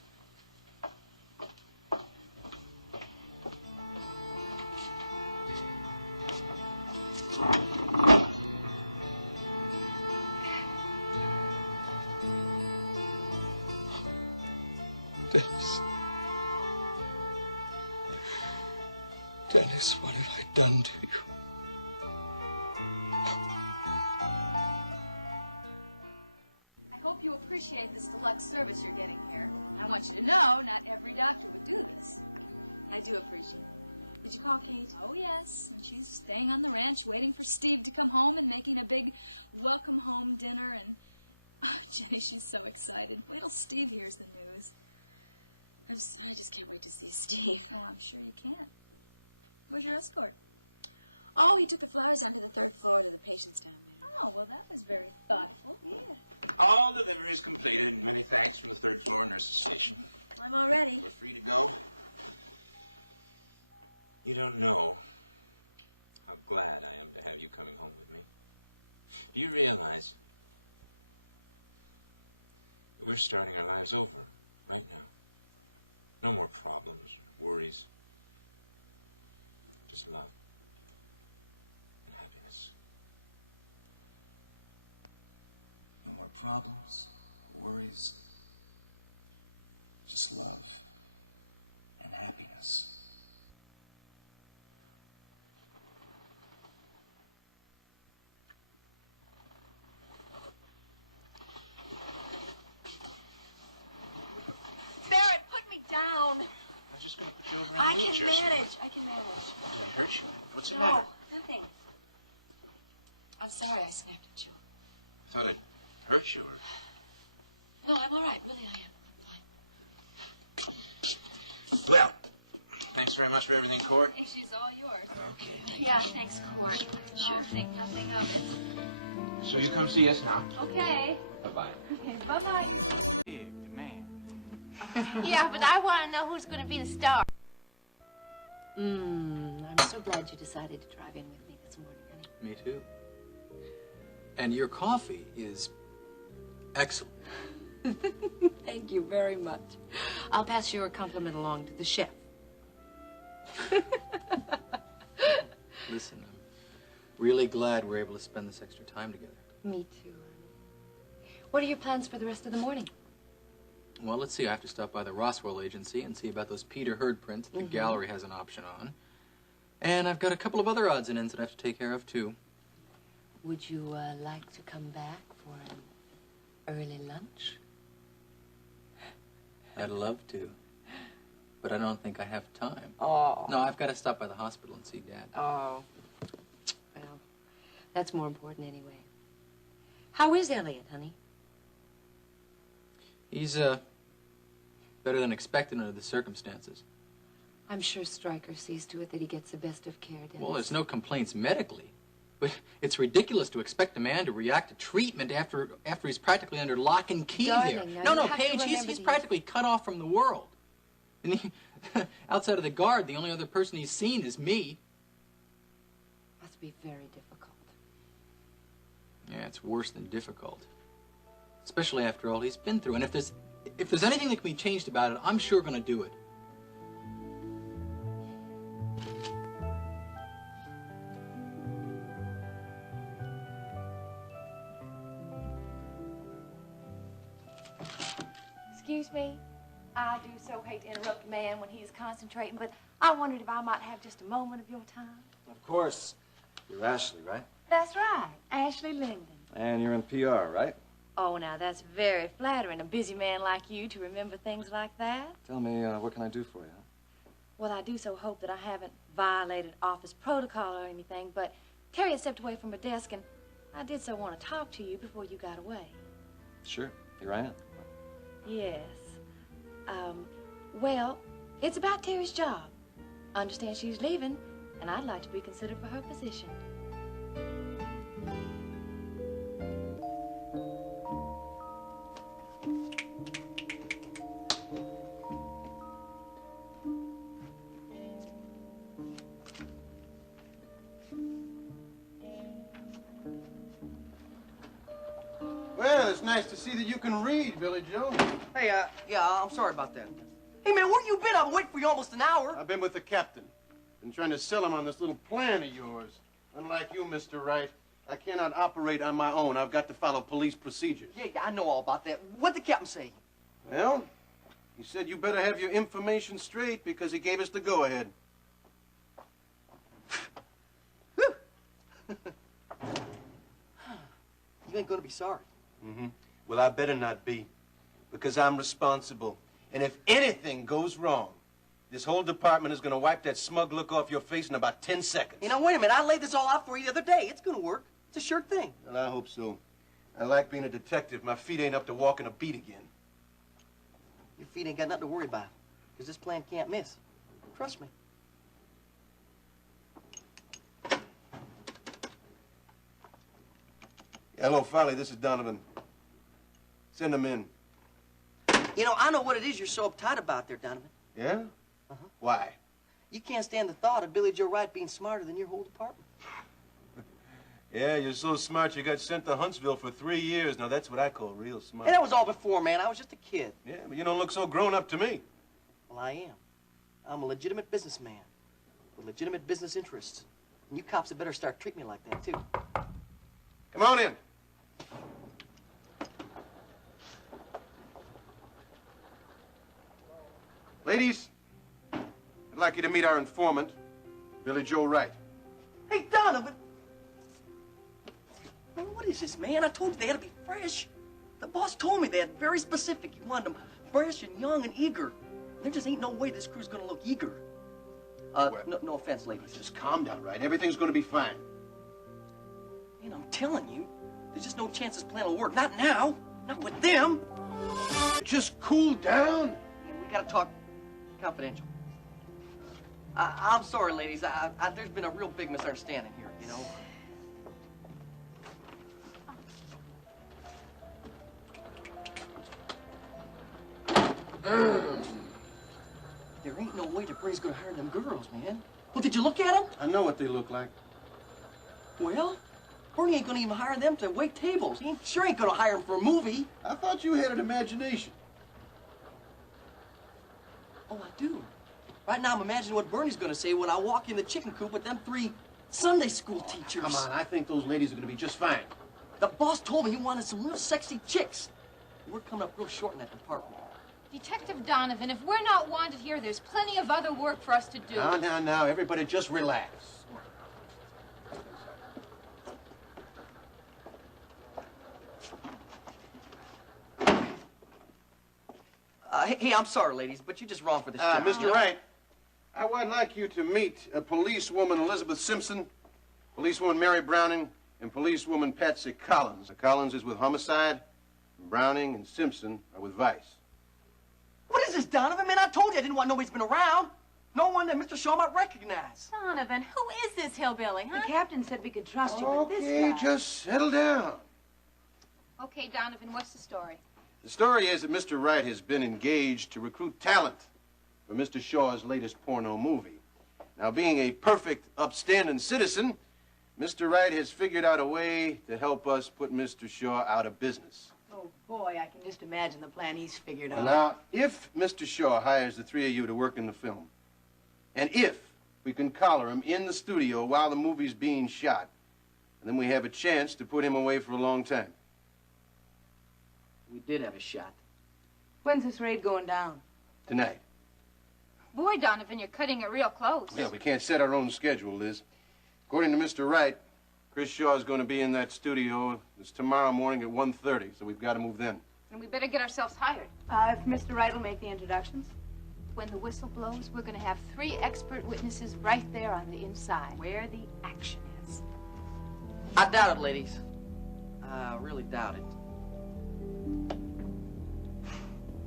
Dennis. Dennis, what have I done to you? I hope you appreciate this deluxe service you're getting here. I want you to know not every doctor would do this. I do appreciate it. Did you call Kate? Oh, yes. And she's staying on the ranch waiting for Steve to come home and making a big welcome home dinner. And, oh, Jenny, she's so excited. Wait till Steve hears the news. I just can't wait to see Steve. Oh, I'm sure you can't. Where's your escort? Oh, he took the flowers down to the 3rd floor to the patients down there. Oh, well, that was very thoughtful. Yeah. All deliveries completed. Many thanks from the 3rd floor nurses station. I'm all ready. We're free to go. You don't know how glad I am to have you coming home with me. Do you realize that we're starting our lives over right now? No more problems or worries. Just love and happiness. No more problems, worries. Just love and happiness. Barrett, put me down. I was just going to put you over in a I wheelchair. can manage. I can manage. Did I hurt you? What's the No, matter? nothing. I'm sorry I snapped at you. I thought I'd hurt you or... No, I'm all right. Really, I am. Well, thanks very much for everything, Court. Hey, she's all yours. Okay. Yeah, thanks, Court. Sure. Think nothing of it. So you come see us now. Okay. Yeah, but I want to know who's going to be the star. I'm so glad you decided to drive in with me this morning, honey. Me too. And your coffee is excellent. Thank you very much. I'll pass your compliment along to the chef. Listen, I'm really glad we're able to spend this extra time together. Me too, honey. What are your plans for the rest of the morning? Well, let's see. I have to stop by the Roswell Agency and see about those Peter Hurd prints that the gallery has an option on. And I've got a couple of other odds and ends that I have to take care of, too. Would you like to come back for an early lunch? I'd love to. But I don't think I have time. Oh. No, I've got to stop by the hospital and see Dad. Oh. Well, that's more important anyway. How is Elliot, honey? He's, better than expected under the circumstances. I'm sure Stryker sees to it that he gets the best of care, Dennis. Well, there's no complaints medically. But it's ridiculous to expect a man to react to treatment after he's practically under lock and key Darling, there. now No, you have to Paige, he's remember practically cut off from the world. And he, outside of the guard, the only other person he's seen is me. Must be very difficult. Yeah, it's worse than difficult. Especially after all he's been through. And if there's anything that can be changed about it, I'm sure going to do it. Excuse me. I do so hate to interrupt a man when he's concentrating, but I wondered if I might have just a moment of your time. Of course. You're Ashley, right? That's right, Ashley Linden. And you're in PR, right? Oh, now that's very flattering, a busy man like you to remember things like that. Tell me, what can I do for you? Well, I do so hope that I haven't violated office protocol or anything, but Terry had stepped away from her desk, and I did so want to talk to you before you got away. Sure. Here I am. Yes. Well, it's about Terry's job. I understand she's leaving, and I'd like to be considered for her position. Well, it's nice to see that you can read, Billy Joe. Hey, yeah, I'm sorry about that. Hey, man, where you been? I've been waiting for you almost an hour. I've been with the captain. Been trying to sell him on this little plan of yours. Unlike you, Mr. Wright, I cannot operate on my own. I've got to follow police procedures. Yeah, I know all about that. What'd the captain say? Well, he said you better have your information straight because he gave us the go-ahead. You ain't gonna be sorry. Mm-hmm. Well, I better not be, because I'm responsible. And if anything goes wrong, this whole department is gonna wipe that smug look off your face in about 10 seconds. You know, wait a minute. I laid this all out for you the other day. It's gonna work. It's a sure thing. Well, I hope so. I like being a detective. My feet ain't up to walking a beat again. Your feet ain't got nothing to worry about, because this plan can't miss. Trust me. Hello, Folly. This is Donovan. Send him in. You know, I know what it is you're so uptight about there, Donovan. Yeah? Uh-huh. Why? You can't stand the thought of Billy Joe Wright being smarter than your whole department. Yeah, you're so smart you got sent to Huntsville for 3 years. Now, that's what I call real smart. And that was all before, man. I was just a kid. Yeah, but you don't look so grown up to me. Well, I am. I'm a legitimate businessman with legitimate business interests. And you cops had better start treating me like that, too. Come on in. Ladies, I'd like you to meet our informant, Billy Joe Wright. Hey, Donovan! Man, what is this, man? I told you they had to be fresh. The boss told me that. Very specific. He wanted them fresh and young and eager. There just ain't no way this crew's gonna look eager. No offense, ladies. Just calm down, Wright? Everything's gonna be fine. Man, I'm telling you, there's just no chance this plan will work. Not now. Not with them. Just cool down. Yeah, we gotta talk confidential. I'm sorry, ladies. There's been a real big misunderstanding here, you know. There ain't no way that Bernie's gonna hire them girls, man. Well, did you look at them? I know what they look like. Well, Bernie ain't gonna even hire them to wait tables. He sure ain't gonna hire them for a movie. I thought you had an imagination. Oh, I do. Right now, I'm imagining what Bernie's gonna say when I walk in the chicken coop with them 3 Sunday school teachers. Come on, I think those ladies are gonna be just fine. The boss told me he wanted some real sexy chicks. We're coming up real short in that department. Detective Donovan, if we're not wanted here, there's plenty of other work for us to do. Now, everybody just relax. Hey, I'm sorry, ladies, but you're just wrong for this job. Mr. Wright, I would like you to meet policewoman Elizabeth Simpson, policewoman Mary Browning, and policewoman Patsy Collins. Collins is with homicide, and Browning and Simpson are with vice. What is this, Donovan? Man, I told you I didn't want nobody's been around. No one that Mr. Shaw might recognize. Donovan, who is this hillbilly, huh? The captain said we could trust you with this guy. Okay, just settle down. Okay, Donovan, what's the story? The story is that Mr. Wright has been engaged to recruit talent for Mr. Shaw's latest porno movie. Now, being a perfect, upstanding citizen, Mr. Wright has figured out a way to help us put Mr. Shaw out of business. Oh, boy, I can just imagine the plan he's figured out. Now, if Mr. Shaw hires the 3 of you to work in the film, and if we can collar him in the studio while the movie's being shot, then we have a chance to put him away for a long time. We did have a shot. When's this raid going down? Tonight. Boy, Donovan, you're cutting it real close. Yeah, we can't set our own schedule, Liz. According to Mr. Wright, Chris Shaw's going to be in that studio. It's tomorrow morning at 1:30, so we've got to move then. And we better get ourselves hired. If Mr. Wright will make the introductions. When the whistle blows, we're going to have 3 expert witnesses right there on the inside, where the action is. I doubt it, ladies. I really doubt it.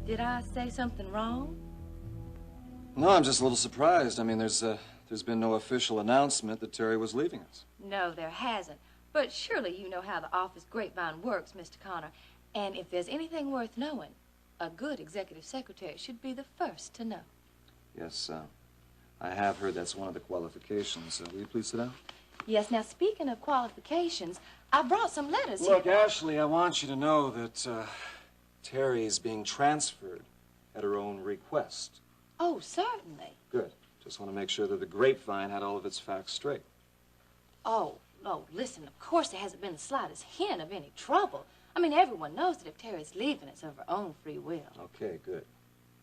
Did I say something wrong? No, I'm just a little surprised. I mean, there's been no official announcement that Terry was leaving us. No, there hasn't. But surely you know how the office grapevine works, Mr. Connor. And if there's anything worth knowing, a good executive secretary should be the first to know. Yes, I have heard that's one of the qualifications. Will you please sit down? Yes, now speaking of qualifications, I brought some letters Look, here. Ashley, I want you to know that Terry is being transferred at her own request. Oh, certainly. Good. Just want to make sure that the grapevine had all of its facts straight. Oh, listen, of course there hasn't been the slightest hint of any trouble. I mean, everyone knows that if Terry's leaving, it's of her own free will. Okay, good.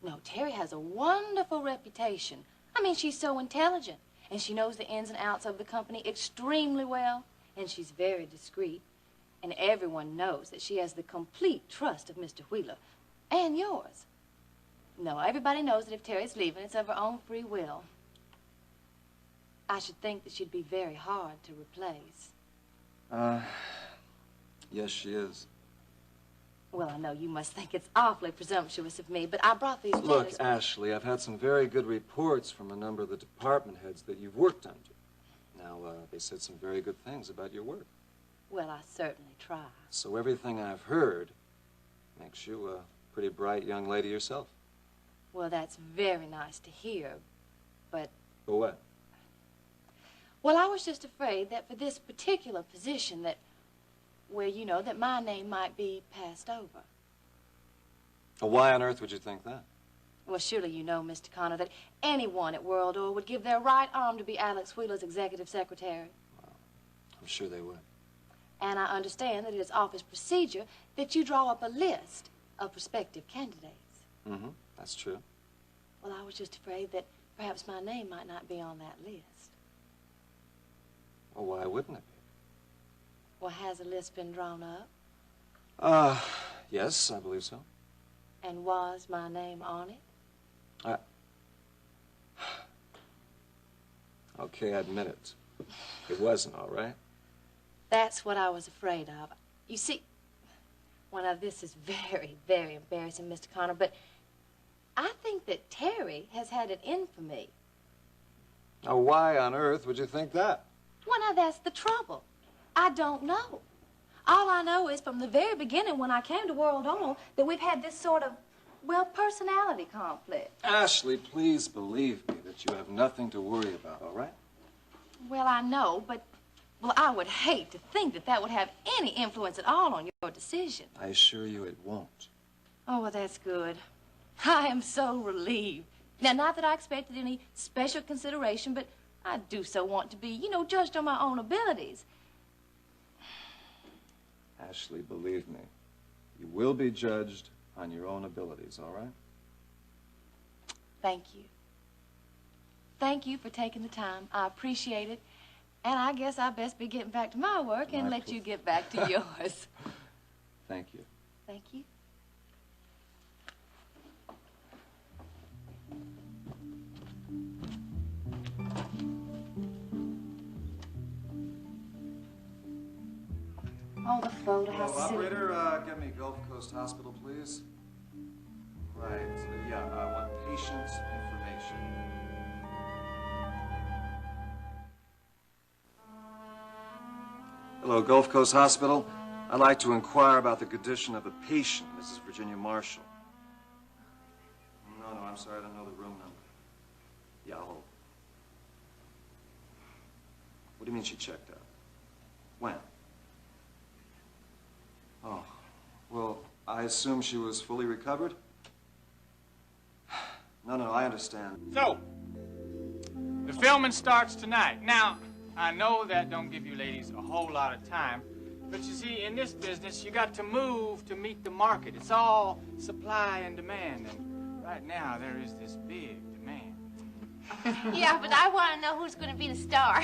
No, Terry has a wonderful reputation. I mean, she's so intelligent, and she knows the ins and outs of the company extremely well, and she's very discreet. And everyone knows that she has the complete trust of Mr. Wheeler, and yours. No, everybody knows that if Terry's leaving, it's of her own free will. I should think that she'd be very hard to replace. Yes, she is. Well, I know you must think it's awfully presumptuous of me, but I brought these Look, letters. Ashley, I've had some very good reports from a number of the department heads that you've worked under. Now, they said some very good things about your work. Well, I certainly try. So everything I've heard makes you a pretty bright young lady yourself. Well, that's very nice to hear, but... But what? Well, I was just afraid that for this particular position that, well, you know, that my name might be passed over. Well, why on earth would you think that? Well, surely you know, Mr. Connor, that anyone at World Oil would give their right arm to be Alex Wheeler's executive secretary. I'm sure they would. And I understand that it is office procedure that you draw up a list of prospective candidates. Mm-hmm. That's true. Well, I was just afraid that perhaps my name might not be on that list. Well, why wouldn't it be? Well, has a list been drawn up? Yes, I believe so. And was my name on it? Okay, I admit it. It wasn't, all right? That's what I was afraid of. You see, Well, now, this is very, very embarrassing, Mr. Connor, but I think that Terry has had it in for me. Now, why on earth would you think that? Well, now, that's the trouble. I don't know. All I know is from the very beginning when I came to World On that we've had this sort of, well, personality conflict. Ashley, please believe me that you have nothing to worry about, all right? Well, I know, but, well, I would hate to think that that would have any influence at all on your decision. I assure you it won't. Oh, well, that's good. I am so relieved. Now, not that I expected any special consideration, but I do so want to be, you know, judged on my own abilities. Ashley, believe me, you will be judged on your own abilities, all right? Thank you. Thank you for taking the time. I appreciate it. And I guess I best be getting back to my work and let you get back to yours. Thank you. Thank you. Oh, the photo house. Hello, operator, get me Gulf Coast Hospital, please. Right, yeah, I want patient's information. Hello, Gulf Coast Hospital. I'd like to inquire about the condition of a patient, Mrs. Virginia Marshall. No, I'm sorry, I don't know the room number. Yeah, I'll hold. What do you mean she checked out? When? Oh, well, I assume she was fully recovered? No, I understand. So, the filming starts tonight. Now, I know that don't give you ladies a whole lot of time, but you see, in this business, you got to move to meet the market. It's all supply and demand, and right now, there is this big demand. Yeah, but I want to know who's going to be the star.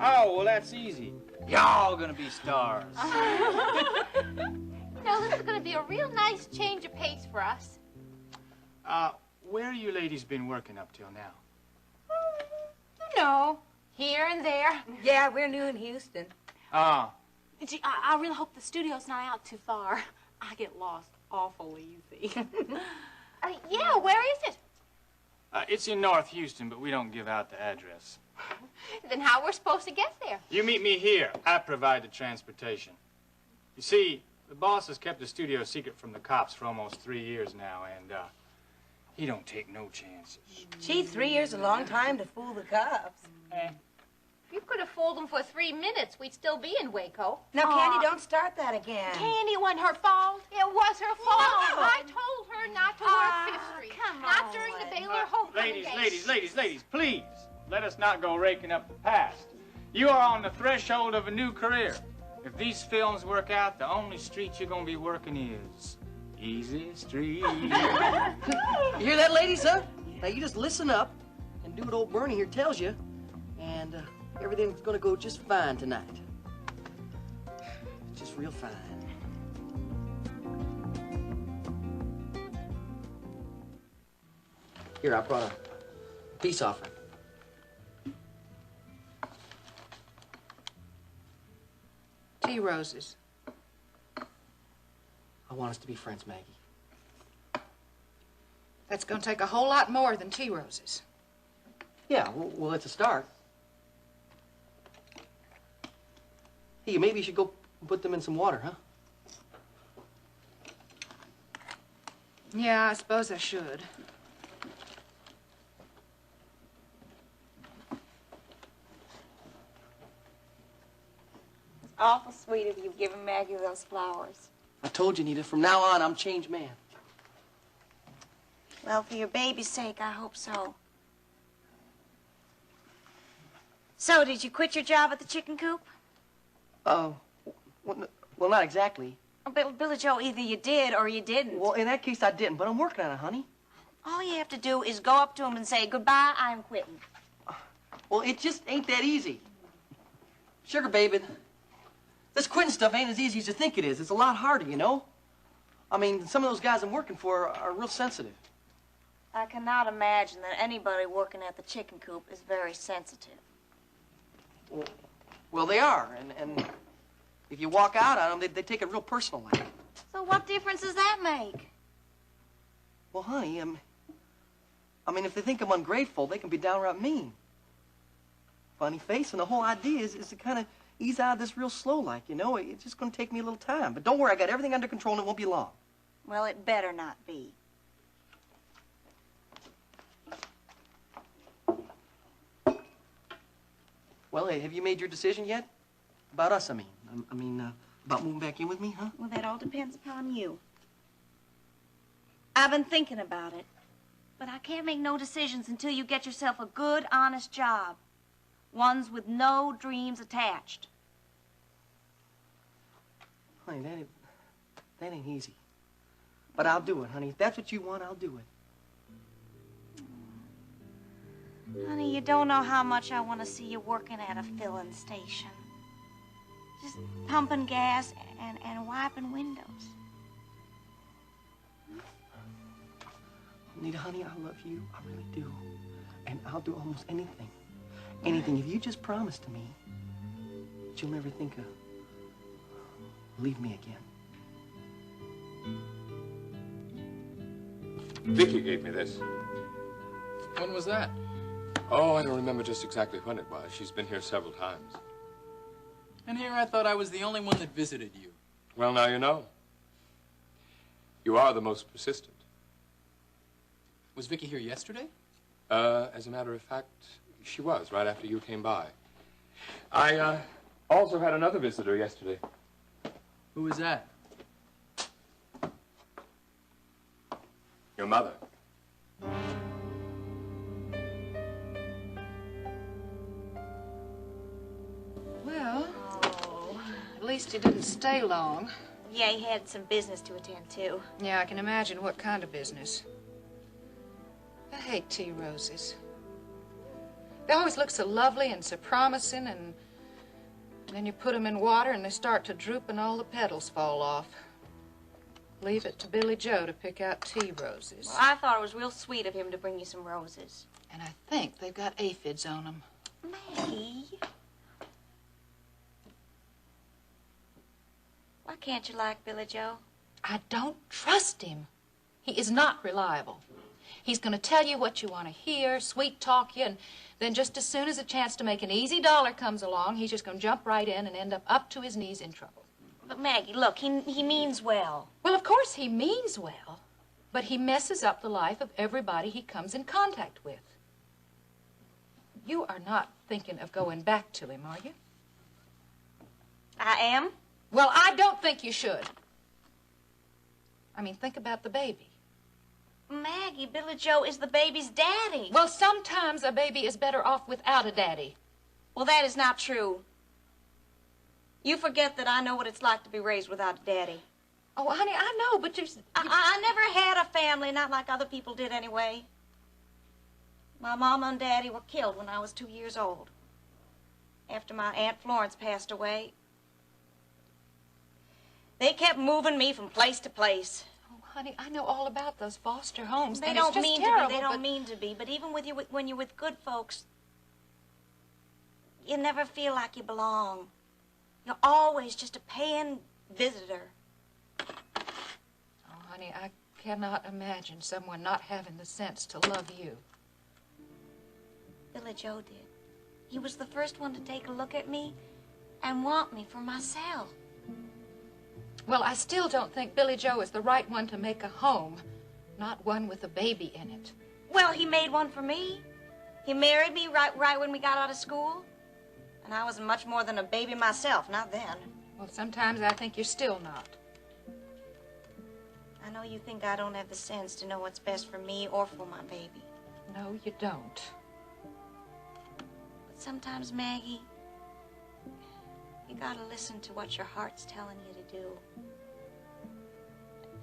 Oh, well, that's easy. Y'all gonna be stars. No, this is going to be a real nice change of pace for us. Where you ladies been working up till now? You know, here and there. Yeah, we're new in Houston. Gee, I really hope the studio's not out too far. I get lost awfully easy. Yeah, where is it? It's in North Houston, but we don't give out the address. Then how we're supposed to get there? You meet me here. I provide the transportation. You see, the boss has kept the studio secret from the cops for almost 3 years now, and he don't take no chances. Gee, 3 years is a long time to fool the cops. If you could have fooled them for 3 minutes, we'd still be in Waco. Now, Candy, don't start that again. Candy, it wasn't her fault. It was her fault. No. I told her not to work Fifth Street. Not during the Baylor homecoming days. Ladies, please. Let us not go raking up the past. You are on the threshold of a new career. If these films work out, the only street you're going to be working is Easy Street. You hear that, ladies, huh? Now, you just listen up and do what old Bernie here tells you, and everything's going to go just fine tonight. Just real fine. Here, I brought a peace offering. Tea roses. I want us to be friends, Maggie. That's going to take a whole lot more than tea roses. Yeah, well, it's a start. Hey, maybe you should go put them in some water, huh? Yeah, I suppose I should. Awful sweet of you giving Maggie those flowers. I told you, Nita, from now on, I'm a changed man. Well, for your baby's sake, I hope so. So, did you quit your job at the chicken coop? Well, not exactly. Oh, Billy Joe, either you did or you didn't. Well, in that case, I didn't, but I'm working on it, honey. All you have to do is go up to him and say, goodbye, I'm quitting. Well, it just ain't that easy. Sugar baby, this quitting stuff ain't as easy as you think it is. It's a lot harder, you know? I mean, some of those guys I'm working for are real sensitive. I cannot imagine that anybody working at the chicken coop is very sensitive. Well, they are, and if you walk out on them, they take it real personal like. So what difference does that make? Well, honey, I mean, if they think I'm ungrateful, they can be downright mean. Funny face, and the whole idea is to kind of ease out of this real slow like, you know? It's just going to take me a little time. But don't worry, I got everything under control and it won't be long. Well, it better not be. Well, hey, have you made your decision yet? About us, I mean. About moving back in with me, huh? Well, that all depends upon you. I've been thinking about it, but I can't make no decisions until you get yourself a good, honest job. Ones with no dreams attached. Honey, that ain't easy. But I'll do it, honey. If that's what you want, I'll do it. Honey, you don't know how much I want to see you working at a filling station. Just pumping gas and wiping windows. Anita, honey, I love you. I really do. And I'll do almost anything. Anything. If you just promise to me that you'll never think of leave me again. Vicky gave me this. When was that? Oh, I don't remember just exactly when it was. She's been here several times. And here I thought I was the only one that visited you. Well, now you know. You are the most persistent. Was Vicky here yesterday? As a matter of fact, she was, right after you came by. I, also had another visitor yesterday. Who was that? Your mother. Well, at least he didn't stay long. Yeah, he had some business to attend to. Yeah, I can imagine what kind of business. I hate tea roses. They always look so lovely and so promising, and then you put them in water and they start to droop and all the petals fall off. Leave it to Billy Joe to pick out tea roses. Well, I thought it was real sweet of him to bring you some roses. And I think they've got aphids on them. Maggie. Why can't you like Billy Joe? I don't trust him. He is not reliable. He's going to tell you what you want to hear, sweet talk you, and then just as soon as a chance to make an easy dollar comes along, he's just going to jump right in and end up to his knees in trouble. But Maggie, look, he means well. Well, of course he means well, but he messes up the life of everybody he comes in contact with. You are not thinking of going back to him, are you? I am? Well, I don't think you should. I mean, think about the baby. Maggie, Billy Joe is the baby's daddy. Well, sometimes a baby is better off without a daddy. Well, that is not true. You forget that I know what it's like to be raised without a daddy. Oh, honey, I know, but I never had a family, not like other people did anyway. My mama and daddy were killed when I was 2 years old. After my Aunt Florence passed away, they kept moving me from place to place. Oh, honey, I know all about those foster homes. They and don't it's just mean terrible, to be. They don't mean to be. But even with you, when you're with good folks, you never feel like you belong. You're always just a paying visitor. Oh, honey, I cannot imagine someone not having the sense to love you. Billy Joe did. He was the first one to take a look at me and want me for myself. Well, I still don't think Billy Joe is the right one to make a home, not one with a baby in it. Well, he made one for me. He married me right when we got out of school. And I wasn't much more than a baby myself, not then. Well, sometimes I think you're still not. I know you think I don't have the sense to know what's best for me or for my baby. No, you don't. But sometimes, Maggie, you gotta listen to what your heart's telling you to do.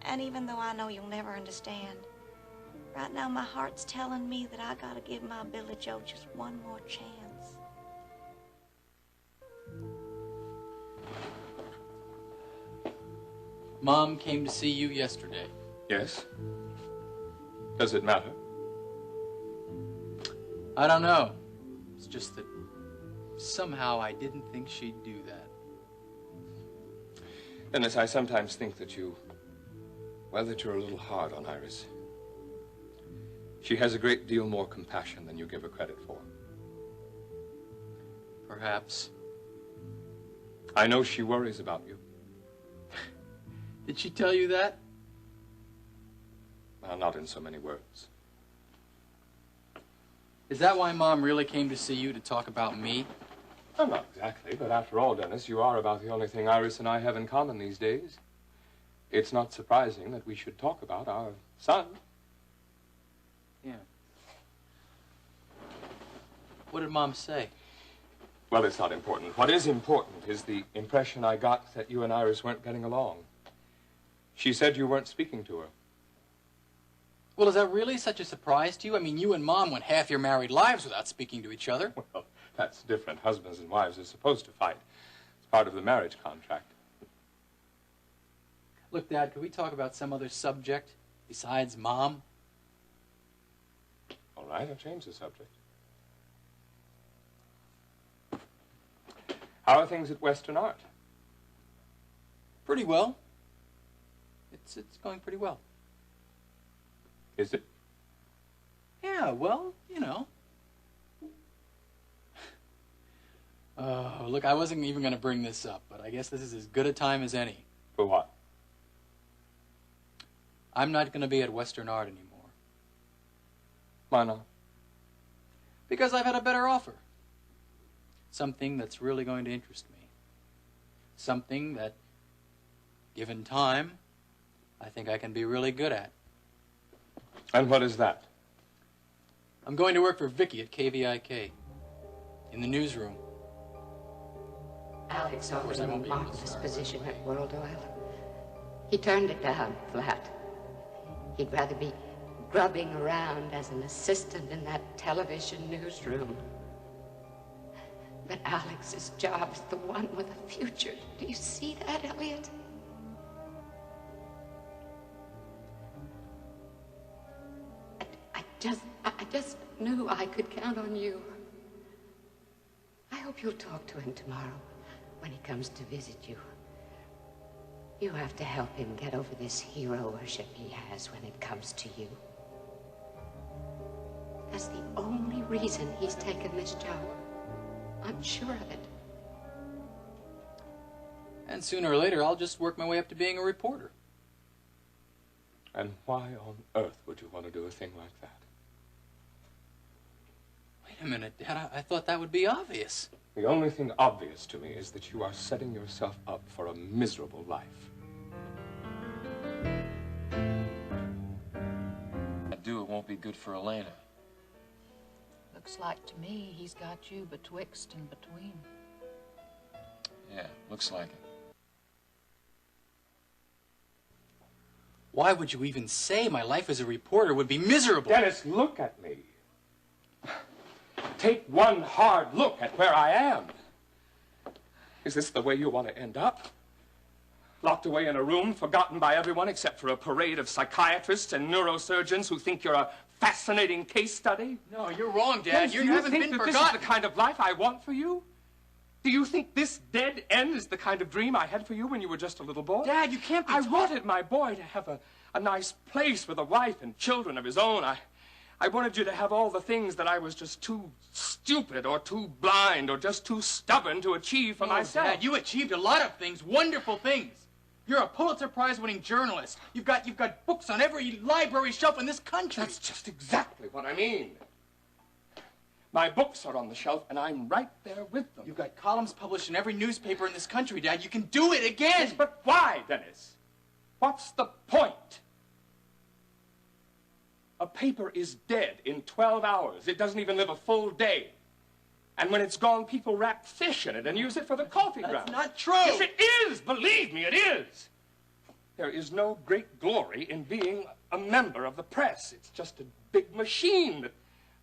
And even though I know you'll never understand, right now my heart's telling me that I gotta give my Billy Joe just one more chance. Mom came to see you yesterday. Yes? Does it matter? I don't know. It's just that somehow I didn't think she'd do that. Dennis, I sometimes think that you're a little hard on Iris. She has a great deal more compassion than you give her credit for. Perhaps. I know she worries about you. Did she tell you that? Well, not in so many words. Is that why Mom really came to see you, to talk about me? Well, not exactly, but after all, Dennis, you are about the only thing Iris and I have in common these days. It's not surprising that we should talk about our son. Yeah. What did Mom say? Well, it's not important. What is important is the impression I got that you and Iris weren't getting along. She said you weren't speaking to her. Well, is that really such a surprise to you? I mean, you and Mom went half your married lives without speaking to each other. Well, that's different. Husbands and wives are supposed to fight. It's part of the marriage contract. Look, Dad, could we talk about some other subject besides Mom? All right, I'll change the subject. How are things at Western Art? Pretty well. It's going pretty well. Is it? Yeah, well, you know. Oh, look, I wasn't even going to bring this up, but I guess this is as good a time as any. For what? I'm not going to be at Western Art anymore. Why not? Because I've had a better offer. Something that's really going to interest me. Something that, given time, I think I can be really good at. And what is that? I'm going to work for Vicky at KVIK. In the newsroom. Alex offered him a marvelous position at World Oil. He turned it down flat. He'd rather be grubbing around as an assistant in that television newsroom. But Alex's job's the one with a future. Do you see that, Elliot? I just knew I could count on you. I hope you'll talk to him tomorrow when he comes to visit you. You have to help him get over this hero worship he has when it comes to you. That's the only reason he's taken this job. I'm sure of it. And sooner or later, I'll just work my way up to being a reporter. And why on earth would you want to do a thing like that? Wait a minute, Dad. I thought that would be obvious. The only thing obvious to me is that you are setting yourself up for a miserable life. It won't be good for Elena. Looks like to me he's got you betwixt and between. Yeah, looks like it. Why would you even say my life as a reporter would be miserable? Dennis, look at me. Take one hard look at where I am. Is this the way you want to end up? Locked away in a room, forgotten by everyone except for a parade of psychiatrists and neurosurgeons who think you're a fascinating case study? No, you're wrong, Dad. You haven't been forgotten. This is the kind of life I want for you? Do you think this dead end is the kind of dream I had for you when you were just a little boy? Dad, you can't be... I wanted my boy to have a nice place with a wife and children of his own. I wanted you to have all the things that I was just too stupid or too blind or just too stubborn to achieve for myself. Dad, you achieved a lot of things, wonderful things. You're a Pulitzer Prize-winning journalist. You've got books on every library shelf in this country. That's just exactly what I mean. My books are on the shelf, and I'm right there with them. You've got columns published in every newspaper in this country, Dad. You can do it again. Yes, but why, Dennis? What's the point? A paper is dead in 12 hours. It doesn't even live a full day. And when it's gone, people wrap fish in it and use it for the coffee ground. That's not true. Yes, it is. Believe me, it is. There is no great glory in being a member of the press. It's just a big machine that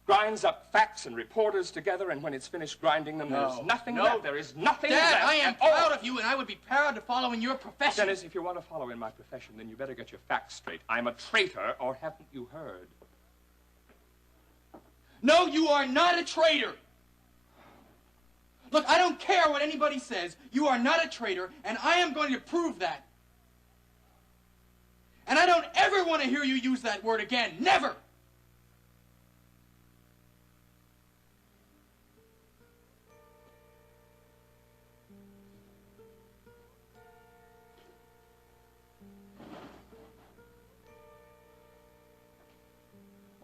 grinds up facts and reporters together, and when it's finished grinding them, there's nothing left. There is nothing left. Dad, I am proud of you, and I would be proud to follow in your profession. Dennis, if you want to follow in my profession, then you better get your facts straight. I'm a traitor, or haven't you heard? No, you are not a traitor. Look, I don't care what anybody says. You are not a traitor, and I am going to prove that. And I don't ever want to hear you use that word again. Never!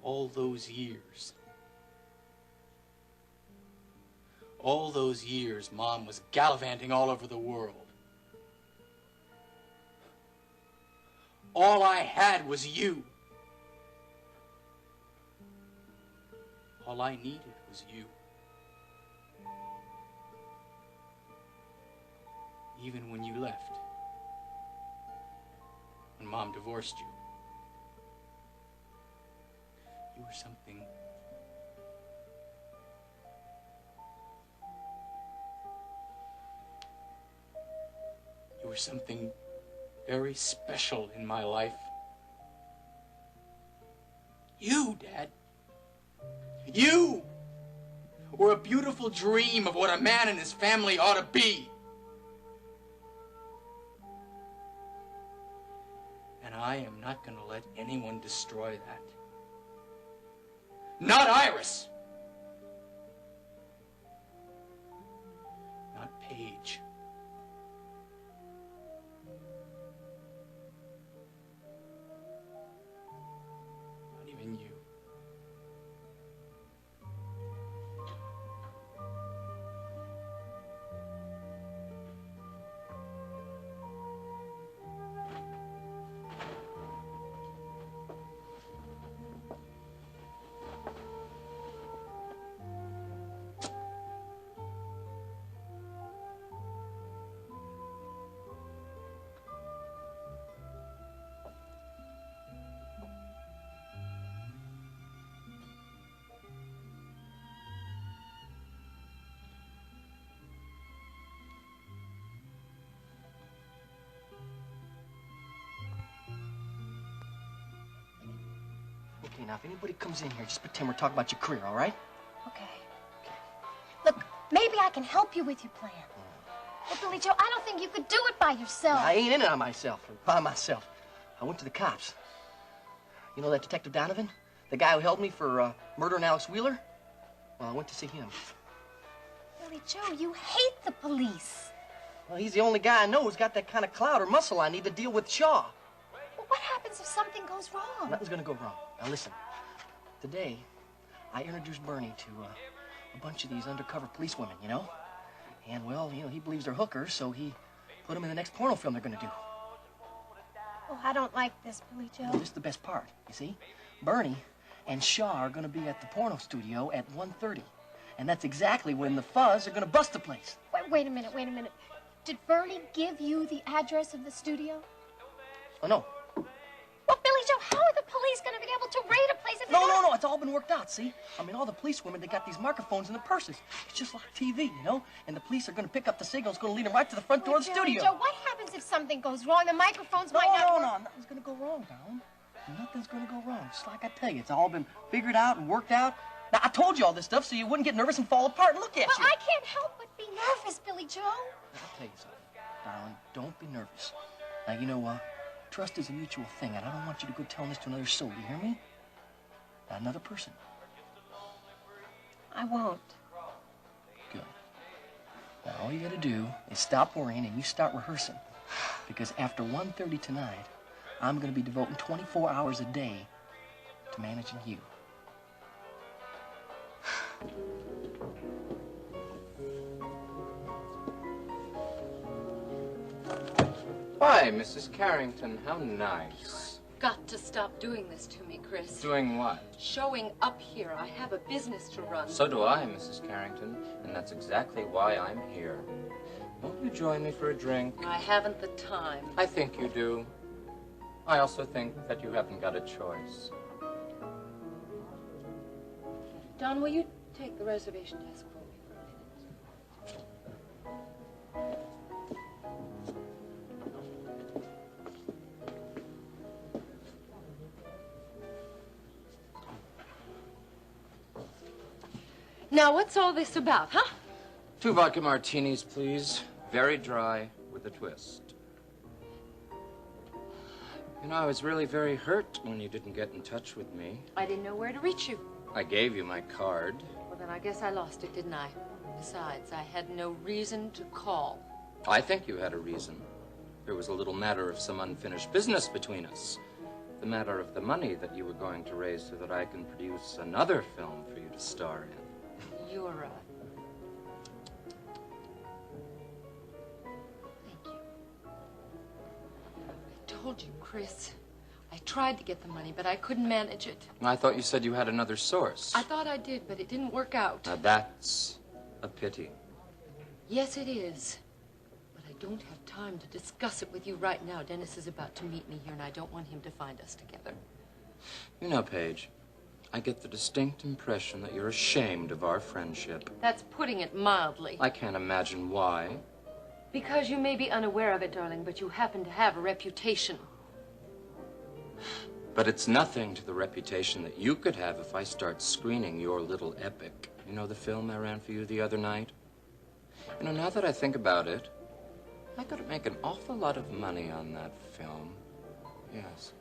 All those years. All those years, Mom was gallivanting all over the world. All I had was you. All I needed was you. Even when you left. When Mom divorced you. You were something. You were something very special in my life. You, Dad. You were a beautiful dream of what a man and his family ought to be. And I am not going to let anyone destroy that. Not Iris. Not Paige. Not even you. Okay, now, if anybody comes in here, just pretend we're talking about your career, all right? Okay. Look, maybe I can help you with your plan. But, Billy Joe, I don't think you could do it by yourself. I ain't in it on myself, or by myself. I went to the cops. You know that Detective Donovan? The guy who held me for murdering Alex Wheeler? Well, I went to see him. Billy Joe, you hate the police. Well, he's the only guy I know who's got that kind of clout or muscle I need to deal with Shaw. Well, what happens if something goes wrong? Nothing's gonna go wrong. Now listen, today I introduced Bernie to a bunch of these undercover police women, you know? And well, you know, he believes they're hookers, so he put them in the next porno film they're gonna do. Oh, I don't like this, Billy Joe. Well, this is the best part, you see? Bernie and Shaw are gonna be at the porno studio at 1:30. And that's exactly when the Fuzz are gonna bust the place. Wait a minute. Did Bernie give you the address of the studio? Oh, no. Well, Billy Joe, how are the police going to be able to raid a place if No, it's all been worked out, see? I mean, all the police women, they got these microphones in their purses. It's just like TV, you know? And the police are going to pick up the signal. It's going to lead them right to the front door of the studio. Joe, what happens if something goes wrong? The microphones might not... No, nothing's going to go wrong, darling. Nothing's going to go wrong. Just like I tell you, it's all been figured out and worked out. Now, I told you all this stuff so you wouldn't get nervous and fall apart and look at you. Well, I can't help but be nervous, Billy Joe. I'll tell you something, darling. Don't be nervous. Now, you know, trust is a mutual thing, and I don't want you to go telling this to another soul. You hear me? Not another person. I won't. Good. Now, all you got to do is stop worrying and you start rehearsing. Because after 1:30 tonight, I'm going to be devoting 24 hours a day to managing you. Why, Mrs. Carrington, how nice. Got to stop doing this to me, Chris. Doing what? Showing up here. I have a business to run. So do I, Mrs. Carrington, and that's exactly why I'm here. Won't you join me for a drink? I haven't the time. I think you do. I also think that you haven't got a choice. Don, will you take the reservation desk for me for a minute? Now, what's all this about, huh? 2 vodka martinis, please. Very dry with a twist. You know, I was really very hurt when you didn't get in touch with me. I didn't know where to reach you. I gave you my card. Well, then I guess I lost it, didn't I? Besides, I had no reason to call. I think you had a reason. There was a little matter of some unfinished business between us. The matter of the money that you were going to raise so that I can produce another film for you to star in. You're Thank you. I told you, Chris. I tried to get the money, but I couldn't manage it. I thought you said you had another source. I thought I did, but it didn't work out. Now that's a pity. Yes, it is. But I don't have time to discuss it with you right now. Dennis is about to meet me here, and I don't want him to find us together. You know, Paige, I get the distinct impression that you're ashamed of our friendship. That's putting it mildly. I can't imagine why. Because you may be unaware of it, darling, but you happen to have a reputation. But it's nothing to the reputation that you could have if I start screening your little epic. You know the film I ran for you the other night? You know, now that I think about it, I could make an awful lot of money on that film. Yes.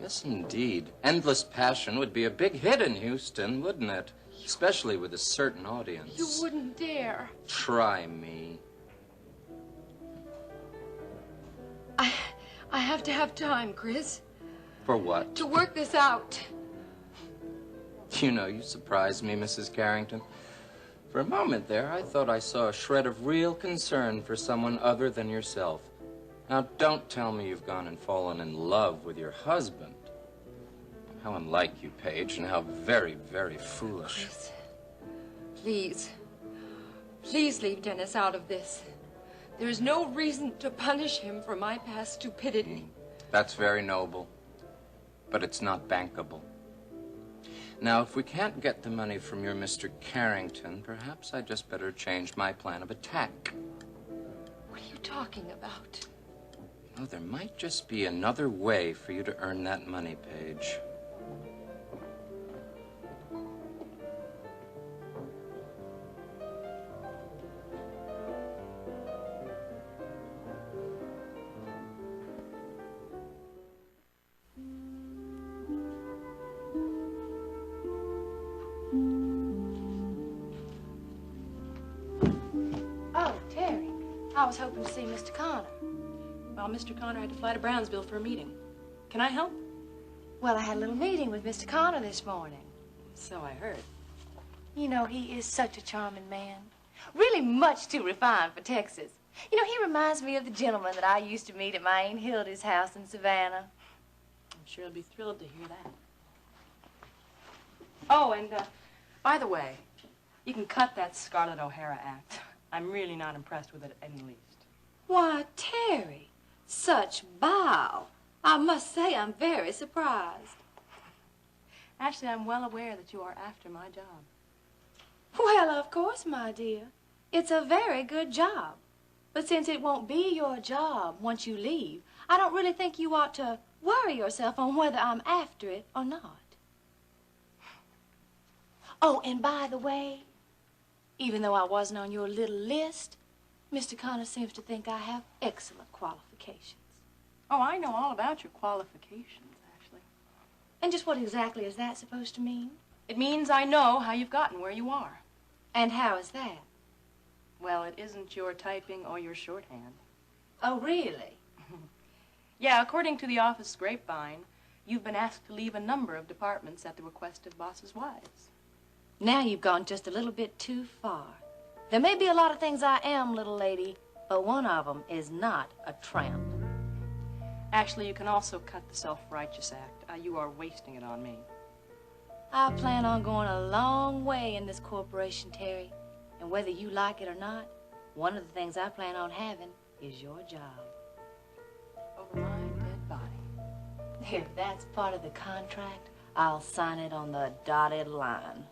Yes, indeed. Endless Passion would be a big hit in Houston, wouldn't it? Especially with a certain audience. You wouldn't dare. Try me. I have to have time, Chris, For what? to work this out. You know, you surprised me, Mrs. Carrington. For a moment there, I thought I saw a shred of real concern for someone other than yourself. Now, don't tell me you've gone and fallen in love with your husband. How unlike you, Paige, and how very, very foolish. Chris, please. Please leave Dennis out of this. There is no reason to punish him for my past stupidity. That's very noble, but it's not bankable. Now, if we can't get the money from your Mr. Carrington, perhaps I'd just better change my plan of attack. What are you talking about? Oh, there might just be another way for you to earn that money, Paige. Oh, Terry. I was hoping to see Mr. Connor. Well, Mr. Connor had to fly to Brownsville for a meeting. Can I help? Well, I had a little meeting with Mr. Connor this morning. So I heard. You know, he is such a charming man. Really much too refined for Texas. You know, he reminds me of the gentleman that I used to meet at my Aunt Hilda's house in Savannah. I'm sure he'll be thrilled to hear that. Oh, and by the way, you can cut that Scarlett O'Hara act. I'm really not impressed with it in the least. Why, Terry, such bile. I must say I'm very surprised. Actually, I'm well aware that you are after my job. Well, of course, my dear. It's a very good job. But since it won't be your job once you leave, I don't really think you ought to worry yourself on whether I'm after it or not. Oh, and by the way, even though I wasn't on your little list, Mr. Connor seems to think I have excellent qualifications. Oh, I know all about your qualifications, actually. And just what exactly is that supposed to mean? It means I know how you've gotten where you are. And how is that? Well, it isn't your typing or your shorthand. Oh, really? Yeah, according to the office grapevine, you've been asked to leave a number of departments at the request of bosses' wives. Now you've gone just a little bit too far. There may be a lot of things I am, little lady, but one of them is not a tramp. Actually, you can also cut the self-righteous act. You are wasting it on me. I plan on going a long way in this corporation, Terry. And whether you like it or not, one of the things I plan on having is your job. Over my dead body. If that's part of the contract, I'll sign it on the dotted line.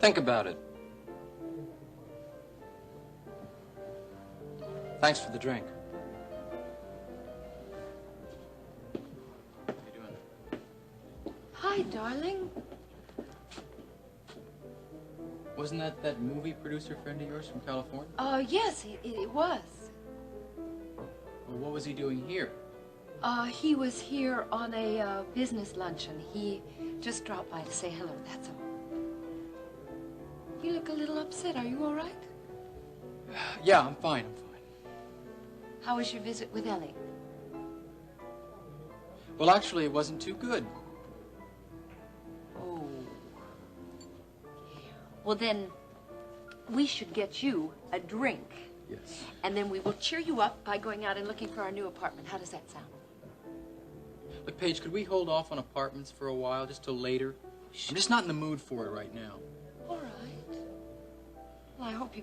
Think about it. Thanks for the drink. Hi, darling. darling. Wasn't that movie producer friend of yours from California? Yes, it was. Well, what was he doing here? He was here on a business luncheon. He just dropped by to say hello, that's all. You look a little upset. Are you all right? Yeah, I'm fine. How was your visit with Ellie? Well, actually, it wasn't too good. Oh. Well, then, we should get you a drink. Yes. And then we will cheer you up by going out and looking for our new apartment. How does that sound? Look, Paige, could we hold off on apartments for a while, just till later? I'm just not in the mood for it right now. All right. Well, I hope you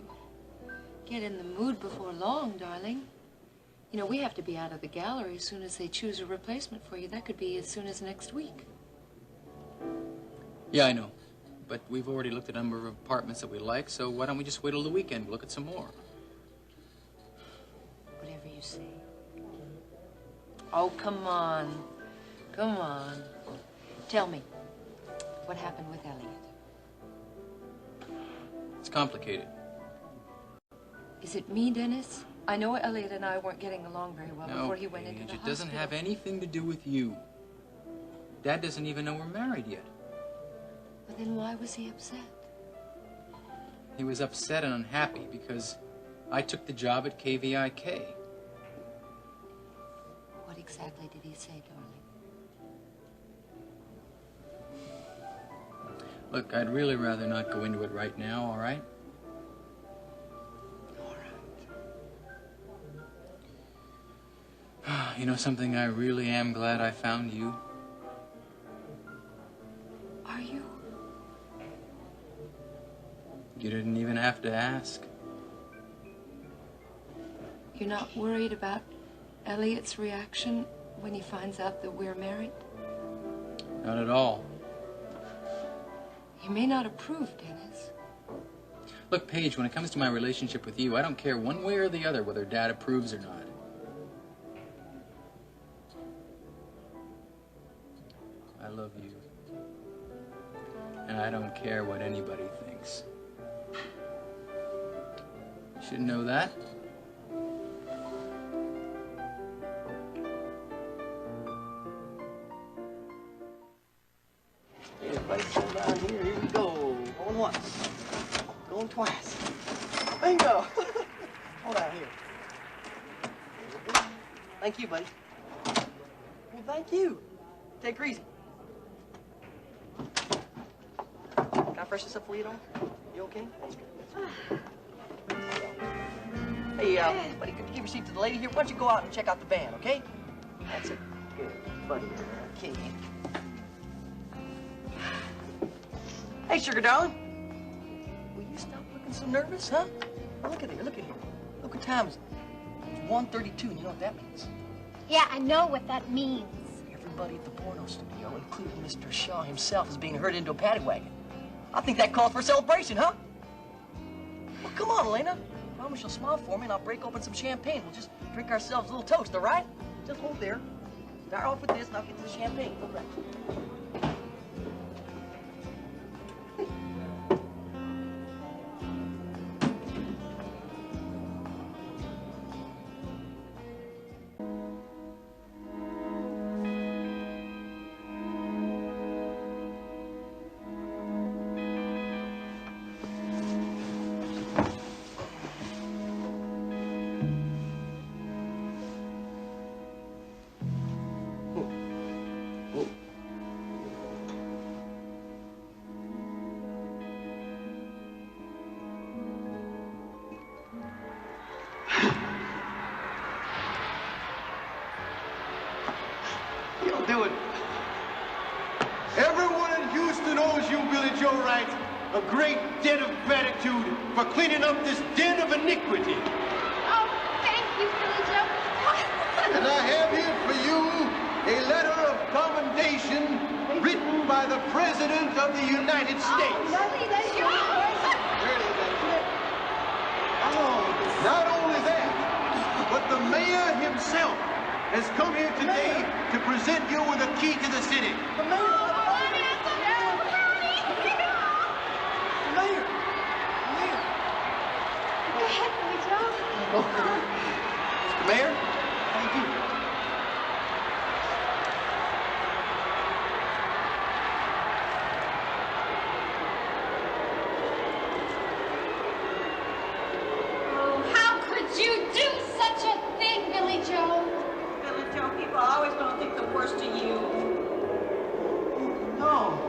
get in the mood before long, darling. You know, we have to be out of the gallery as soon as they choose a replacement for you. That could be as soon as next week. Yeah, I know. But we've already looked at a number of apartments that we like, so why don't we just wait till the weekend, look at some more? Whatever you say. Oh, come on. Come on. Tell me, what happened with Elliot? It's complicated. Is it me, Dennis? I know Elliot and I weren't getting along very well No, before he went into Paige, the it hospital. doesn't have anything to do with you. Dad doesn't even know we're married yet. But then why was he upset? He was upset and unhappy because I took the job at KVIK. What exactly did he say, darling? Look, I'd really rather not go into it right now, all right? You know something, I really am glad I found you. Are you? You didn't even have to ask. You're not worried about Elliot's reaction when he finds out that we're married? Not at all. He may not approve, Dennis. Look, Paige, when it comes to my relationship with you, I don't care one way or the other whether Dad approves or not. I love you. And I don't care what anybody thinks. You should know that. Everybody slow down here. Here we go. Going once. Going twice. Bingo. Hold on here. Thank you, buddy. Well, thank you. Take her easy. Can I freshen this up for you, though? You okay? Hey, buddy, could you give your seat to the lady here? Why don't you go out and check out the band, okay? That's it. Good, buddy. Okay. Hey, sugar darling. Will you stop looking so nervous, huh? Well, look at here, look at here. Look what time is it? It's 1:32, and you know what that means? Yeah, I know what that means. Everybody at the porno studio, including Mr. Shaw himself, is being herded into a paddy wagon. I think that calls for a celebration, huh? Well, come on, Elena. Promise you'll smile for me, and I'll break open some champagne. We'll just drink ourselves a little toast, all right? Just hold there. Start off with this, and I'll get to the champagne. All right. You'll do it. Everyone in Houston owes you, Billy Joe Wright, a great debt of gratitude for cleaning up this den of iniquity. Oh, thank you, Billy Joe. And I have here for you a letter of commendation written by the President of the United States. Not only that, but the mayor himself has come here today to present you with a key to the city. The mayor? Mr. Mayor, thank you. How could you do such a thing, Billy Joe? Billy Joe, people are always going to think the worst of you. No.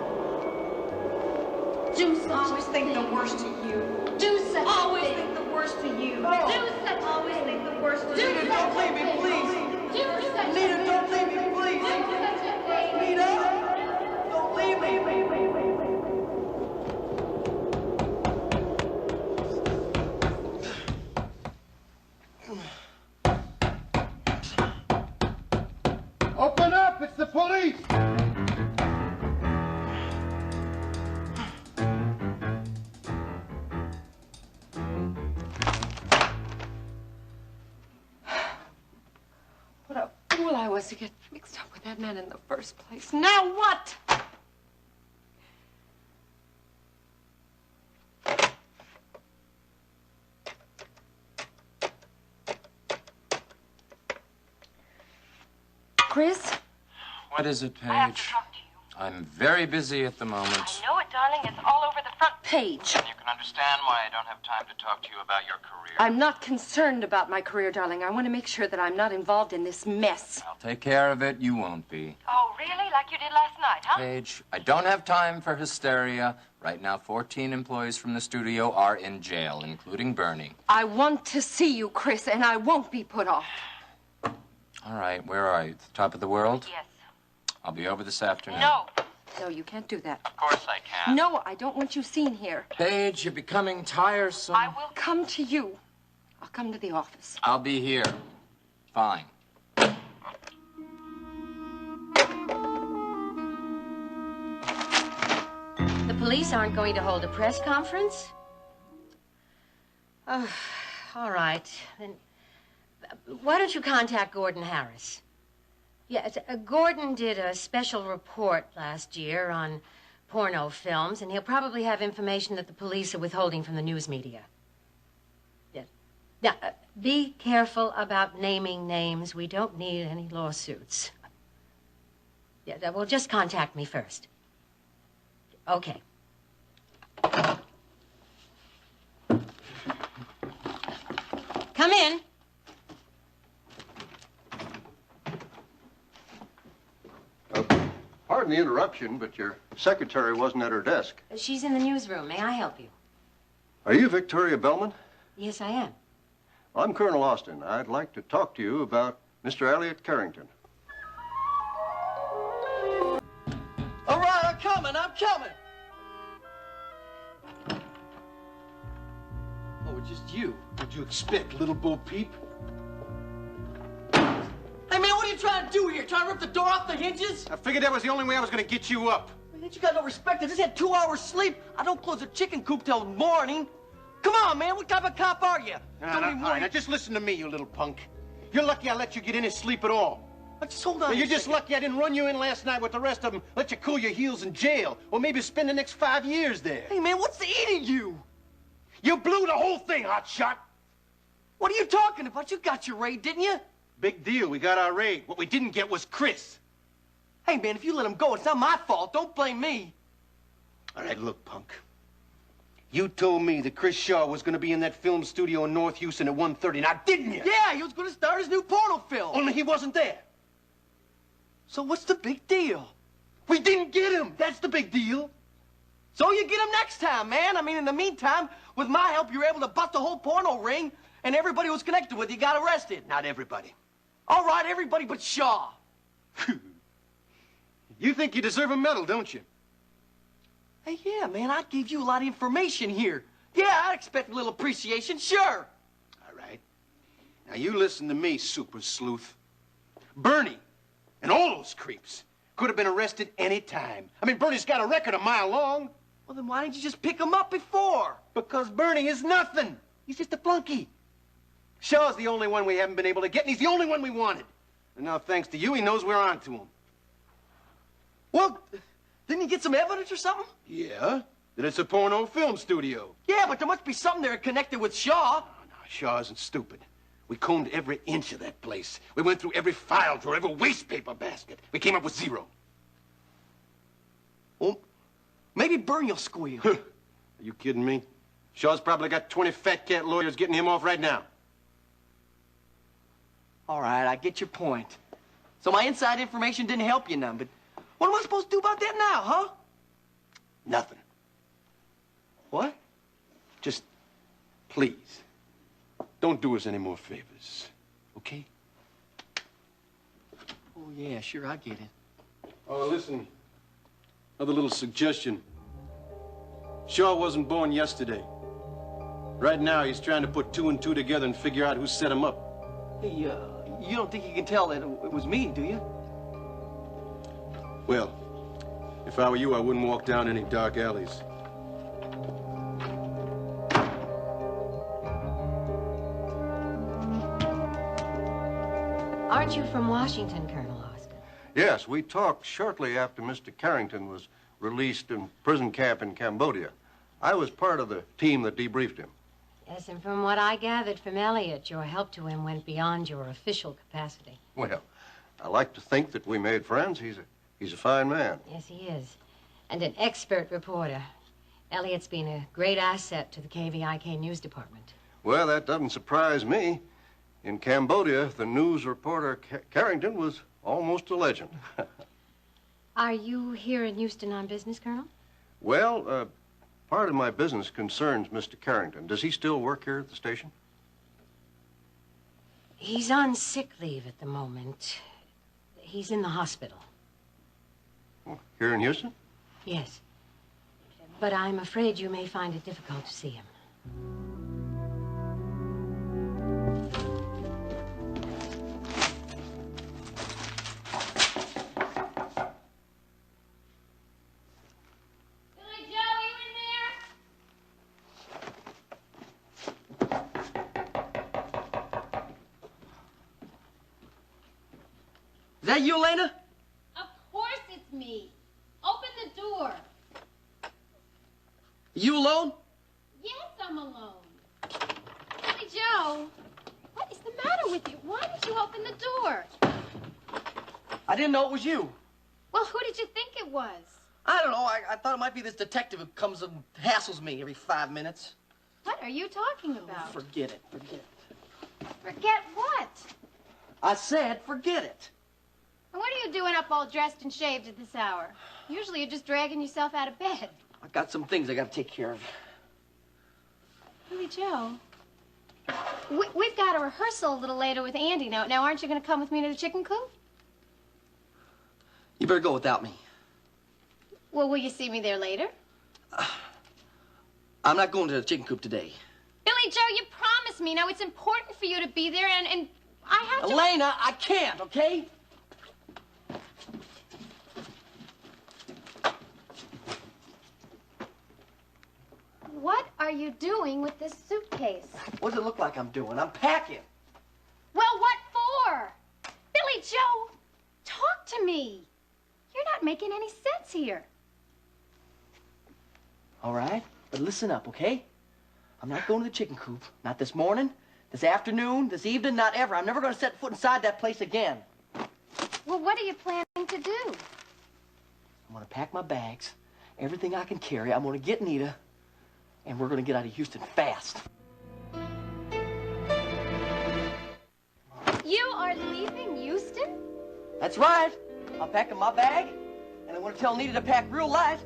Do such Always think the worst of you. Do such Always a thing. think the worst of you. Do such Always a think thing. the worst of Do you. Nita, such don't a leave me, thing. please. Do such a Nita, thing. don't leave me, please. Do such a thing. Nita, don't leave me. Open up! It's the police! What a fool I was to get mixed up with that man in the first place. Now what? Chris? What is it, Paige? I have to talk to you. I'm very busy at the moment. I know it, darling. It's all over the front page. You can understand why I don't have time to talk to you about your career. I'm not concerned about my career, darling. I want to make sure that I'm not involved in this mess. I'll take care of it. You won't be. Oh, really? Like you did last night, huh? Paige, I don't have time for hysteria. Right now, 14 employees from the studio are in jail, including Bernie. I want to see you, Chris, and I won't be put off. All right, where are you? At the top of the world? Yes. I'll be over this afternoon. No. No, you can't do that. Of course I can. No, I don't want you seen here. Paige, you're becoming tiresome. I will come to you. I'll come to the office. I'll be here. Fine. The police aren't going to hold a press conference? Oh, all right. Then why don't you contact Gordon Harris? Yes, Gordon did a special report last year on porno films, and he'll probably have information that the police are withholding from the news media. Yes. Now, be careful about naming names. We don't need any lawsuits. Yeah, well, just contact me first. Okay. Come in. Pardon the interruption, but your secretary wasn't at her desk. She's in the newsroom. May I help you? Are you Victoria Bellman? Yes, I am. I'm Colonel Austin. I'd like to talk to you about Mr. Elliot Carrington. All right, I'm coming. Oh, it's just you. What'd you expect, little Bo Peep? Hey, man, what are you trying to do here? Trying to rip the door off the hinges? I figured that was the only way I was going to get you up. Man, you got no respect. I just had 2 hours sleep. I don't close the chicken coop till morning. Come on, man. What type of cop are you? All right, now just listen to me, you little punk. You're lucky I let you get in and sleep at all. Just hold on. You're just lucky I didn't run you in last night with the rest of them, let you cool your heels in jail, or maybe spend the next 5 years there. Hey, man, what's eating you? You blew the whole thing, hotshot. What are you talking about? You got your raid, didn't you? Big deal. We got our raid. What we didn't get was Chris. Hey, man, if you let him go, it's not my fault. Don't blame me. All right, look, punk. You told me that Chris Shaw was going to be in that film studio in North Houston at 1:30, now didn't you? Yeah, he was going to start his new porno film. Only he wasn't there. So what's the big deal? We didn't get him. That's the big deal. So you get him next time, man. I mean, in the meantime, with my help, you were able to bust the whole porno ring, and everybody who was connected with you got arrested. Not everybody. All right, everybody but Shaw. You think you deserve a medal, don't you? Hey, yeah, man, I gave you a lot of information here. Yeah, I expect a little appreciation, sure. All right. Now, you listen to me, super sleuth. Bernie and all those creeps could have been arrested any time. I mean, Bernie's got a record a mile long. Well, then why didn't you just pick him up before? Because Bernie is nothing. He's just a flunky. Shaw's the only one we haven't been able to get, and he's the only one we wanted. And now, thanks to you, he knows we're on to him. Well, didn't you get some evidence or something? Yeah, that it's a porno film studio. Yeah, but there must be something there connected with Shaw. No, Shaw isn't stupid. We combed every inch of that place. We went through every file drawer, every waste paper basket. We came up with 0. Well, maybe Burn will squeal. Are you kidding me? Shaw's probably got 20 fat cat lawyers getting him off right now. All right, I get your point. So my inside information didn't help you none, but what am I supposed to do about that now, huh? Nothing. What? Just, please, don't do us any more favors, okay? Oh, yeah, sure, I get it. Oh, listen, another little suggestion. Shaw wasn't born yesterday. Right now, he's trying to put 2 and 2 together and figure out who set him up. Hey, you don't think you can tell that it was me, do you? Well, if I were you, I wouldn't walk down any dark alleys. Aren't you from Washington, Colonel Austin? Yes, we talked shortly after Mr. Carrington was released in prison camp in Cambodia. I was part of the team that debriefed him. Yes, and from what I gathered from Elliot, your help to him went beyond your official capacity. Well, I like to think that we made friends. He's a fine man. Yes, he is. And an expert reporter. Elliot's been a great asset to the KVIK news department. Well, that doesn't surprise me. In Cambodia, the news reporter Carrington was almost a legend. Are you here in Houston on business, Colonel? Well, part of my business concerns Mr. Carrington. Does he still work here at the station? He's on sick leave at the moment. He's in the hospital. Here in Houston? Yes. But I'm afraid you may find it difficult to see him. Is that you, Elena? Of course it's me. Open the door. You alone? Yes, I'm alone. Billy Joe, what is the matter with you? Why did you open the door? I didn't know it was you. Well, who did you think it was? I don't know. I thought it might be this detective who comes and hassles me every 5 minutes. What are you talking about? Forget it. Forget it. Forget what? I said forget it. And what are you doing up all dressed and shaved at this hour? Usually you're just dragging yourself out of bed. I got some things I got to take care of. Billy Joe, we've got a rehearsal a little later with Andy. Now, aren't you going to come with me to the chicken coop? You better go without me. Well, will you see me there later? I'm not going to the chicken coop today. Billy Joe, you promised me. Now, it's important for you to be there, and I have to... Elena, I can't, okay? What are you doing with this suitcase? What does it look like I'm doing? I'm packing. Well, what for? Billy Joe, talk to me. You're not making any sense here. All right, but listen up, okay? I'm not going to the chicken coop. Not this morning, this afternoon, this evening, not ever. I'm never going to set foot inside that place again. Well, what are you planning to do? I'm going to pack my bags, everything I can carry. I'm going to get Nita, and we're going to get out of Houston fast. You are leaving Houston? That's right. I'm packing my bag, and I'm going to tell Nita to pack real light,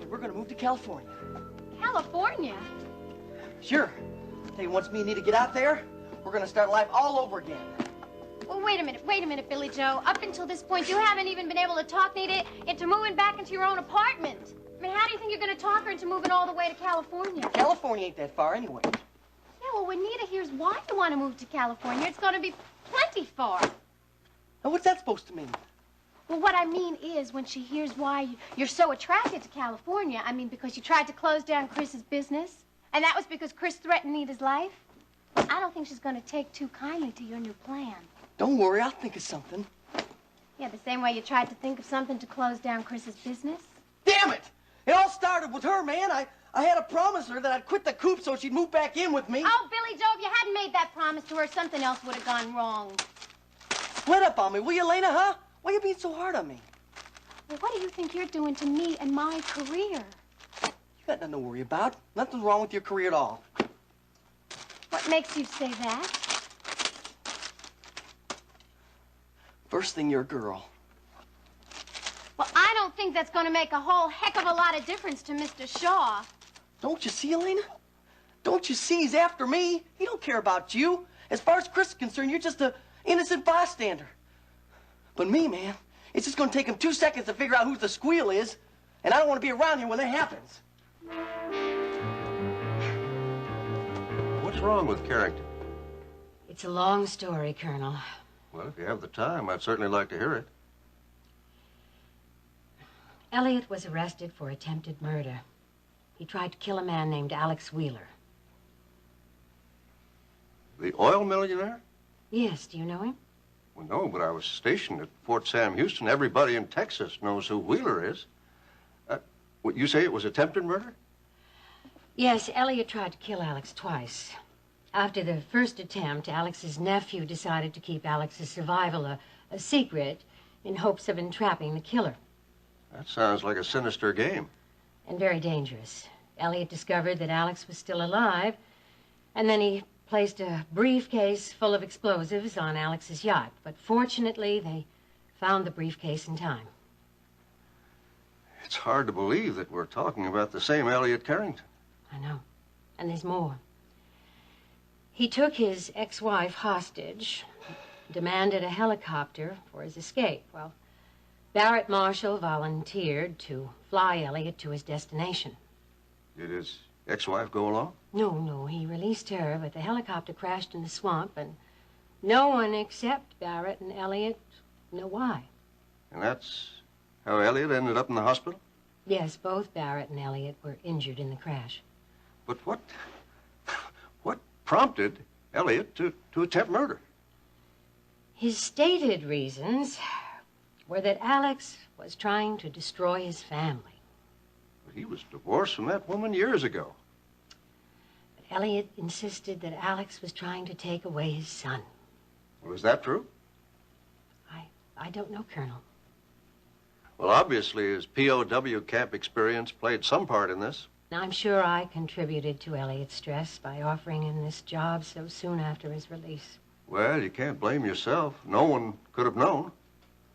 and we're going to move to California. California? Sure. Tell you, once me and Nita get out there, we're going to start life all over again. Well, wait a minute, Billy Joe. Up until this point, you haven't even been able to talk Nita into moving back into your own apartment. I mean, how do you think you're going to talk her into moving all the way to California? California ain't that far anyway. Yeah, well, when Nita hears why you want to move to California, it's going to be plenty far. Now, what's that supposed to mean? Well, what I mean is when she hears why you're so attracted to California, I mean, because you tried to close down Chris's business, and that was because Chris threatened Nita's life, well, I don't think she's going to take too kindly to your new plan. Don't worry, I'll think of something. Yeah, the same way you tried to think of something to close down Chris's business. Damn it! It all started with her, man. I had to promise her that I'd quit the coop so she'd move back in with me. Oh, Billy Joe, if you hadn't made that promise to her, something else would have gone wrong. Let up on me, will you, Elena, huh? Why are you being so hard on me? Well, what do you think you're doing to me and my career? You got nothing to worry about. Nothing's wrong with your career at all. What makes you say that? First thing, you're a girl. Well, I don't think that's going to make a whole heck of a lot of difference to Mr. Shaw. Don't you see, Elena? Don't you see he's after me? He don't care about you. As far as Chris is concerned, you're just an innocent bystander. But me, man, it's just gonna take him 2 seconds to figure out who the squeal is, and I don't want to be around here when that happens. What's wrong with Carrington? It's a long story, Colonel. Well, if you have the time, I'd certainly like to hear it. Elliot was arrested for attempted murder. He tried to kill a man named Alex Wheeler. The oil millionaire? Yes, do you know him? Well, no, but I was stationed at Fort Sam Houston. Everybody in Texas knows who Wheeler is. What, you say it was attempted murder? Yes, Elliot tried to kill Alex twice. After the first attempt, Alex's nephew decided to keep Alex's survival a secret in hopes of entrapping the killer. That sounds like a sinister game. And very dangerous. Elliot discovered that Alex was still alive, and then he placed a briefcase full of explosives on Alex's yacht. But fortunately, they found the briefcase in time. It's hard to believe that we're talking about the same Elliot Carrington. I know. And there's more. He took his ex-wife hostage, demanded a helicopter for his escape. Well, Barrett Marshall volunteered to fly Elliot to his destination. Did his ex-wife go along? No, he released her, but the helicopter crashed in the swamp, and no one except Barrett and Elliot know why. And that's how Elliot ended up in the hospital? Yes, both Barrett and Elliot were injured in the crash. But what prompted Elliot to attempt murder? His stated reasons were that Alex was trying to destroy his family. But he was divorced from that woman years ago. But Elliot insisted that Alex was trying to take away his son. Was that true? I don't know, Colonel. Well, obviously his POW camp experience played some part in this. I'm sure I contributed to Elliot's stress by offering him this job so soon after his release. Well, you can't blame yourself. No one could have known.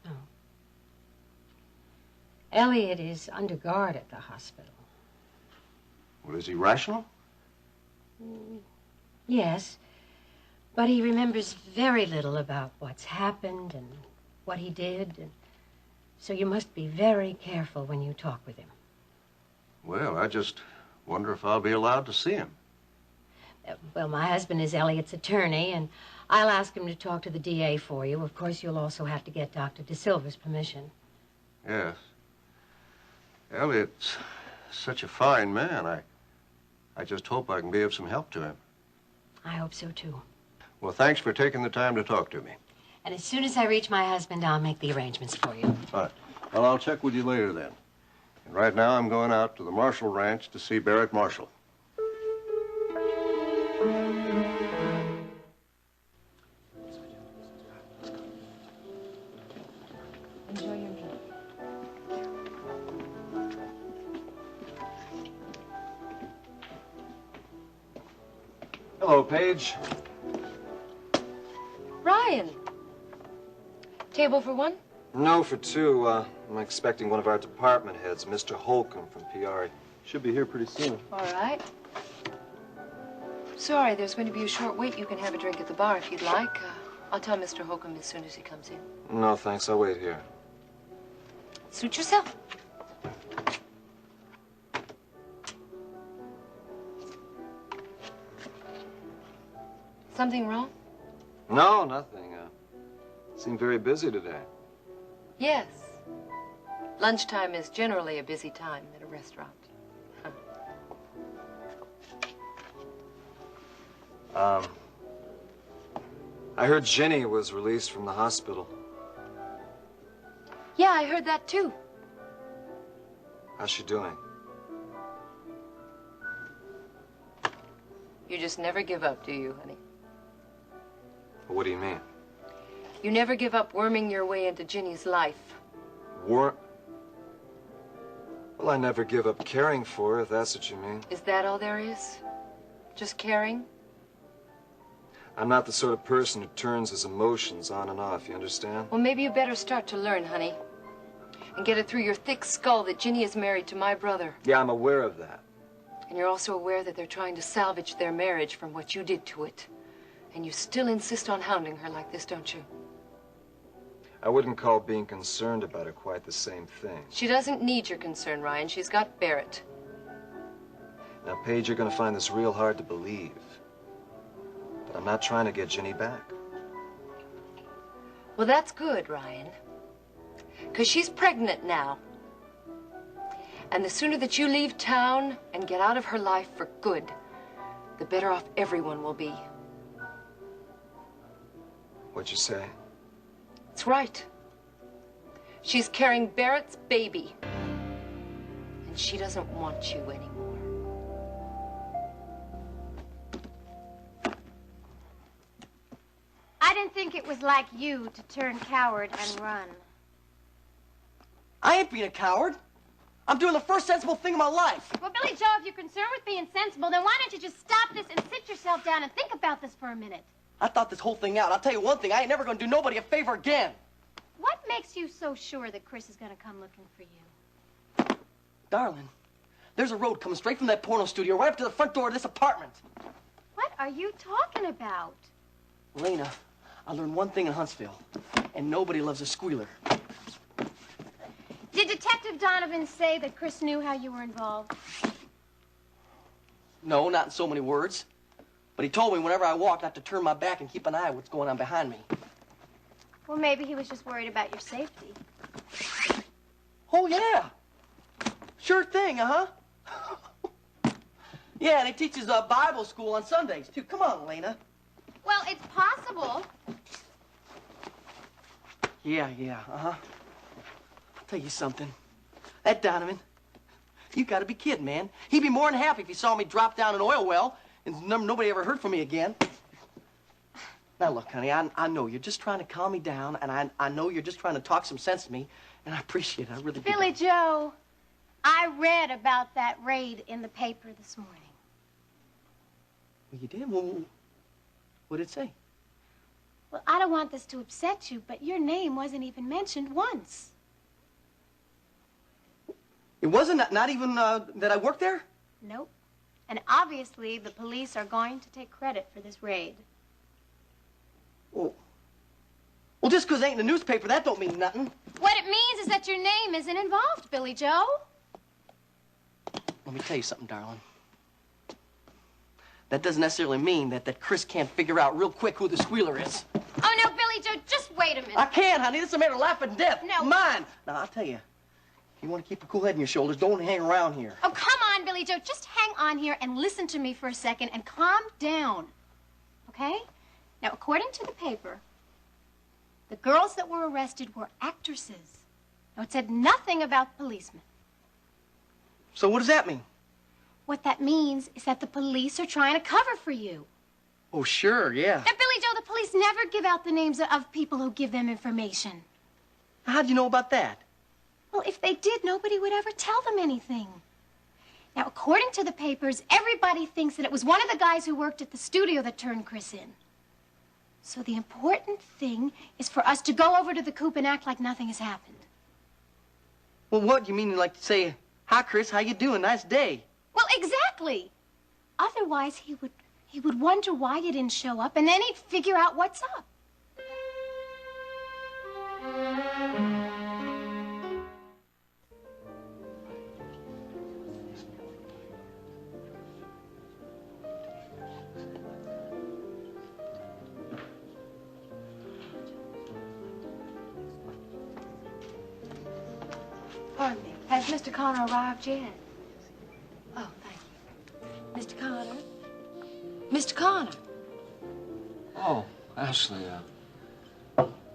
No. Elliot is under guard at the hospital. Well, is he rational? Yes, but he remembers very little about what's happened and what he did, and so you must be very careful when you talk with him. Well, I just wonder if I'll be allowed to see him. Well, my husband is Elliot's attorney, and I'll ask him to talk to the DA for you. Of course, you'll also have to get Dr. De Silva's permission. Yes. Elliot's such a fine man. I just hope I can be of some help to him. I hope so, too. Well, thanks for taking the time to talk to me. And as soon as I reach my husband, I'll make the arrangements for you. Fine. Well, I'll check with you later then. And right now, I'm going out to the Marshall Ranch to see Barrett Marshall. Enjoy your drink. Hello, Paige. Ryan. Table for one? No, for two. I'm expecting one of our department heads, Mr. Holcomb from PR. Should be here pretty soon. All right. Sorry, there's going to be a short wait. You can have a drink at the bar if you'd like. I'll tell Mr. Holcomb as soon as he comes in. No, thanks. I'll wait here. Suit yourself. Something wrong? No, nothing. Seem very busy today. Yes. Lunchtime is generally a busy time at a restaurant. I heard Jenny was released from the hospital. Yeah, I heard that too. How's she doing? You just never give up, do you, honey? What do you mean? You never give up worming your way into Ginny's life. Well, I never give up caring for her, if that's what you mean. Is that all there is? Just caring? I'm not the sort of person who turns his emotions on and off, you understand? Well, maybe you better start to learn, honey. And get it through your thick skull that Ginny is married to my brother. Yeah, I'm aware of that. And you're also aware that they're trying to salvage their marriage from what you did to it. And you still insist on hounding her like this, don't you? I wouldn't call being concerned about her quite the same thing. She doesn't need your concern, Ryan. She's got Barrett. Now, Paige, you're gonna find this real hard to believe. But I'm not trying to get Ginny back. Well, that's good, Ryan. Because she's pregnant now. And the sooner that you leave town and get out of her life for good, the better off everyone will be. What'd you say? That's right. She's carrying Barrett's baby. And she doesn't want you anymore. I didn't think it was like you to turn coward and run. I ain't being a coward. I'm doing the first sensible thing in my life. Well, Billy Joe, if you're concerned with being sensible, then why don't you just stop this and sit yourself down and think about this for a minute? I thought this whole thing out. I'll tell you one thing. I ain't never going to do nobody a favor again. What makes you so sure that Chris is going to come looking for you? Darling, there's a road coming straight from that porno studio right up to the front door of this apartment. What are you talking about? Lena, I learned one thing in Huntsville, and nobody loves a squealer. Did Detective Donovan say that Chris knew how you were involved? No, not in so many words. But he told me whenever I walked not to turn my back and keep an eye on what's going on behind me. Well, maybe he was just worried about your safety. Oh, yeah. Sure thing, uh-huh. Yeah, and he teaches Bible school on Sundays, too. Come on, Lena. Well, it's possible. Yeah, uh-huh. I'll tell you something. That Donovan, you gotta be kidding, man. He'd be more than happy if he saw me drop down an oil well and nobody ever heard from me again. Now, look, honey, I know you're just trying to calm me down, and I know you're just trying to talk some sense to me, and I appreciate it. I really do. Billy Joe, I read about that raid in the paper this morning. Well, you did? Well, what did it say? Well, I don't want this to upset you, but your name wasn't even mentioned once. It wasn't? Not even that I worked there? Nope. And obviously, the police are going to take credit for this raid. Well, just because it ain't in the newspaper, that don't mean nothing. What it means is that your name isn't involved, Billy Joe. Let me tell you something, darling. That doesn't necessarily mean that Chris can't figure out real quick who the squealer is. Oh, no, Billy Joe, just wait a minute. I can, honey. This is a matter of life and death. No. Mine. Now, I'll tell you. If you want to keep a cool head on your shoulders, don't hang around here. Oh, come on, Billy Joe. Just hang on here and listen to me for a second and calm down. Okay? Now, according to the paper, the girls that were arrested were actresses. Now, it said nothing about policemen. So what does that mean? What that means is that the police are trying to cover for you. Oh, sure, yeah. Now, Billy Joe, the police never give out the names of people who give them information. How'd you know about that? Well, if they did, nobody would ever tell them anything. Now, according to the papers, everybody thinks that it was one of the guys who worked at the studio that turned Chris in. So the important thing is for us to go over to the coop and act like nothing has happened. Well, what? You mean like to say, hi, Chris, how you doing? Nice day. Well, exactly. Otherwise, he would wonder why you didn't show up, and then he'd figure out what's up. Pardon me. Has Mr. Connor arrived yet? Oh, thank you. Mr. Connor? Mr. Connor? Oh, Ashley,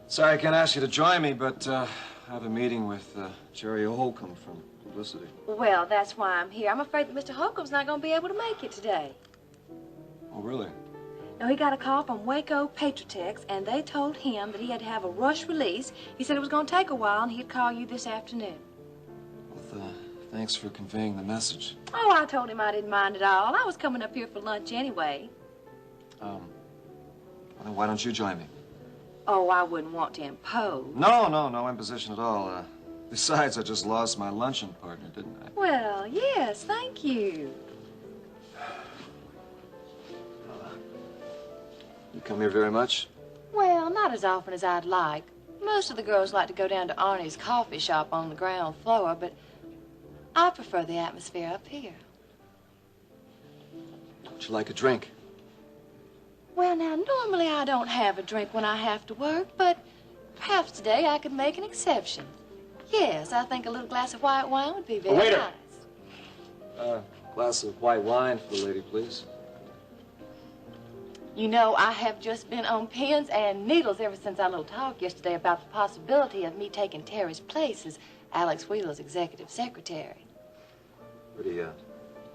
sorry I can't ask you to join me, but I have a meeting with Jerry Holcomb from publicity. Well, that's why I'm here. I'm afraid that Mr. Holcomb's not going to be able to make it today. Oh, really? No, he got a call from Waco Patriotex, and they told him that he had to have a rush release. He said it was going to take a while, and he'd call you this afternoon. Well, thanks for conveying the message. Oh, I told him I didn't mind at all. I was coming up here for lunch anyway. Well, then why don't you join me? Oh, I wouldn't want to impose. No imposition at all. Besides, I just lost my luncheon partner, didn't I? Well, yes, thank you. You come here very much? Well, not as often as I'd like. Most of the girls like to go down to Arnie's coffee shop on the ground floor, but I prefer the atmosphere up here. Would you like a drink? Well, now, normally I don't have a drink when I have to work, but perhaps today I could make an exception. Yes, I think a little glass of white wine would be very Waiter. nice. Glass of white wine for the lady, please. You know, I have just been on pins and needles ever since our little talk yesterday about the possibility of me taking Terry's place as Alex Wheeler's executive secretary. Pretty,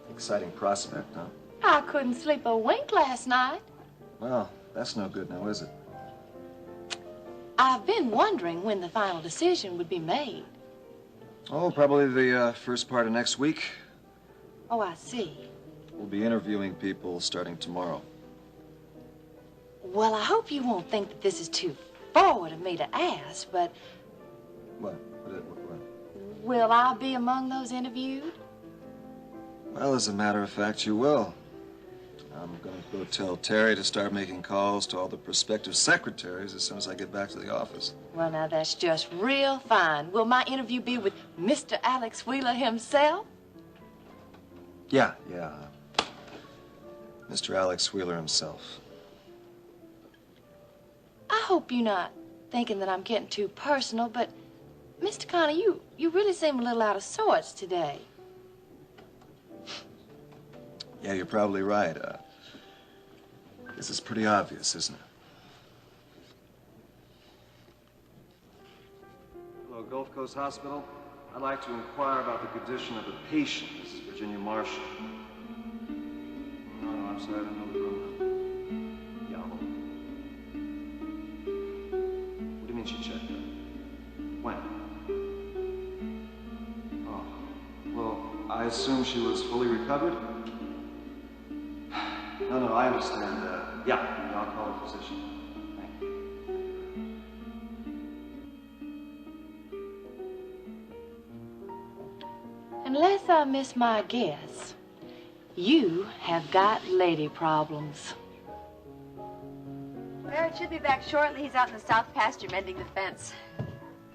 exciting prospect, huh? I couldn't sleep a wink last night. Well, that's no good now, is it? I've been wondering when the final decision would be made. Oh, probably the first part of next week. Oh, I see. We'll be interviewing people starting tomorrow. Well, I hope you won't think that this is too forward of me to ask, but What? will I be among those interviewed? Well, as a matter of fact, you will. I'm going to go tell Terry to start making calls to all the prospective secretaries as soon as I get back to the office. Well, now, that's just real fine. Will my interview be with Mr. Alex Wheeler himself? Yeah. Mr. Alex Wheeler himself. I hope you're not thinking that I'm getting too personal, but Mr. Connor, you really seem a little out of sorts today. Yeah, you're probably right. This is pretty obvious, isn't it? Hello, Gulf Coast Hospital. I'd like to inquire about the condition of a patient, Mrs. Virginia Marshall. No, I'm sorry, I don't know the room. Yeah, hold on. What do you mean she checked out? When? Oh, well, I assume she was fully recovered? No, I understand. Yeah, I'll call her physician. Thank you. Unless I miss my guess, you have got lady problems. Barrett should be back shortly. He's out in the south pasture mending the fence.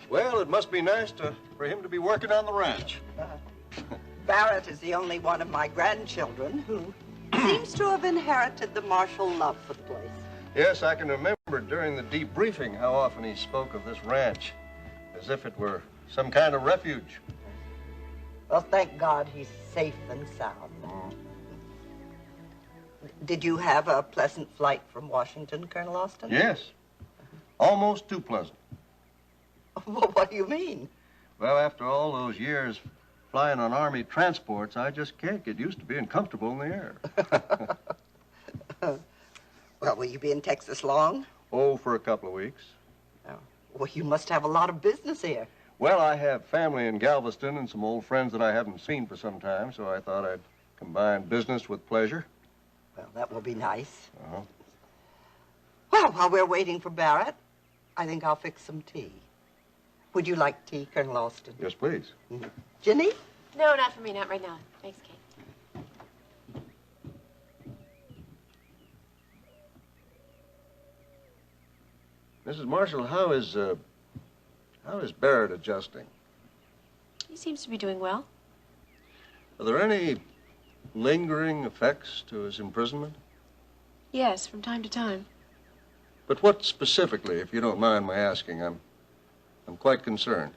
Well, it must be nice for him to be working on the ranch. Barrett is the only one of my grandchildren who seems to have inherited the Marshall love for the place. Yes, I can remember during the debriefing how often he spoke of this ranch as if it were some kind of refuge. Well, thank God he's safe and sound. Did you have a pleasant flight from Washington, Colonel Austin? Yes. Almost too pleasant. Well, what do you mean? Well, after all those years flying on Army transports, I just can't get used to being comfortable in the air. Well, will you be in Texas long? Oh, for a couple of weeks. Oh. Well, you must have a lot of business here. Well, I have family in Galveston and some old friends that I haven't seen for some time, so I thought I'd combine business with pleasure. Well, that will be nice. Uh-huh. Well, while we're waiting for Barrett, I think I'll fix some tea. Would you like tea, Colonel Austin? Yes, please. Ginny? No, not for me, not right now. Thanks, Kate. Mrs. Marshall, how is Barrett adjusting? He seems to be doing well. Are there any lingering effects to his imprisonment? Yes, from time to time. But what specifically, if you don't mind my asking? I'm quite concerned.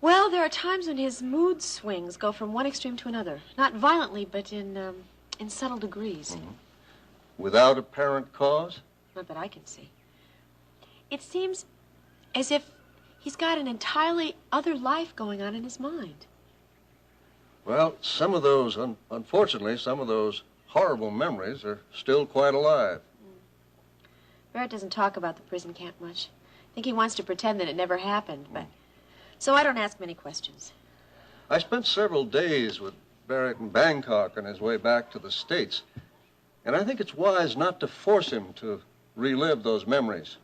Well, there are times when his mood swings go from one extreme to another. Not violently, but in subtle degrees. Mm-hmm. Without apparent cause? Not that I can see. It seems as if he's got an entirely other life going on in his mind. Well, some of those, unfortunately, some of those horrible memories are still quite alive. Barrett doesn't talk about the prison camp much. I think he wants to pretend that it never happened, but... So I don't ask many questions. I spent several days with Barrett in Bangkok on his way back to the States, and I think it's wise not to force him to relive those memories.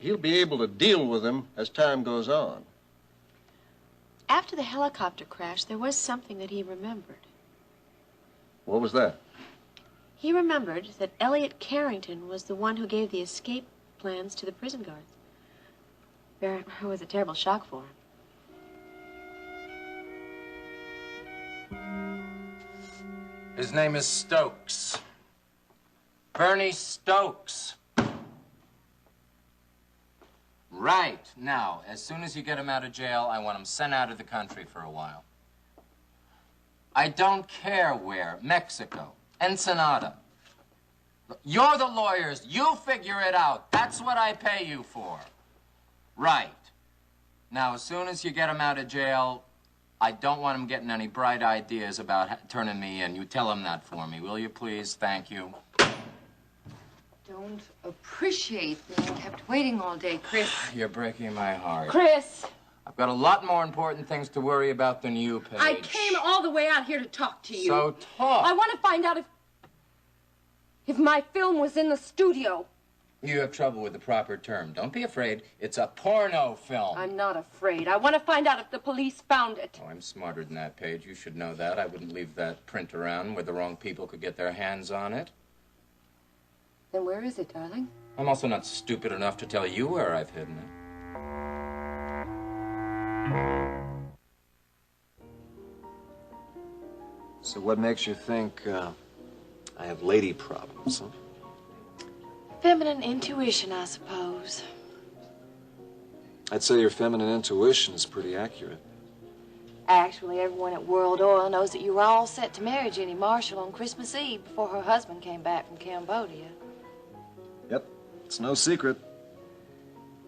He'll be able to deal with them as time goes on. After the helicopter crash, there was something that he remembered. What was that? He remembered that Elliot Carrington was the one who gave the escape plans to the prison guards. Barrett, it was a terrible shock for him. His name is Stokes. Bernie Stokes. Right. Now, as soon as you get him out of jail, I want him sent out of the country for a while. I don't care where. Mexico. Ensenada. You're the lawyers. You figure it out. That's what I pay you for. Right. Now, as soon as you get him out of jail, I don't want him getting any bright ideas about turning me in. You tell him that for me, will you, please? Thank you. Don't appreciate being kept waiting all day, Chris. You're breaking my heart. Chris! I've got a lot more important things to worry about than you, Paige. I came all the way out here to talk to you. So talk. I want to find out if my film was in the studio. You have trouble with the proper term. Don't be afraid. It's a porno film. I'm not afraid. I want to find out if the police found it. Oh, I'm smarter than that, Paige. You should know that. I wouldn't leave that print around where the wrong people could get their hands on it. Then where is it, darling? I'm also not stupid enough to tell you where I've hidden it. So what makes you think I have lady problems, huh? Feminine intuition, I suppose. I'd say your feminine intuition is pretty accurate. Actually, everyone at World Oil knows that you were all set to marry Jenny Marshall on Christmas Eve before her husband came back from Cambodia. Yep, it's no secret.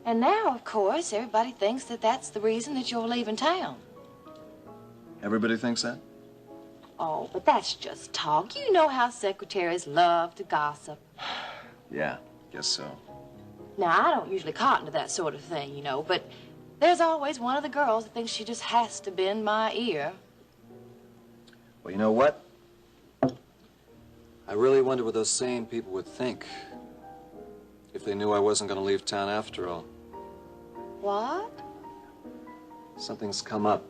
And now, of course, everybody thinks that that's the reason that you're leaving town. Everybody thinks that? Oh, but that's just talk. You know how secretaries love to gossip. Yeah, guess so. Now, I don't usually cotton to that sort of thing, you know, but there's always one of the girls that thinks she just has to bend my ear. Well, you know what? I really wonder what those sane people would think if they knew I wasn't going to leave town after all. What? Something's come up.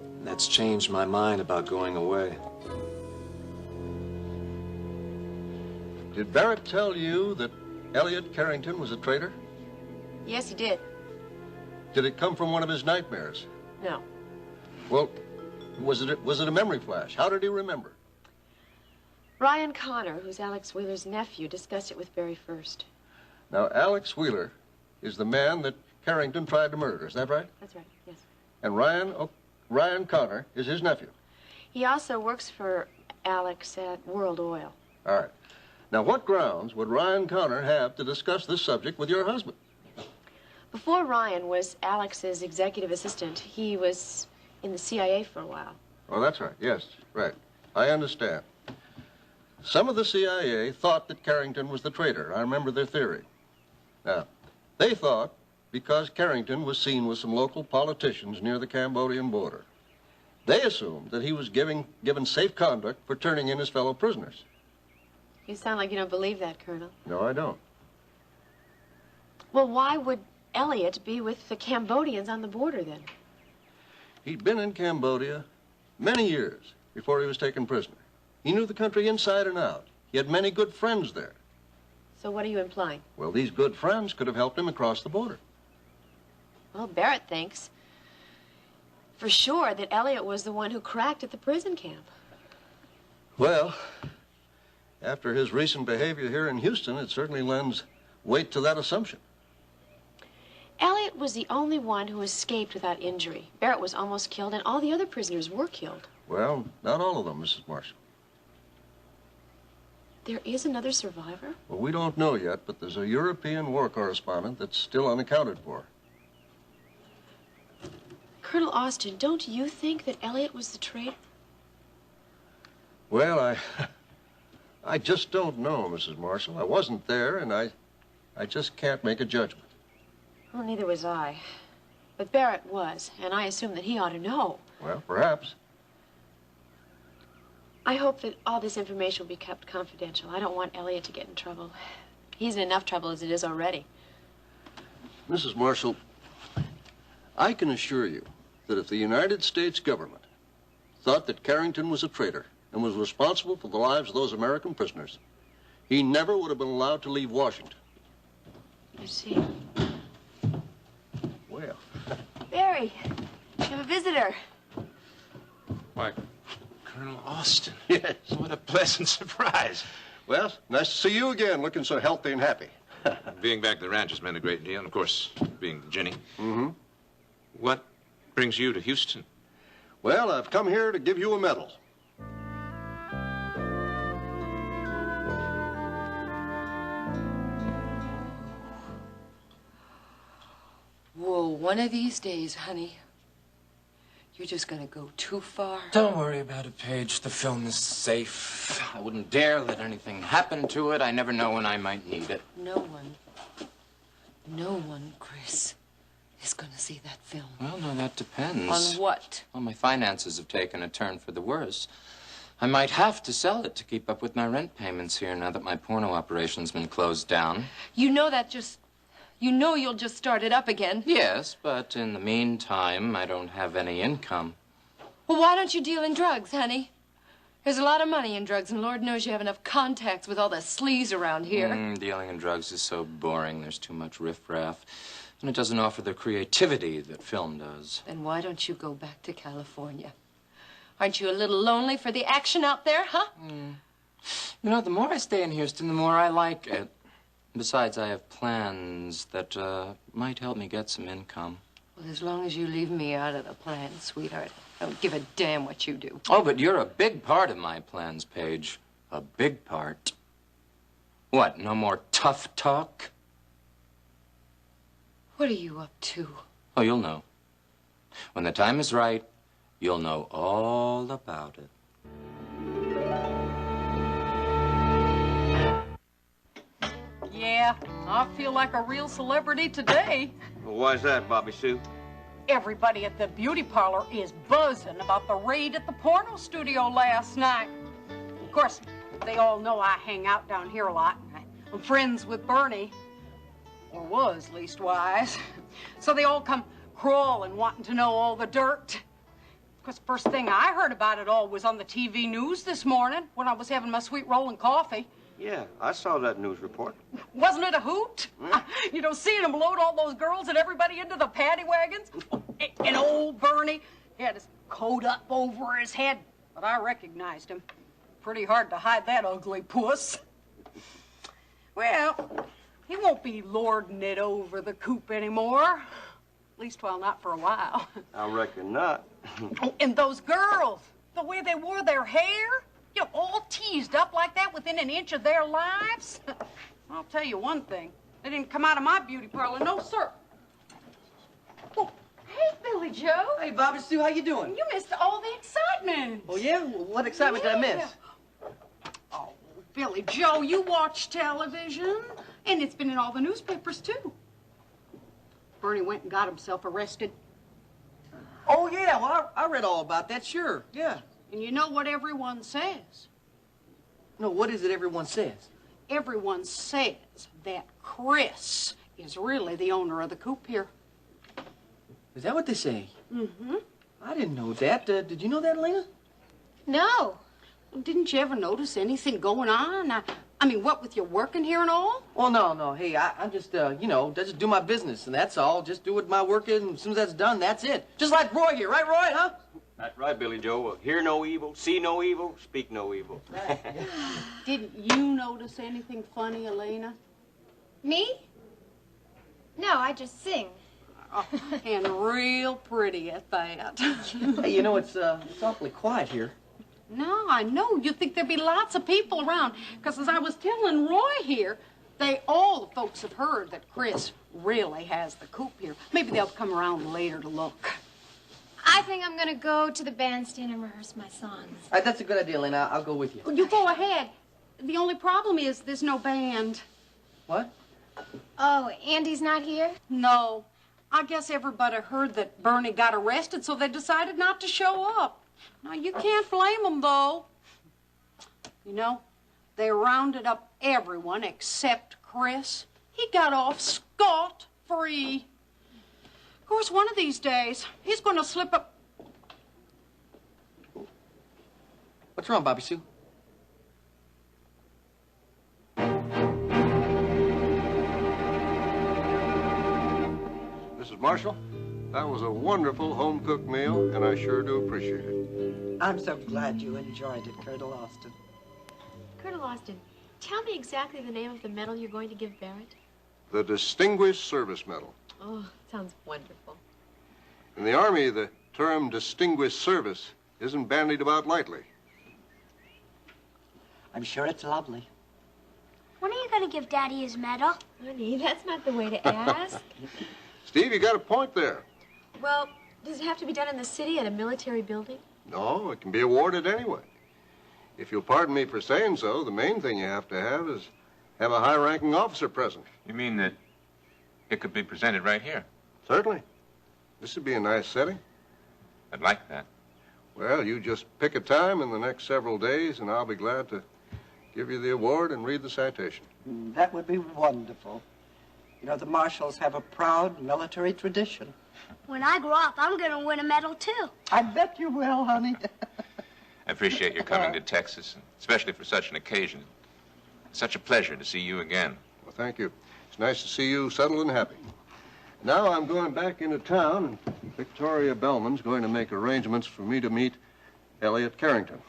And that's changed my mind about going away. Did Barrett tell you that Elliot Carrington was a traitor? Yes, he did. Did it come from one of his nightmares? No. Well, was it a memory flash? How did he remember? Ryan Connor, who's Alex Wheeler's nephew, discussed it with Barry first. Now, Alex Wheeler is the man that Carrington tried to murder. Is that right? That's right, yes. And Ryan Connor is his nephew. He also works for Alex at World Oil. All right. Now, what grounds would Ryan Connor have to discuss this subject with your husband? Before Ryan was Alex's executive assistant, he was in the CIA for a while. Oh, that's right. Yes, right. I understand. Some of the CIA thought that Carrington was the traitor. I remember their theory. Now, they thought because Carrington was seen with some local politicians near the Cambodian border, they assumed that he was given safe conduct for turning in his fellow prisoners. You sound like you don't believe that, Colonel. No, I don't. Well, why would Elliot be with the Cambodians on the border, then? He'd been in Cambodia many years before he was taken prisoner. He knew the country inside and out. He had many good friends there. So what are you implying? Well, these good friends could have helped him across the border. Well, Barrett thinks for sure that Elliot was the one who cracked at the prison camp. Well, after his recent behavior here in Houston, it certainly lends weight to that assumption. Elliot was the only one who escaped without injury. Barrett was almost killed, and all the other prisoners were killed. Well, not all of them, Mrs. Marshall. There is another survivor? Well, we don't know yet, but there's a European war correspondent that's still unaccounted for. Colonel Austin, don't you think that Elliot was the traitor? Well, I just don't know, Mrs. Marshall. I wasn't there, and I just can't make a judgment. Well, neither was I. But Barrett was, and I assume that he ought to know. Well, perhaps. I hope that all this information will be kept confidential. I don't want Elliot to get in trouble. He's in enough trouble as it is already. Mrs. Marshall, I can assure you that if the United States government thought that Carrington was a traitor and was responsible for the lives of those American prisoners, he never would have been allowed to leave Washington. I see. Well. Barry, you have a visitor. Why, Colonel Austin. Yes. What a pleasant surprise. Well, nice to see you again, looking so healthy and happy. Being back at the ranch has meant a great deal, and of course, being Ginny. Mm-hmm. What brings you to Houston? Well, I've come here to give you a medal. Whoa, one of these days, honey, you're just gonna go too far. Don't worry about it, Paige. The film is safe. I wouldn't dare let anything happen to it. I never know when I might need it. No one, Chris, is gonna see that film. Well, no, that depends. On what? Well, my finances have taken a turn for the worse. I might have to sell it to keep up with my rent payments here now that my porno operation's been closed down. You know you'll just start it up again. Yes, but in the meantime, I don't have any income. Well, why don't you deal in drugs, honey? There's a lot of money in drugs, and Lord knows you have enough contacts with all the sleaze around here. Dealing in drugs is so boring. There's too much riffraff. And it doesn't offer the creativity that film does. Then why don't you go back to California? Aren't you a little lonely for the action out there, huh? You know, the more I stay in Houston, the more I like it. Besides, I have plans that might help me get some income. Well, as long as you leave me out of the plan, sweetheart, I don't give a damn what you do. Oh, but you're a big part of my plans, Paige. A big part. What, no more tough talk? What are you up to? Oh, you'll know. When the time is right, you'll know all about it. Yeah, I feel like a real celebrity today. Well, why's that, Bobby Sue? Everybody at the beauty parlor is buzzing about the raid at the porno studio last night. Of course, they all know I hang out down here a lot. I'm friends with Bernie, or was leastwise. So they all come crawling, wanting to know all the dirt. Of course, first thing I heard about it all was on the TV news this morning when I was having my sweet rolling coffee. Yeah, I saw that news report. Wasn't it a hoot? You know, seeing them load all those girls and everybody into the paddy wagons. And old Bernie, he had his coat up over his head, but I recognized him. Pretty hard to hide that ugly puss. Well, he won't be lording it over the coop anymore. At least, well, not for a while. I reckon not. Oh, and those girls, the way they wore their hair. You know, all teased up like that within an inch of their lives. I'll tell you one thing. They didn't come out of my beauty parlor, no, sir. Oh, hey, Billy Joe. Hey, Bobby Sue, how you doing? You missed all the excitement. Oh, yeah? Well, what excitement did I miss? Oh, Billy Joe, you watch television, and it's been in all the newspapers, too. Bernie went and got himself arrested. Oh, yeah, well, I read all about that, sure, yeah. And you know what everyone says? No, what is it everyone says? Everyone says that Chris is really the owner of the coop here. Is that what they say? Mm-hmm. I didn't know that. Did you know that, Elena? No. Well, didn't you ever notice anything going on? I mean, what with your working here and all? Oh, no. Hey, I'm just, you know, just do my business, and that's all. Just do what my work is, and as soon as that's done, that's it. Just like Roy here, right, Roy, huh? That's right, Billy Joe. Hear no evil, see no evil, speak no evil. Didn't you notice anything funny, Elena? Me? No, I just sing. Oh, and real pretty at that. Hey, you know, it's awfully quiet here. No, I know. You'd think there'd be lots of people around. Because as I was telling Roy here, all the folks have heard that Chris really has the coop here. Maybe they'll come around later to look. I think I'm gonna go to the bandstand and rehearse my songs. All right, that's a good idea, Elena. I'll go with you. You go ahead. The only problem is there's no band. What? Oh, Andy's not here? No. I guess everybody heard that Bernie got arrested, so they decided not to show up. Now, you can't blame them, though. You know, they rounded up everyone except Chris. He got off scot-free. Of course, one of these days, he's going to slip up. What's wrong, Bobby Sue? Mrs. Marshall, that was a wonderful home-cooked meal, and I sure do appreciate it. I'm so glad you enjoyed it, Colonel Austin. Colonel Austin, tell me exactly the name of the medal you're going to give Barrett. The Distinguished Service Medal. Oh, sounds wonderful. In the Army, the term distinguished service isn't bandied about lightly. I'm sure it's lovely. When are you going to give Daddy his medal? Honey, that's not the way to ask. Steve, you got a point there. Well, does it have to be done in the city at a military building? No, it can be awarded anyway. If you'll pardon me for saying so, the main thing you have to have is have a high-ranking officer present. You mean that it could be presented right here? Certainly. This would be a nice setting. I'd like that. Well, you just pick a time in the next several days, and I'll be glad to give you the award and read the citation. That would be wonderful. You know, the Marshals have a proud military tradition. When I grow up, I'm going to win a medal, too. I bet you will, honey. I appreciate your coming to Texas, especially for such an occasion. It's such a pleasure to see you again. Well, thank you. It's nice to see you settled and happy. Now I'm going back into town, and Victoria Bellman's going to make arrangements for me to meet Elliot Carrington.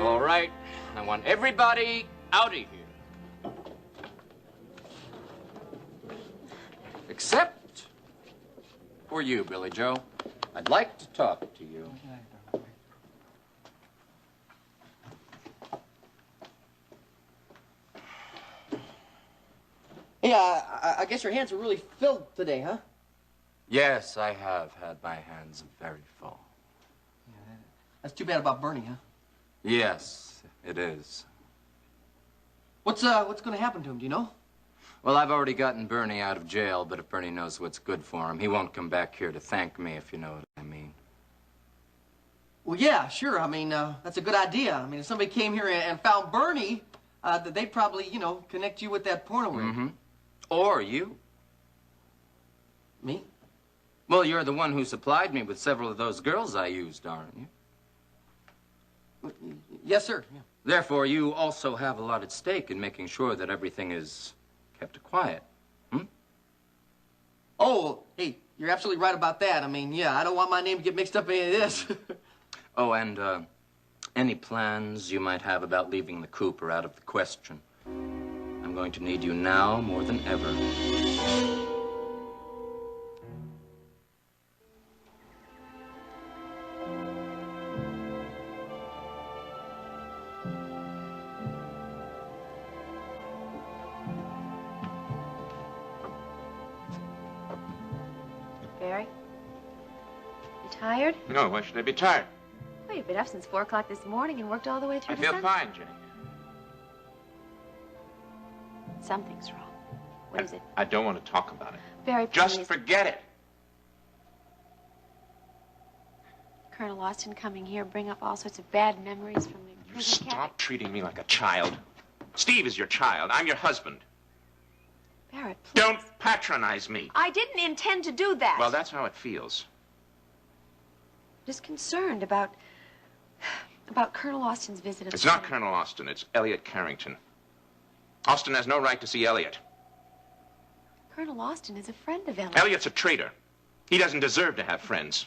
All right. I want everybody out of here. Except for you, Billy Joe. I'd like to talk to you. Hey, I guess your hands are really filled today, huh? Yes, I have had my hands very full. That's too bad about Bernie, huh? Yes, it is. What's going to happen to him, do you know? Well, I've already gotten Bernie out of jail, but if Bernie knows what's good for him, he won't come back here to thank me, if you know what I mean. Well, yeah, sure. I mean, that's a good idea. I mean, if somebody came here and found Bernie, they'd probably, you know, connect you with that porno ring. Mm-hmm. Or you. Me? Well, you're the one who supplied me with several of those girls I used, aren't you? Yes, sir. Yeah. Therefore, you also have a lot at stake in making sure that everything is kept quiet. Oh, hey, you're absolutely right about that. I mean, yeah, I don't want my name to get mixed up in any of this. Oh, and any plans you might have about leaving the coop are out of the question. I'm going to need you now more than ever. Barry? You tired? No, why should I be tired? Well, you've been up since 4 o'clock this morning and worked all the way through I to feel sunset. fine, Jane. Something's wrong. What is it? I don't want to talk about it. Barry, Just please. forget it. Colonel Austin coming here bring up all sorts of bad memories from the prison camp. Stop treating me like a child. Steve is your child. I'm your husband. Barrett, please. Don't patronize me. I didn't intend to do that. Well, that's how it feels. Just concerned about Colonel Austin's visit. At It's the not camp. Colonel Austin. It's Elliot Carrington. Austin has no right to see Elliot. Colonel Austin is a friend of Elliot. Elliot's a traitor. He doesn't deserve to have friends.